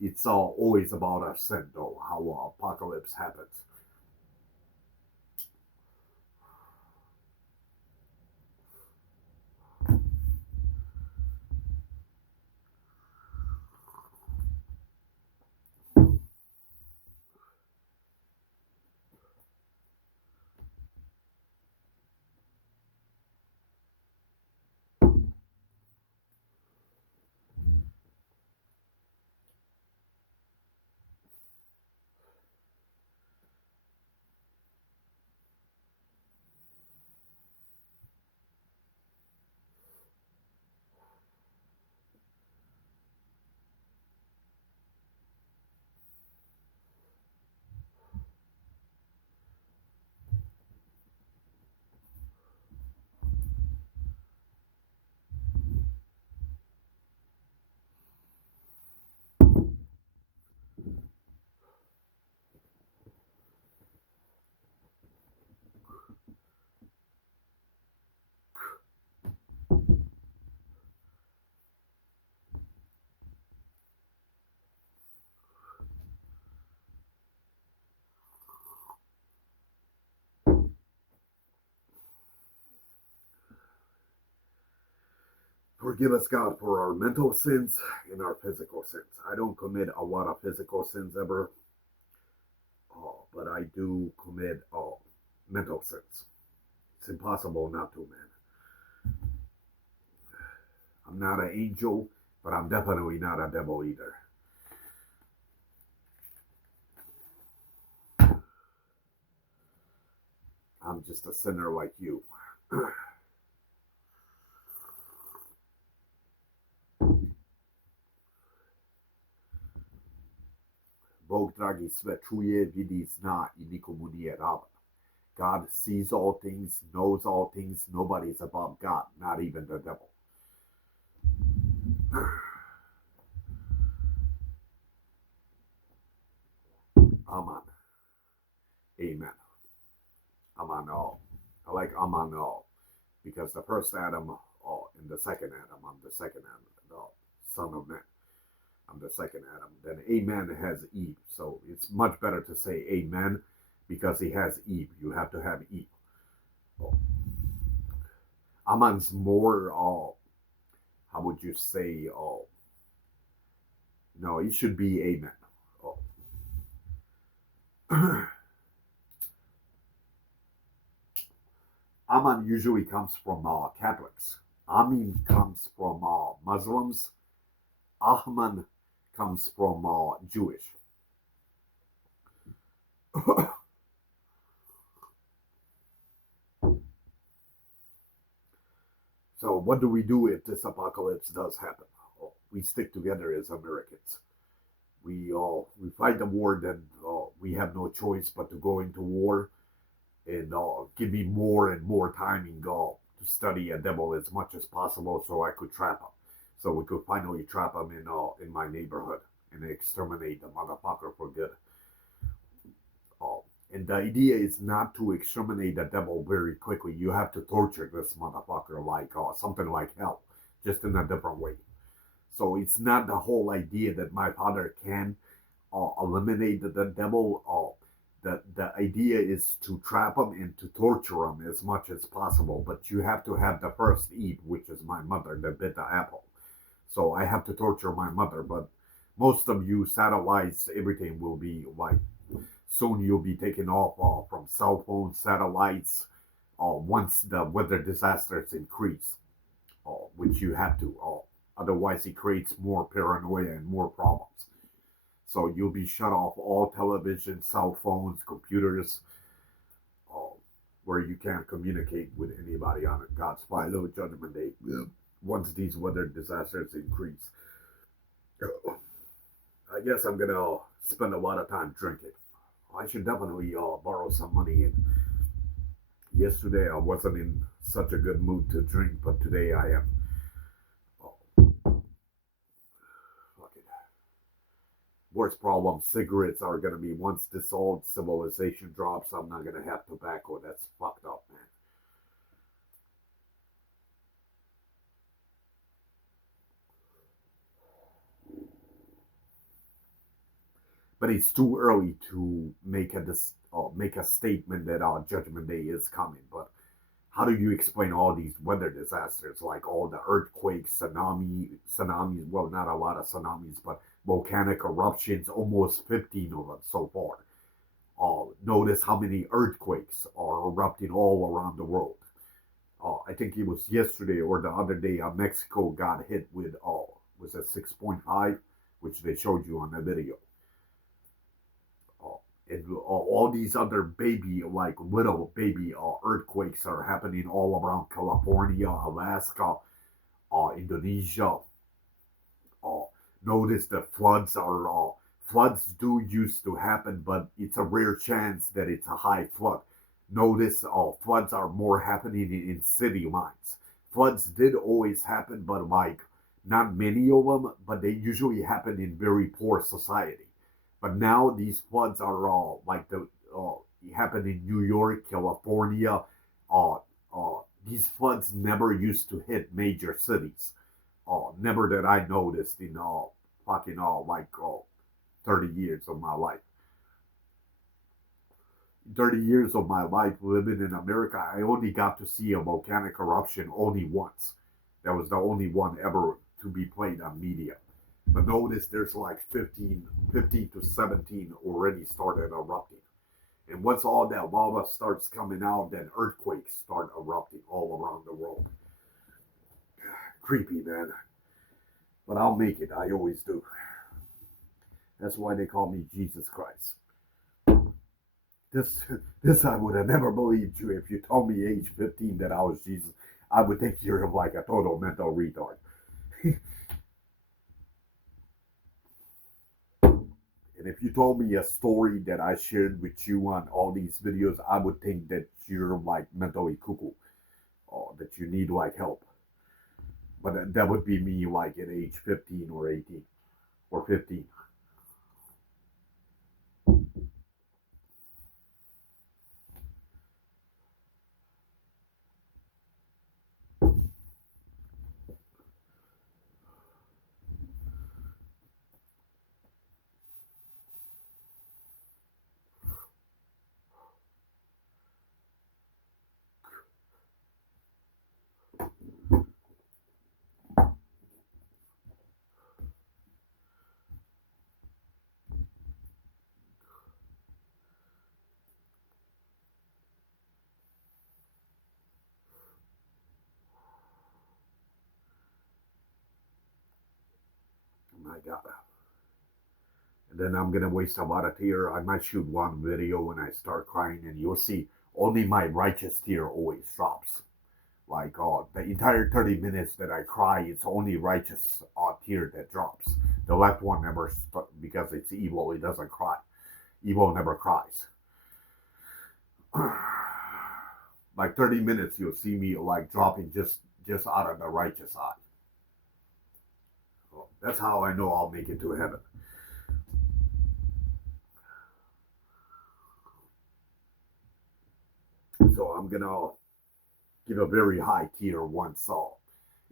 It's always about our sin, though, how apocalypse happens. Forgive us, God, for our mental sins and our physical sins. I don't commit a lot of physical sins ever, but I do commit mental sins. It's impossible not to, man. I'm not an angel, but I'm definitely not a devil either. I'm just a sinner like you. Bog dragi sve čuje, vidi, zna I nikomu nije ravan. God sees all things, knows all things. Nobody's above God, not even the devil. Amen. Amen. Amen. I like Amen because the first Adam and the second Adam, I'm the second Adam, the son of man. I'm the second Adam. Then Amen has Eve. So it's much better to say Amen because he has Eve. You have to have Eve. Oh. Aman's more, how would you say, no, it should be Amen. Oh. Aman usually comes from Catholics. Amin comes from Muslims. Ahman comes from Jewish. So what do we do if this apocalypse does happen? We stick together as Americans. We fight the war, then we have no choice but to go into war, and give me more and more time in to study a devil as much as possible so I could trap him. So we could finally trap him in my neighborhood and exterminate the motherfucker for good. And the idea is not to exterminate the devil very quickly. You have to torture this motherfucker like something like hell, just in a different way. So it's not the whole idea that my father can eliminate the devil. The idea is to trap him and to torture him as much as possible. But you have to have the first Eve, which is my mother, that bit the apple. So I have to torture my mother. But most of you satellites, everything will be like, soon you'll be taken off from cell phone satellites once the weather disasters increase, which you have to. Otherwise, it creates more paranoia and more problems. So you'll be shut off all television, cell phones, computers, where you can't communicate with anybody on God's final judgment day. Yeah. Once these weather disasters increase, I guess I'm gonna spend a lot of time drinking. I should definitely borrow some money. And yesterday I wasn't in such a good mood to drink, but today I am. Fuck it. Worst problem, cigarettes are gonna be once this old civilization drops. I'm not gonna have tobacco. That's fucked up, man. But it's too early to make a statement that Judgment Day is coming. But how do you explain all these weather disasters, like all the earthquakes, tsunamis? Well, not a lot of tsunamis, but volcanic eruptions. Almost 15 of them so far. Notice how many earthquakes are erupting all around the world. I think it was yesterday or the other day, Mexico got hit with was it 6.5, which they showed you on the video. And all these other little baby earthquakes are happening all around California, Alaska, Indonesia. Notice the floods do used to happen, but it's a rare chance that it's a high flood. Notice floods are more happening in city lines. Floods did always happen, but like not many of them, but they usually happen in very poor society. But now these floods are like the happen in New York, California. Uh, these floods never used to hit major cities. Never that I noticed in fucking 30 years of my life. 30 years of my life living in America, I only got to see a volcanic eruption only once. That was the only one ever to be played on media. But notice there's like 15 to 17 already started erupting. And once all that lava starts coming out, then earthquakes start erupting all around the world. Creepy, man. But I'll make it. I always do. That's why they call me Jesus Christ. This, this I would have never believed you if you told me age 15 that I was Jesus. I would think you're like a total mental retard. And if you told me a story that I shared with you on all these videos, I would think that you're like mentally cuckoo, or that you need like help. But that would be me like at age 15 or 18 or 15. My God. And then I'm gonna waste a lot of tear. I might shoot one video when I start crying, and you'll see only my righteous tear always drops. Like the entire 30 minutes that I cry, it's only righteous tear that drops. The left one never, because it's evil, it doesn't cry. Evil never cries. Like 30 minutes, you'll see me like dropping just out of the righteous eye. So that's how I know I'll make it to heaven. So I'm gonna give a very high tier one soul.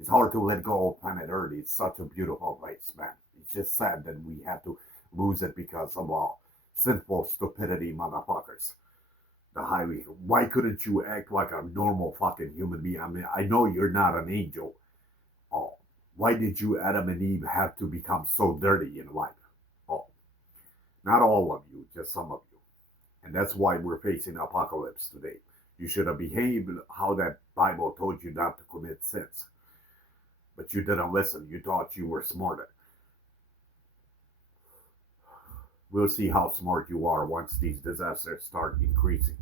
It's hard to let go of planet Earth. It's such a beautiful place, man. It's just sad that we have to lose it because of sinful stupidity, motherfuckers. The highway. Why couldn't you act like a normal fucking human being? I mean, I know you're not an angel. Oh, why did you, Adam and Eve, have to become so dirty in life? Oh, not all of you, just some of you. And that's why we're facing apocalypse today. You should have behaved how that Bible told you not to commit sins. But you didn't listen. You thought you were smarter. We'll see how smart you are once these disasters start increasing.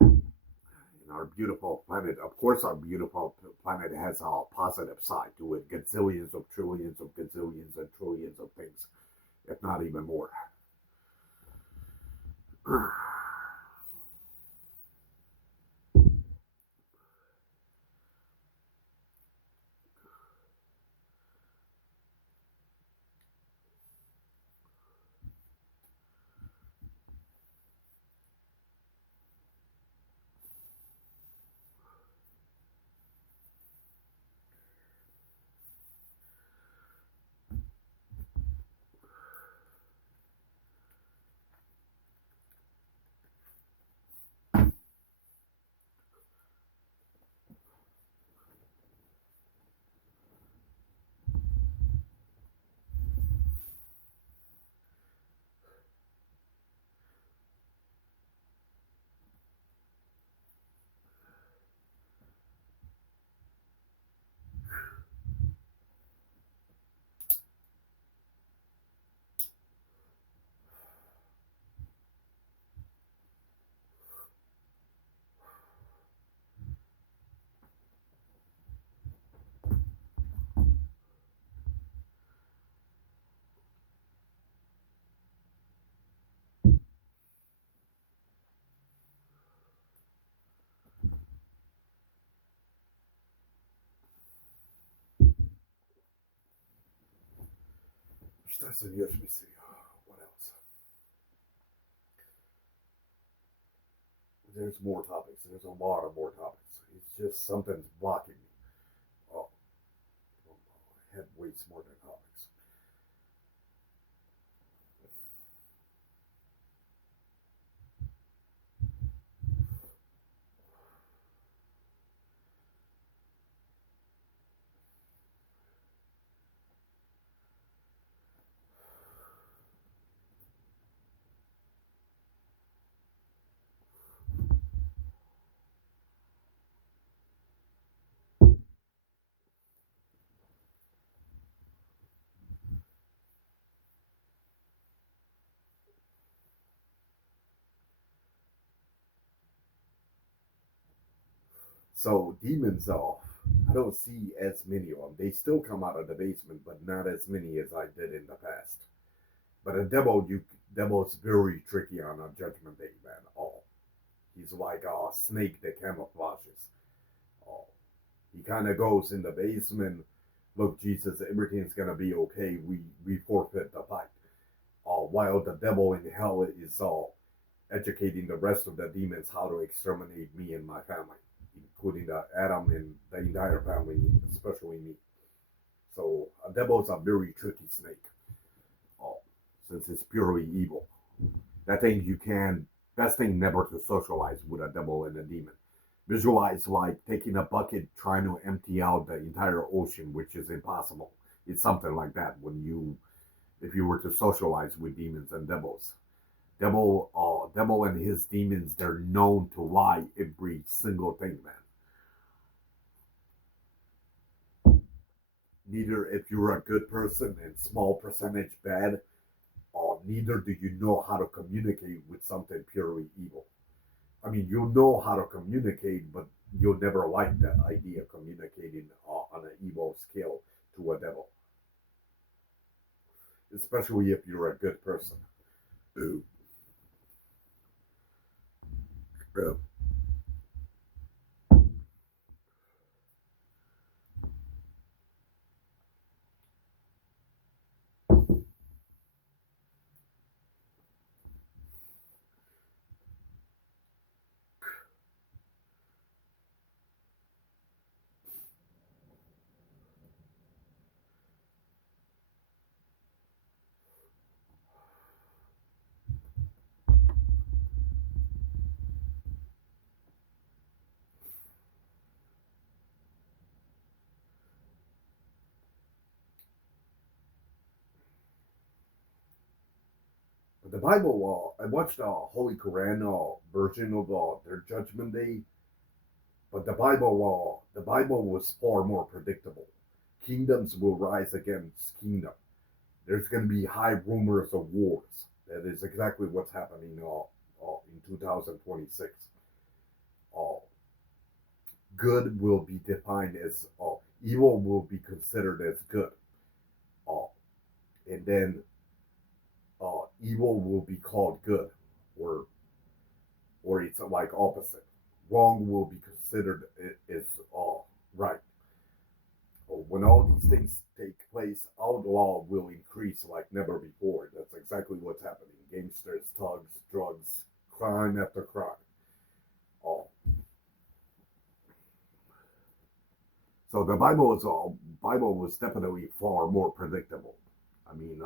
In our beautiful planet, of course, our beautiful planet has a positive side to it. Gazillions of trillions of gazillions and trillions of things, if not even more. That's in let me see. What else? There's more topics. There's a lot of more topics. It's just something's blocking me. Oh, I had way more than topics. So demons, I don't see as many of them. They still come out of the basement, but not as many as I did in the past. But a devil's very tricky on a judgment day, man. Oh, he's like a snake that camouflages. Oh, he kind of goes in the basement. Look, Jesus, everything's gonna be okay. We forfeit the fight. While the devil in hell is educating the rest of the demons how to exterminate me and my family, including the Adam and the entire family, especially me. So a devil's a very tricky snake, uh, since it's purely evil. That thing you can, best thing never to socialize with a devil and a demon. Visualize like taking a bucket trying to empty out the entire ocean, which is impossible. It's something like that when you, if you were to socialize with demons and devils. Devil and his demons, they're known to lie every single thing, man. Neither if you're a good person and small percentage bad, neither do you know how to communicate with something purely evil. I mean, you'll know how to communicate, but you'll never like that idea of communicating on an evil scale to a devil, especially if you're a good person. Ooh. Uh, but the Bible, I watched the Holy Quran version of their Judgment Day, but the Bible was far more predictable. Kingdoms will rise against kingdom. There's going to be high rumors of wars. That is exactly what's happening in 2026. Uh, Good will be defined as evil will be considered as good, uh, and then evil will be called good, or it's like opposite. Wrong will be considered as right. When all these things take place, outlaw will increase like never before. That's exactly what's happening. Gangsters, thugs, drugs, crime after crime. Uh, so the Bible was definitely far more predictable. I mean,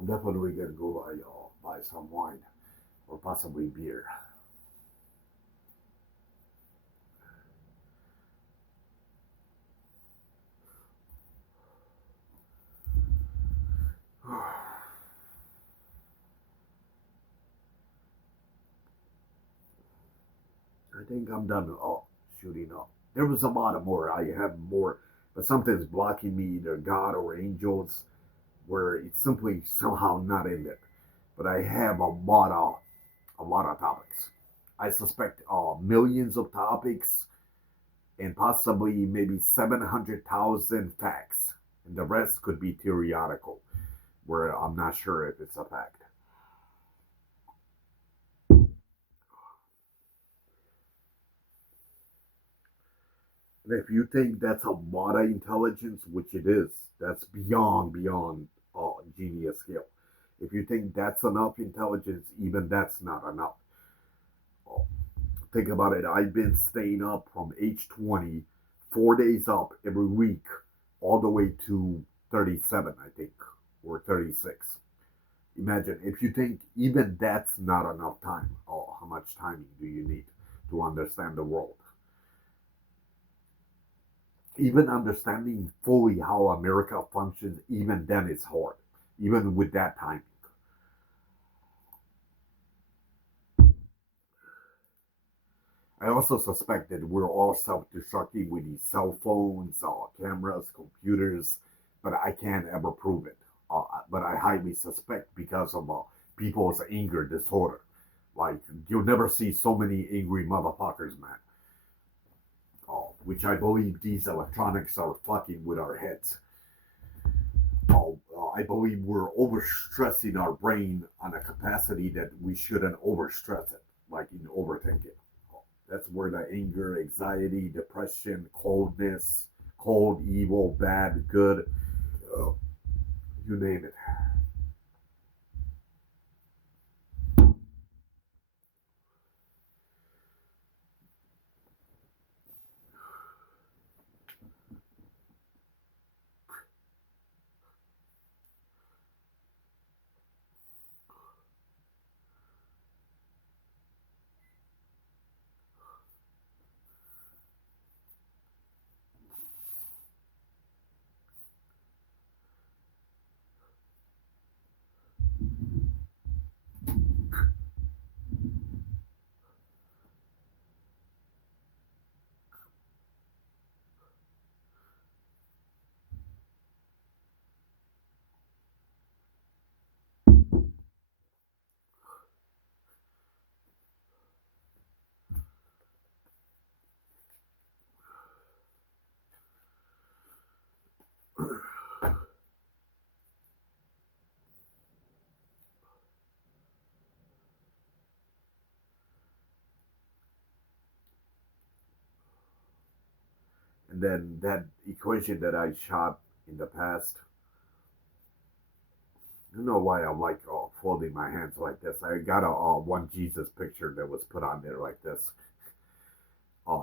I'm definitely gonna go buy some wine or possibly beer. I think I'm done shooting up. There was a lot of more. I have more, but something's blocking me, either God or angels, where it's simply somehow not in it. But I have a lot of topics. I suspect millions of topics and possibly maybe 700,000 facts, and the rest could be theoretical, where I'm not sure if it's a fact. If you think that's a lot of intelligence, which it is, that's beyond genius skill. If you think that's enough intelligence, even that's not enough. Oh, think about it. I've been staying up from age 20, 4 days up every week, all the way to 37, I think, or 36. Imagine if you think even that's not enough time. Oh, how much timing do you need to understand the world? Even understanding fully how America functions, even then it's hard. Even with that timing. I also suspect that we're all self-destructing with these cell phones, cameras, computers, but I can't ever prove it. But I highly suspect because of people's anger disorder. Like you'll never see so many angry motherfuckers, man. Which I believe these electronics are fucking with our heads. I believe we're overstressing our brain on a capacity that we shouldn't overstress it, like in overthinking. That's where the anger, anxiety, depression, coldness, cold, evil, bad, good, uh, you name it. And then that equation that I shot in the past, I don't know why I'm like folding my hands like this. I got a one Jesus picture that was put on there like this.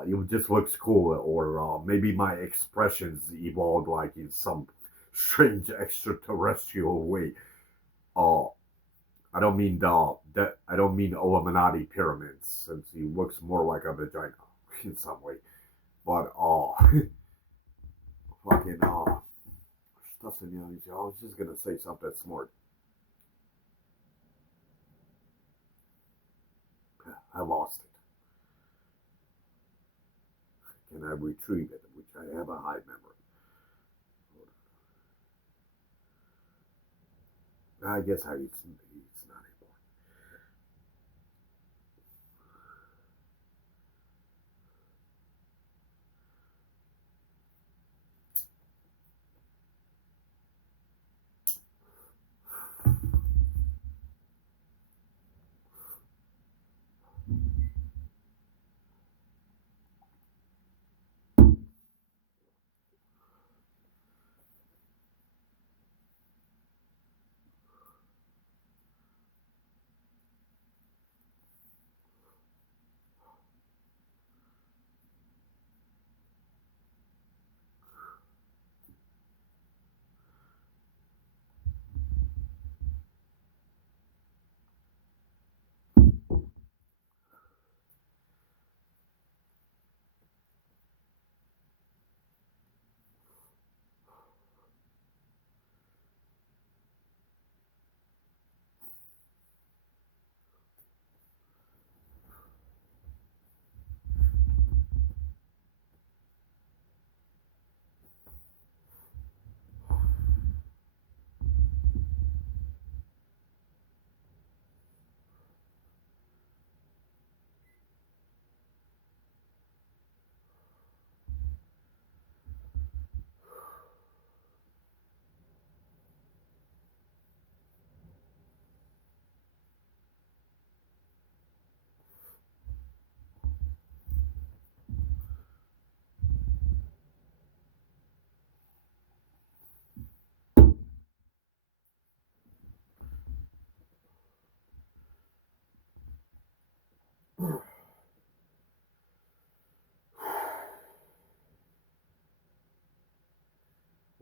It just looks cool, or maybe my expressions evolved like in some strange extraterrestrial way. Uh, I don't mean that. I don't mean Illuminati pyramids, since he looks more like a vagina in some way. But fucking I was just gonna say something smart. I lost it. Can I retrieve it? Which I have a high memory. I guess it's not important.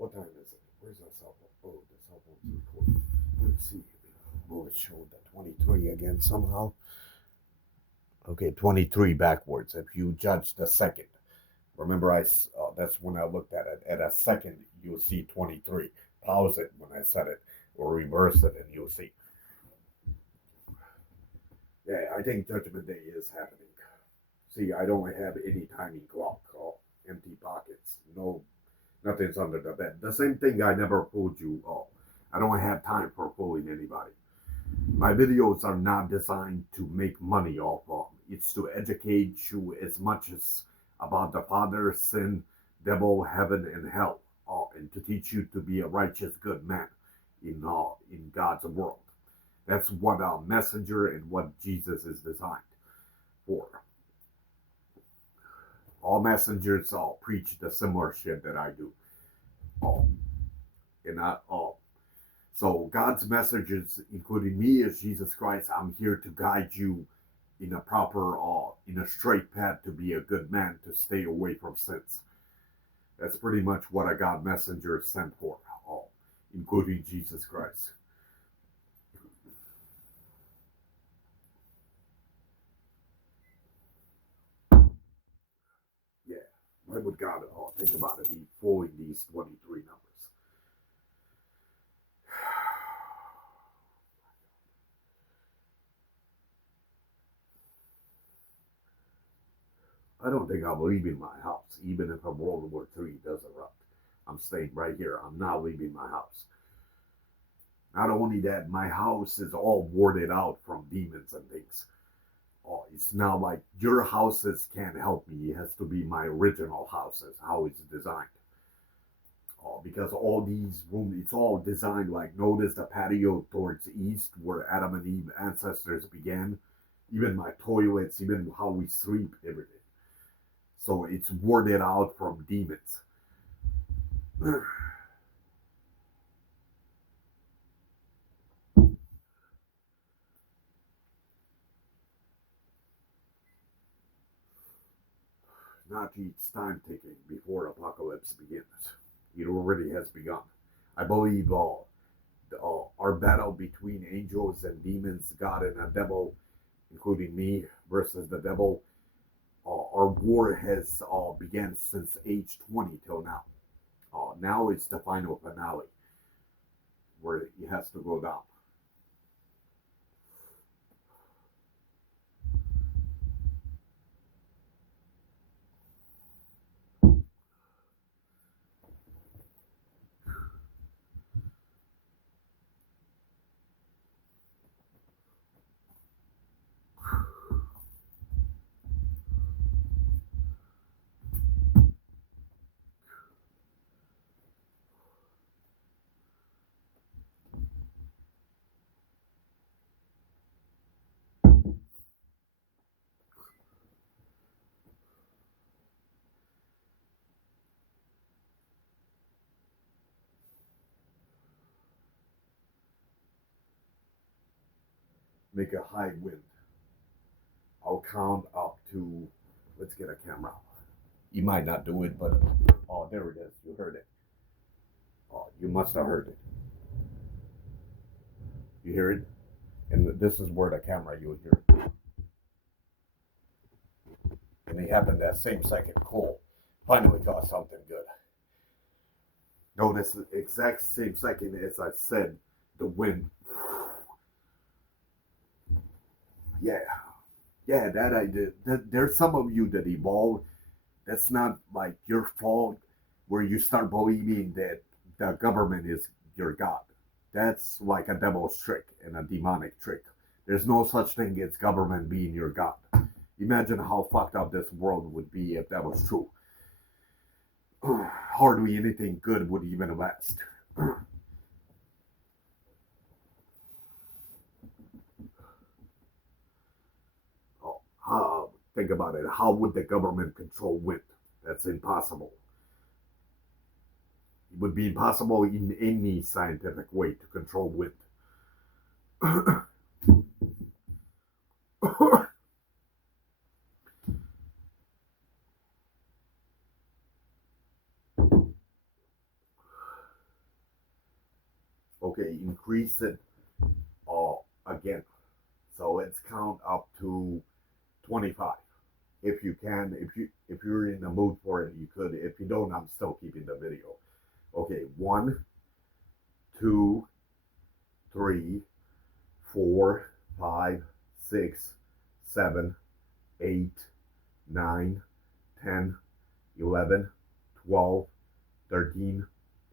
What time is it? Where's the cell phone? Oh, the cell phone's recording. Let's see. Will it show the 23 again somehow? Okay, 23 backwards. If you judge the second, remember that's when I looked at it. At a second, you'll see 23. Pause it when I said it, or reverse it, and you'll see. Yeah, I think Judgment Day is happening. See, I don't have any timing clock or empty pockets. No, nothing's under the bed. The same thing I never fooled you all. I don't have time for fooling anybody. My videos are not designed to make money off of. It's to educate you as much as about the Father, sin, devil, heaven, and hell, and to teach you to be a righteous, good man in God's world. That's what a messenger and what Jesus is designed for. All messengers all preach the similar shit that I do. And not all. So God's messages, including me as Jesus Christ, I'm here to guide you in a proper, in a straight path to be a good man, to stay away from sins. That's pretty much what a God messenger is sent for, including Jesus Christ. Yeah, why would God think about it, be fooling these 23 numbers? I don't think I'm leaving my house, even if a World War III does erupt. I'm staying right here. I'm not leaving my house. Not only that, my house is all warded out from demons and things. It's not like your houses can't help me. It has to be my original houses, how it's designed. Because all these rooms, it's all designed like, notice the patio towards the east where Adam and Eve ancestors began. Even my toilets, even how we sleep, everything. So it's warded out from demons. Not its time ticking before apocalypse begins. It already has begun. I believe our battle between angels and demons, God and the devil, including me versus the devil, our war has began since age 20 till now. Now it's the final finale where it has to go down. Make a high wind. I'll count up to, let's get a camera. You might not do it, but there it is. You heard it. You must have heard it. You hear it? And this is where the camera, you'll hear it. And it happened that same second. Cool. Finally got something good. Notice the exact same second as I said, the wind. Yeah. Yeah, that I did. There's some of you that evolved. That's not like your fault where you start believing that the government is your God. That's like a devil's trick and a demonic trick. There's no such thing as government being your God. Imagine how fucked up this world would be if that was true. Hardly anything good would even last. Think about it. How would the government control wind? That's impossible. It would be impossible in any scientific way to control wind. Okay, increase it again. So let's count up to 25. If you can, if you're in the mood for it, you could. If you don't, I'm still keeping the video. Okay, 1, 2, 3, 4, 5, 6, 7, 8, 9, 10, 11, 12, 13,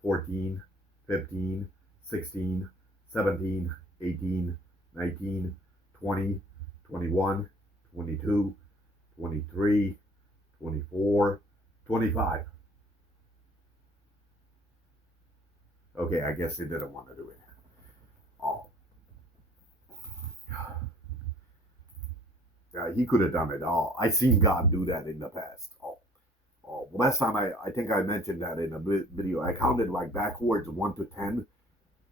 14, 15, 16, 17, 18, 19, 20, 21, 22, 23, 24, 25. Okay, I guess he didn't want to do it. Oh. He could have done it. Oh, I seen God do that in the past. Last time I think I mentioned that in a video. I counted like backwards 1 to 10,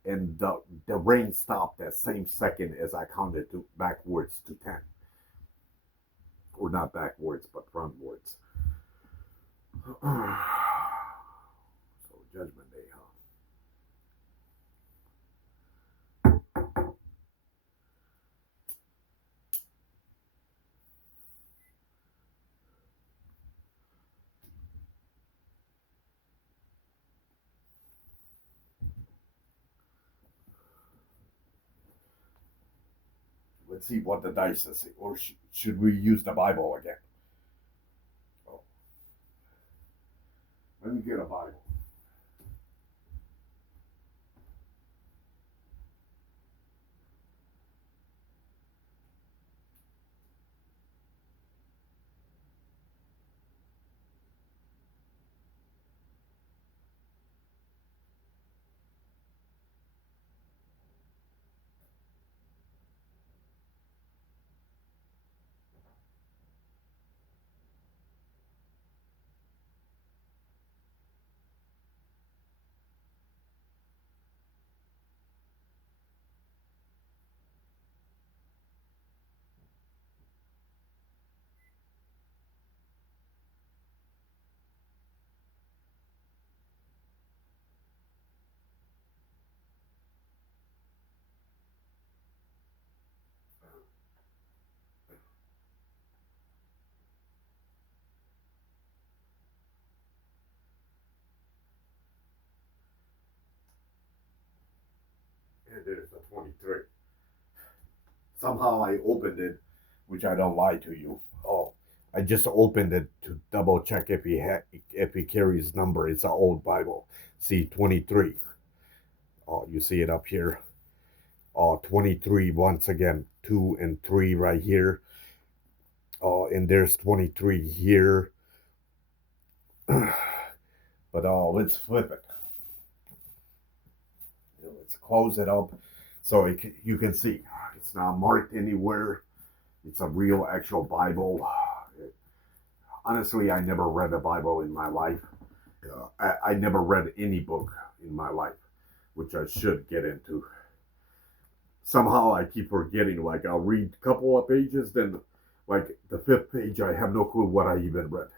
and the rain stopped that same second as I counted to backwards to 10, or not backwards but frontwards. So Judgment Day, huh? Let's see what the dice say, or should we use the Bible again? Oh, let me get a Bible. And there's the 23. Somehow I opened it, which I don't lie to you. Oh, I just opened it to double check if he carries number. It's an old Bible. See 23. Oh, you see it up here. Oh, 23 once again. 2 and 3 right here. Oh, and there's 23 here. But let's flip it. Let's close it up so you can see it's not marked anywhere. It's a real actual Bible. Honestly, I never read a Bible in my life. I never read any book in my life, which I should get into. Somehow I keep forgetting. Like I'll read a couple of pages, then like the 5th page, I have no clue what I even read.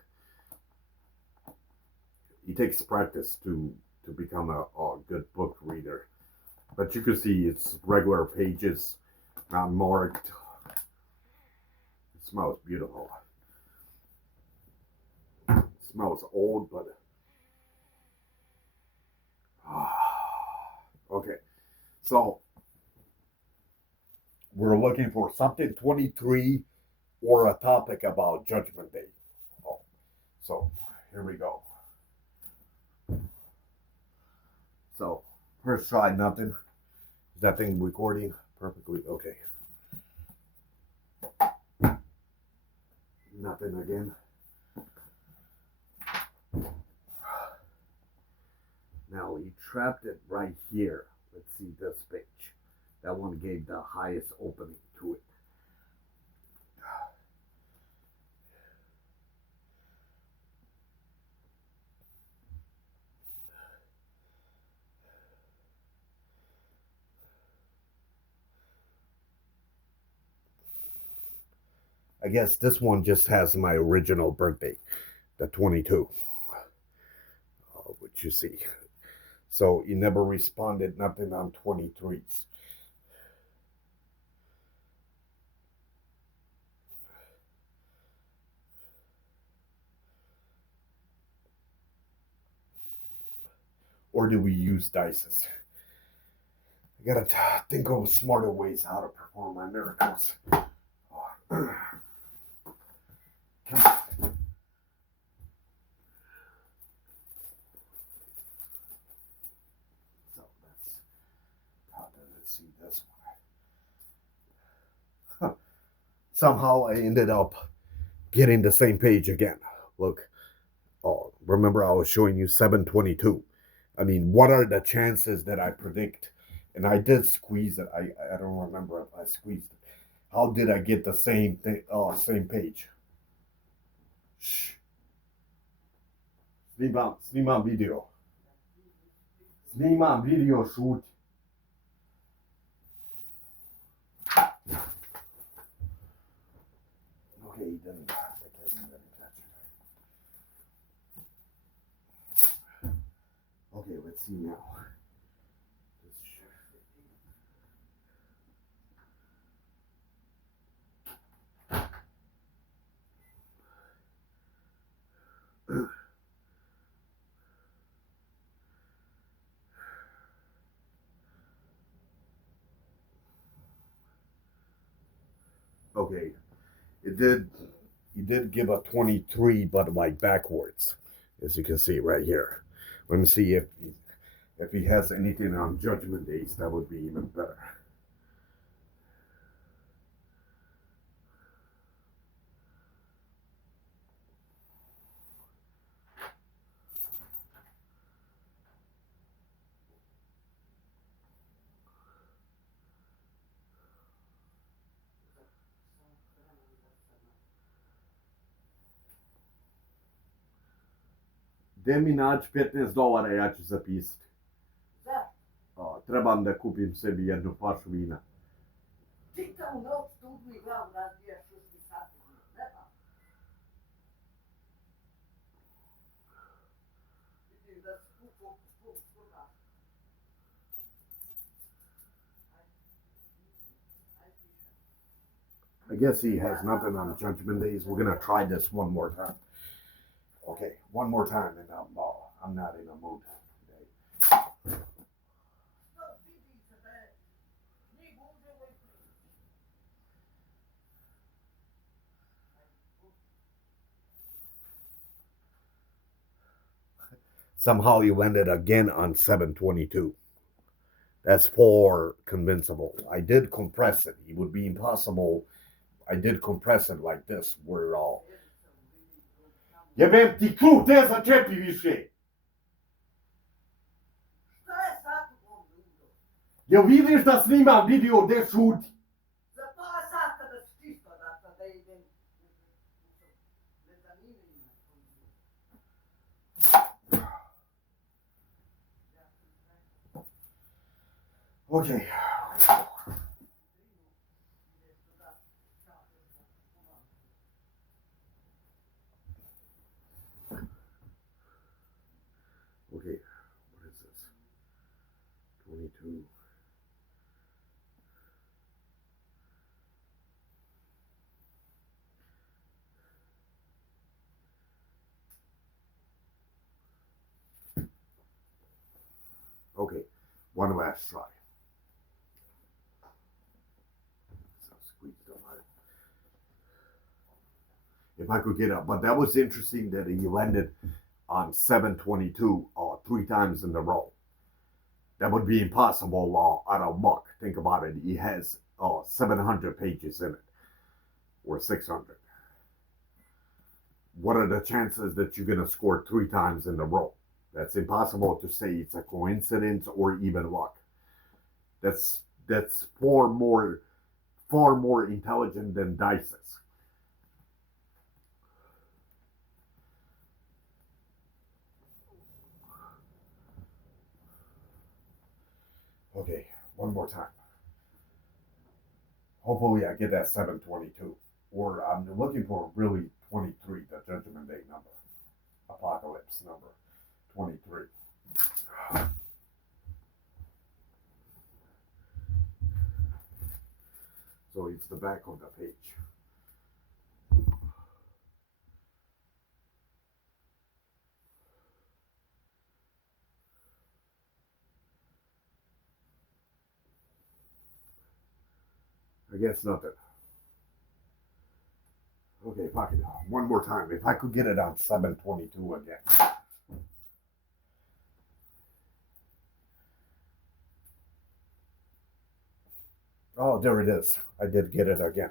It takes practice to become a good book reader. But you can see it's regular pages, not marked. It smells beautiful. It smells old, but okay. So we're looking for something 23 or a topic about Judgment Day. Oh, so here we go. So first try nothing. Is that thing recording perfectly? Okay. Nothing again. Now he trapped it right here. Let's see this page. That one gave the highest opening to it. I guess this one just has my original birthday, the 22, which you see. So he never responded nothing on 23s. Or do we use dices? I gotta think of smarter ways how to perform my miracles. So that's how did it see this one? Somehow I ended up getting the same page again. Look, oh, remember I was showing you 722. I mean, what are the chances that I predict? And I did squeeze it. I don't remember if I squeezed it. How did I get the same thing? Oh, same page. Shh. Snimam video. Snimam video shoot. Okay, he didn't. Okay, let's see now. Okay, it did give a 23, but like backwards, as you can see right here. Let me see if he has anything on Judgment Days, that would be even better. Demi naći $15, ja ću zapisati. Trebam da kupim sebi jednu flašu vina. Čitavu noć tužnu i glavu razbijaš 6 sati. Nema. Vidim da si puka. I guess he has nothing on Judgment Days. We're gonna try this one more time. Okay, one more time, and I'm not in a mood today. Somehow you landed again on 722. That's for convincible. I did compress it. It would be impossible. I did compress it like this. We're all. Jebem ti klub, te začepi više. Šta je sad u ovom ludo? Jel vidiš da snimam video gde šuti? Za pola sata da si čisto da idem. Ne zanimaju me. Okay. Okay, what is this? 22. Okay, one last try. So squeezed them out. If I could get up, but that was interesting that he landed on 722 3 times in a row. That would be impossible out of luck. Think about it. He has 700 pages in it, or 600. What are the chances that you're going to score 3 times in a row? That's impossible to say it's a coincidence or even luck. That's far more intelligent than dices. Okay, one more time. Hopefully I get that 722. Or I'm looking for really 23, the Judgment Day number. Apocalypse number 23. So it's the back of the page. I guess nothing. Okay, fuck it. One more time. If I could get it on 722 again. Oh, there it is. I did get it again.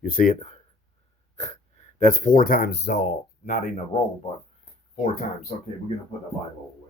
You see it? That's 4 times, not in a row, but 4 times. Okay, we're going to put the Bible away.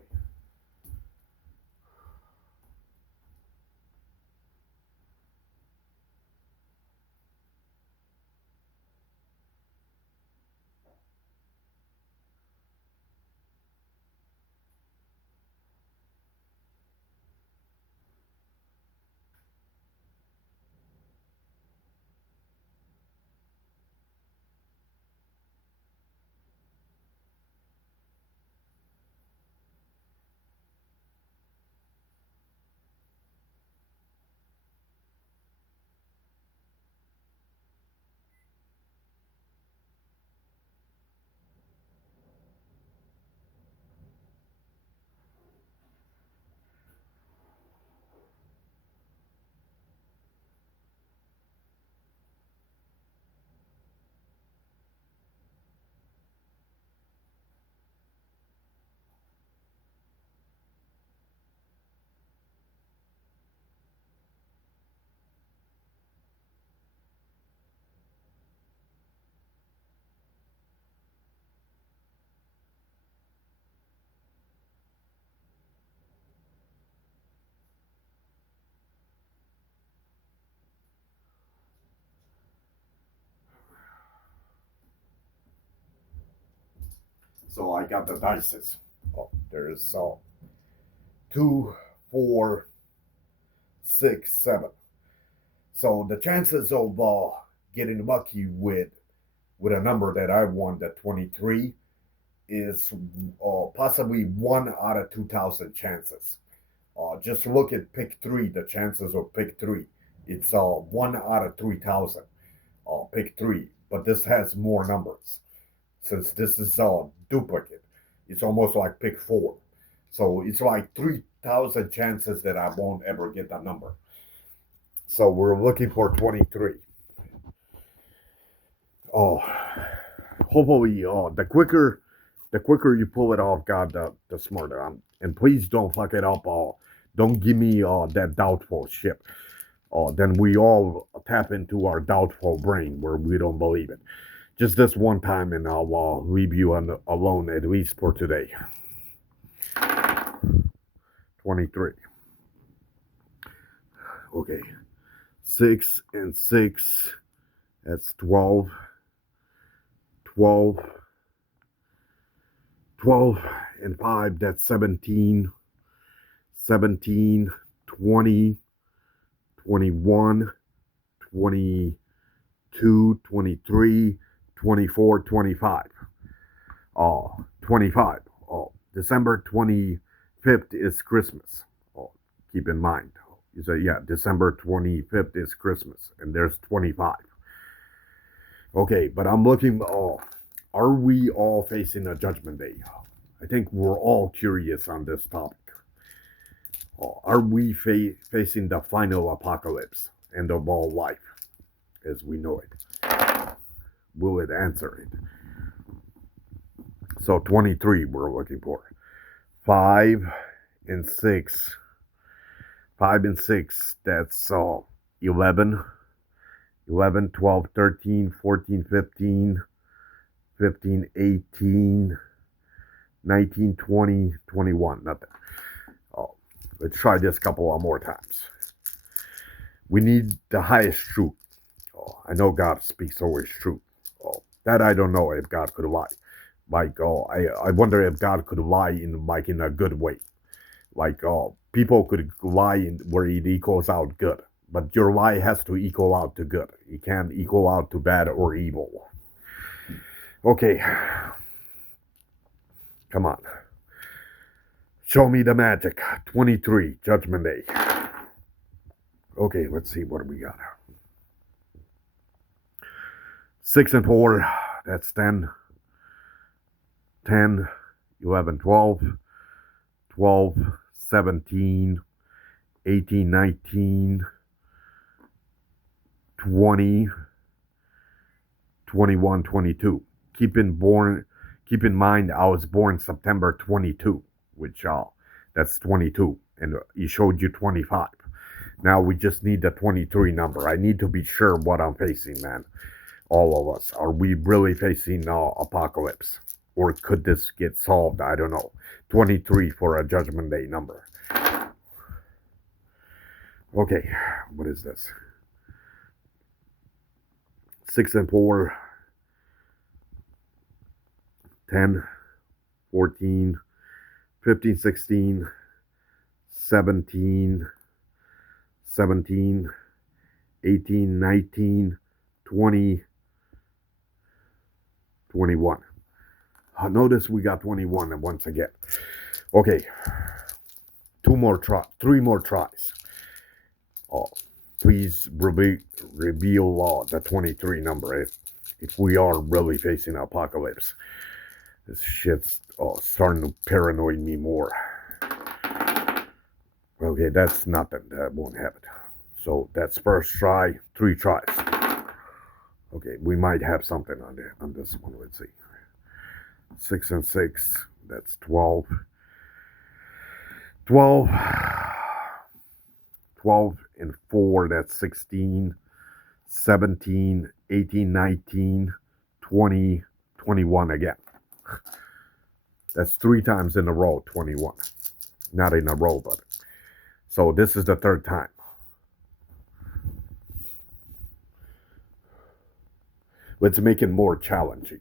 So I got the dices. Oh, there's 2, 4, 6, 7. So the chances of getting lucky with a number that I won, the 23, is possibly 1 out of 2,000 chances. Just look at pick 3. The chances of pick 3, it's 1 out of 3,000. Pick 3, but this has more numbers. Since this is duplicate, it's almost like pick 4. So it's like 3,000 chances that I won't ever get that number. So we're looking for 23. Oh, hopefully, the quicker you pull it off, God, the smarter. And please don't fuck it up. Don't give me that doubtful shit. Then we all tap into our doubtful brain where we don't believe it. Just this one time, and I'll leave you alone at least for today. 23. Okay. 6 and 6, that's 12. 12. 12 and 5, that's 17. 17, 20, 21, 22, 23, 24, 25. 25. December 25th is Christmas. Keep in mind. You say, yeah, December 25th is Christmas, and there's 25. Okay, but I'm looking, are we all facing a judgment day? I think we're all curious on this topic. Are we facing the final apocalypse, end of all life, as we know it? Will it answer it? So 23 we're looking for. 5 and 6. 5 and 6, that's 11. 11, 12, 13, 14, 15, 15, 18, 19, 20, 21. Nothing. Let's try this a couple of more times. We need the highest truth. I know God speaks always truth. That I don't know if God could lie. Like, I wonder if God could lie in a good way. Like, people could lie where it equals out good. But your lie has to equal out to good. It can't equal out to bad or evil. Okay. Come on. Show me the magic. 23, Judgment Day. Okay, let's see what we got. 6 and 4, that's 10. 10, 11, 12, 12, 17, 18, 19, 20, 21, 22. Keep in mind I was born September 22, which that's 22, and he showed you 25. Now we just need the 23 number. I need to be sure what I'm facing, man. All of us. Are we really facing apocalypse? Or could this get solved? I don't know. 23 for a Judgment Day number. Okay, what is this? 6 and 4, 10, 14, 15, 16, 17, 17, 18, 19, 20, 21. Notice we got 21 once again. Okay, 3 more tries. Please reveal the 23 number if we are really facing apocalypse. This shit's starting to paranoid me more. Okay, that's nothing. That won't have it. So that's first try, 3 tries. Okay, we might have something on this one. Let's see. 6 and 6, that's 12. 12. 12 and 4, that's 16. 17, 18, 19, 20, 21 again. That's 3 times in a row, 21. Not in a row, but. So this is the 3rd time. Let's make it more challenging.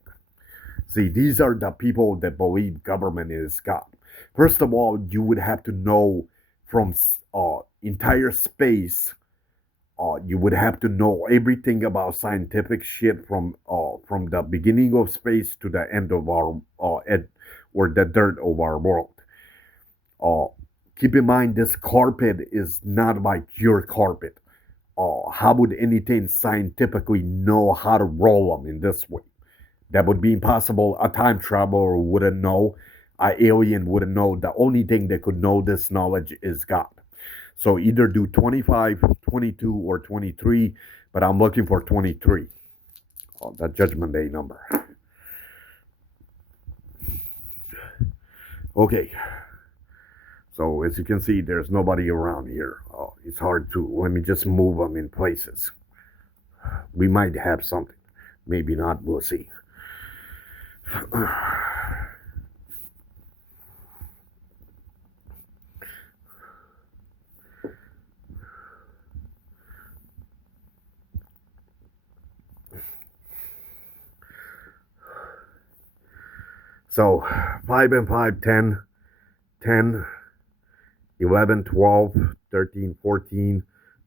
See, these are the people that believe government is God. First of all, you would have to know from entire space. You would have to know everything about scientific shit from the beginning of space to the end of our or the dirt of our world. Keep in mind, this carpet is not like your carpet. How would anything scientifically know how to roll them in this way? That would be impossible. A time traveler wouldn't know. An alien wouldn't know. The only thing that could know this knowledge is God. So either do 25, 22, or 23, but I'm looking for 23. The Judgment Day number. Okay. So as you can see, there's nobody around here. It's hard to, let me just move them in places. We might have something. Maybe not, we'll see. So 5 and 5, 10, 10, 11, 12, 13, 14,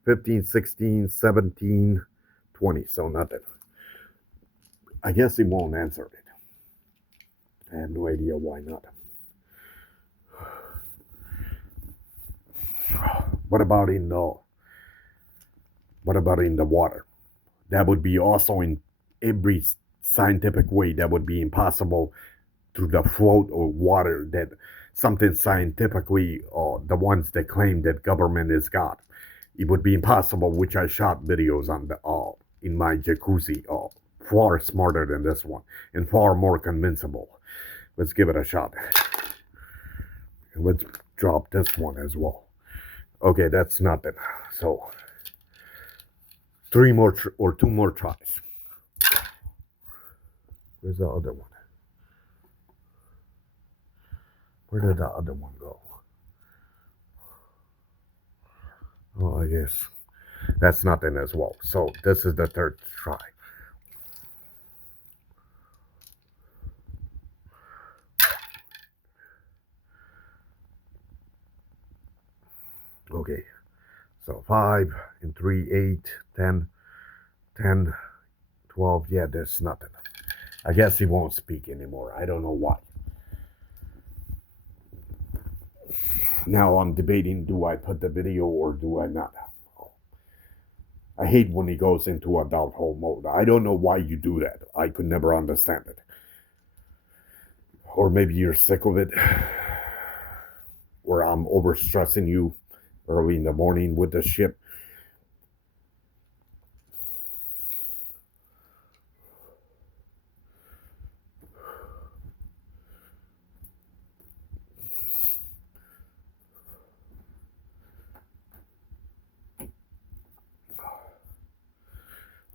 15, 16, 17, 20. So nothing. I guess he won't answer it. I have no idea why not. What about in the water? That would be also in every scientific way. That would be impossible through the float of water. That something scientifically, the ones that claim that government is God, it would be impossible. Which I shot videos on the in my jacuzzi, far smarter than this one and far more convincible. Let's give it a shot. Let's drop this one as well. Okay, that's nothing. So 3 more or 2 more tries. Where's the other one? Where did the other one go? Oh, I guess that's nothing as well. So this is the 3rd try. Okay, so 5 and 3, 8, 10, 10, 12. Yeah, there's nothing. I guess he won't speak anymore. I don't know why. Now I'm debating, do I put the video or do I not? I hate when he goes into a downhole mode. I don't know why you do that. I could never understand it. Or maybe you're sick of it. Or I'm overstressing you early in the morning with the ship.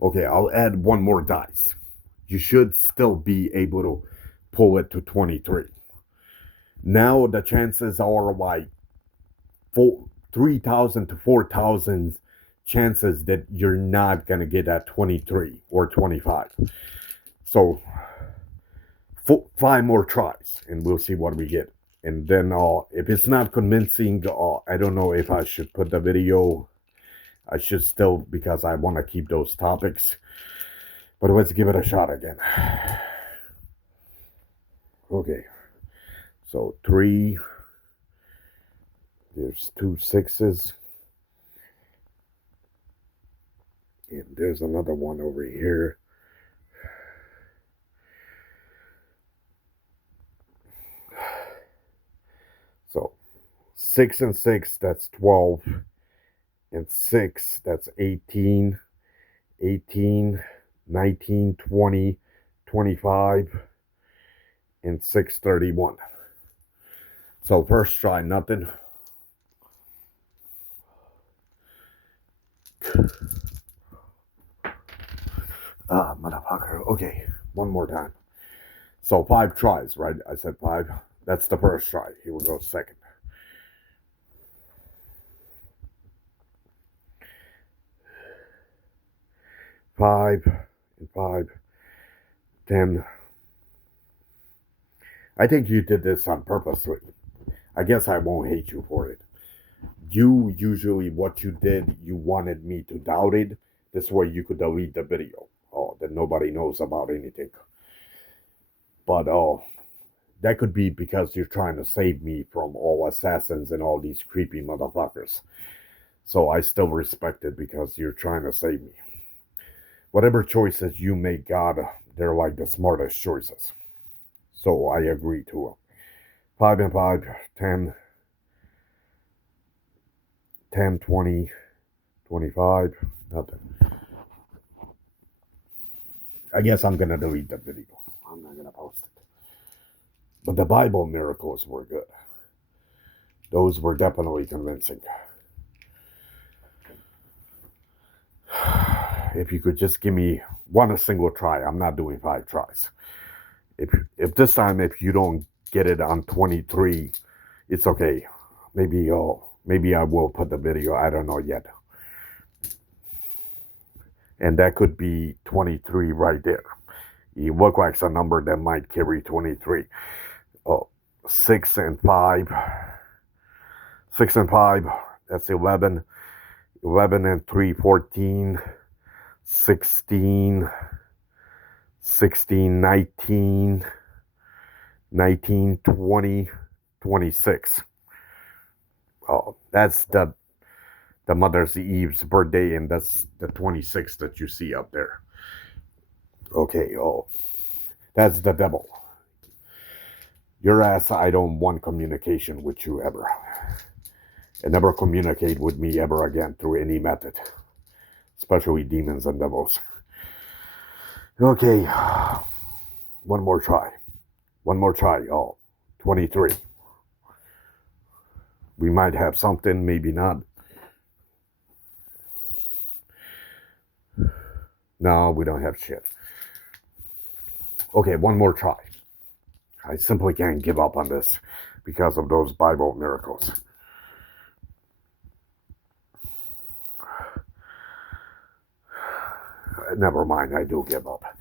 Okay, I'll add one more dice. You should still be able to pull it to 23. Now the chances are like 3,000 to 4,000 chances that you're not going to get at 23 or 25. So 5 more tries and we'll see what we get. And then if it's not convincing, I don't know if I should put the video. I should still, because I want to keep those topics. But let's give it a shot again. Okay. So 3. There's 2 6s. And there's another one over here. So 6 and 6, that's 12. And 6, that's 18. 18, 19, 20, 25, and 6, 31. So first try, nothing. Motherfucker. Okay, one more time. So 5 tries, right? I said 5. That's the first try. Here we go, second. Five and 5, 10. I think you did this on purpose. I guess I won't hate you for it. You usually, what you did, you wanted me to doubt it. This way you could delete the video. That nobody knows about anything. But that could be because you're trying to save me from all assassins and all these creepy motherfuckers. So I still respect it because you're trying to save me. Whatever choices you make, God, they're like the smartest choices. So I agree to them. 5 and 5, 10, 10, 20, 25, nothing. I guess I'm going to delete the video. I'm not going to post it. But the Bible miracles were good. Those were definitely convincing. If you could just give me a single try. I'm not doing 5 tries. If this time, if you don't get it on 23, it's okay. Maybe I will put the video. I don't know yet. And that could be 23 right there. You look like a number that might carry 23. 6 and 5. 6 and 5, that's 11. 11 and 3, 14. 16. 16, 19. 19, 20, 26. That's the Mother's Eve's birthday, and that's the 26th that you see up there. Okay, that's the devil. Your ass, I don't want communication with you ever. And never communicate with me ever again through any method. Especially demons and devils. Okay, one more try. 23. We might have something, maybe not. No, we don't have shit. Okay, one more try. I simply can't give up on this because of those Bible miracles. Never mind, I do give up.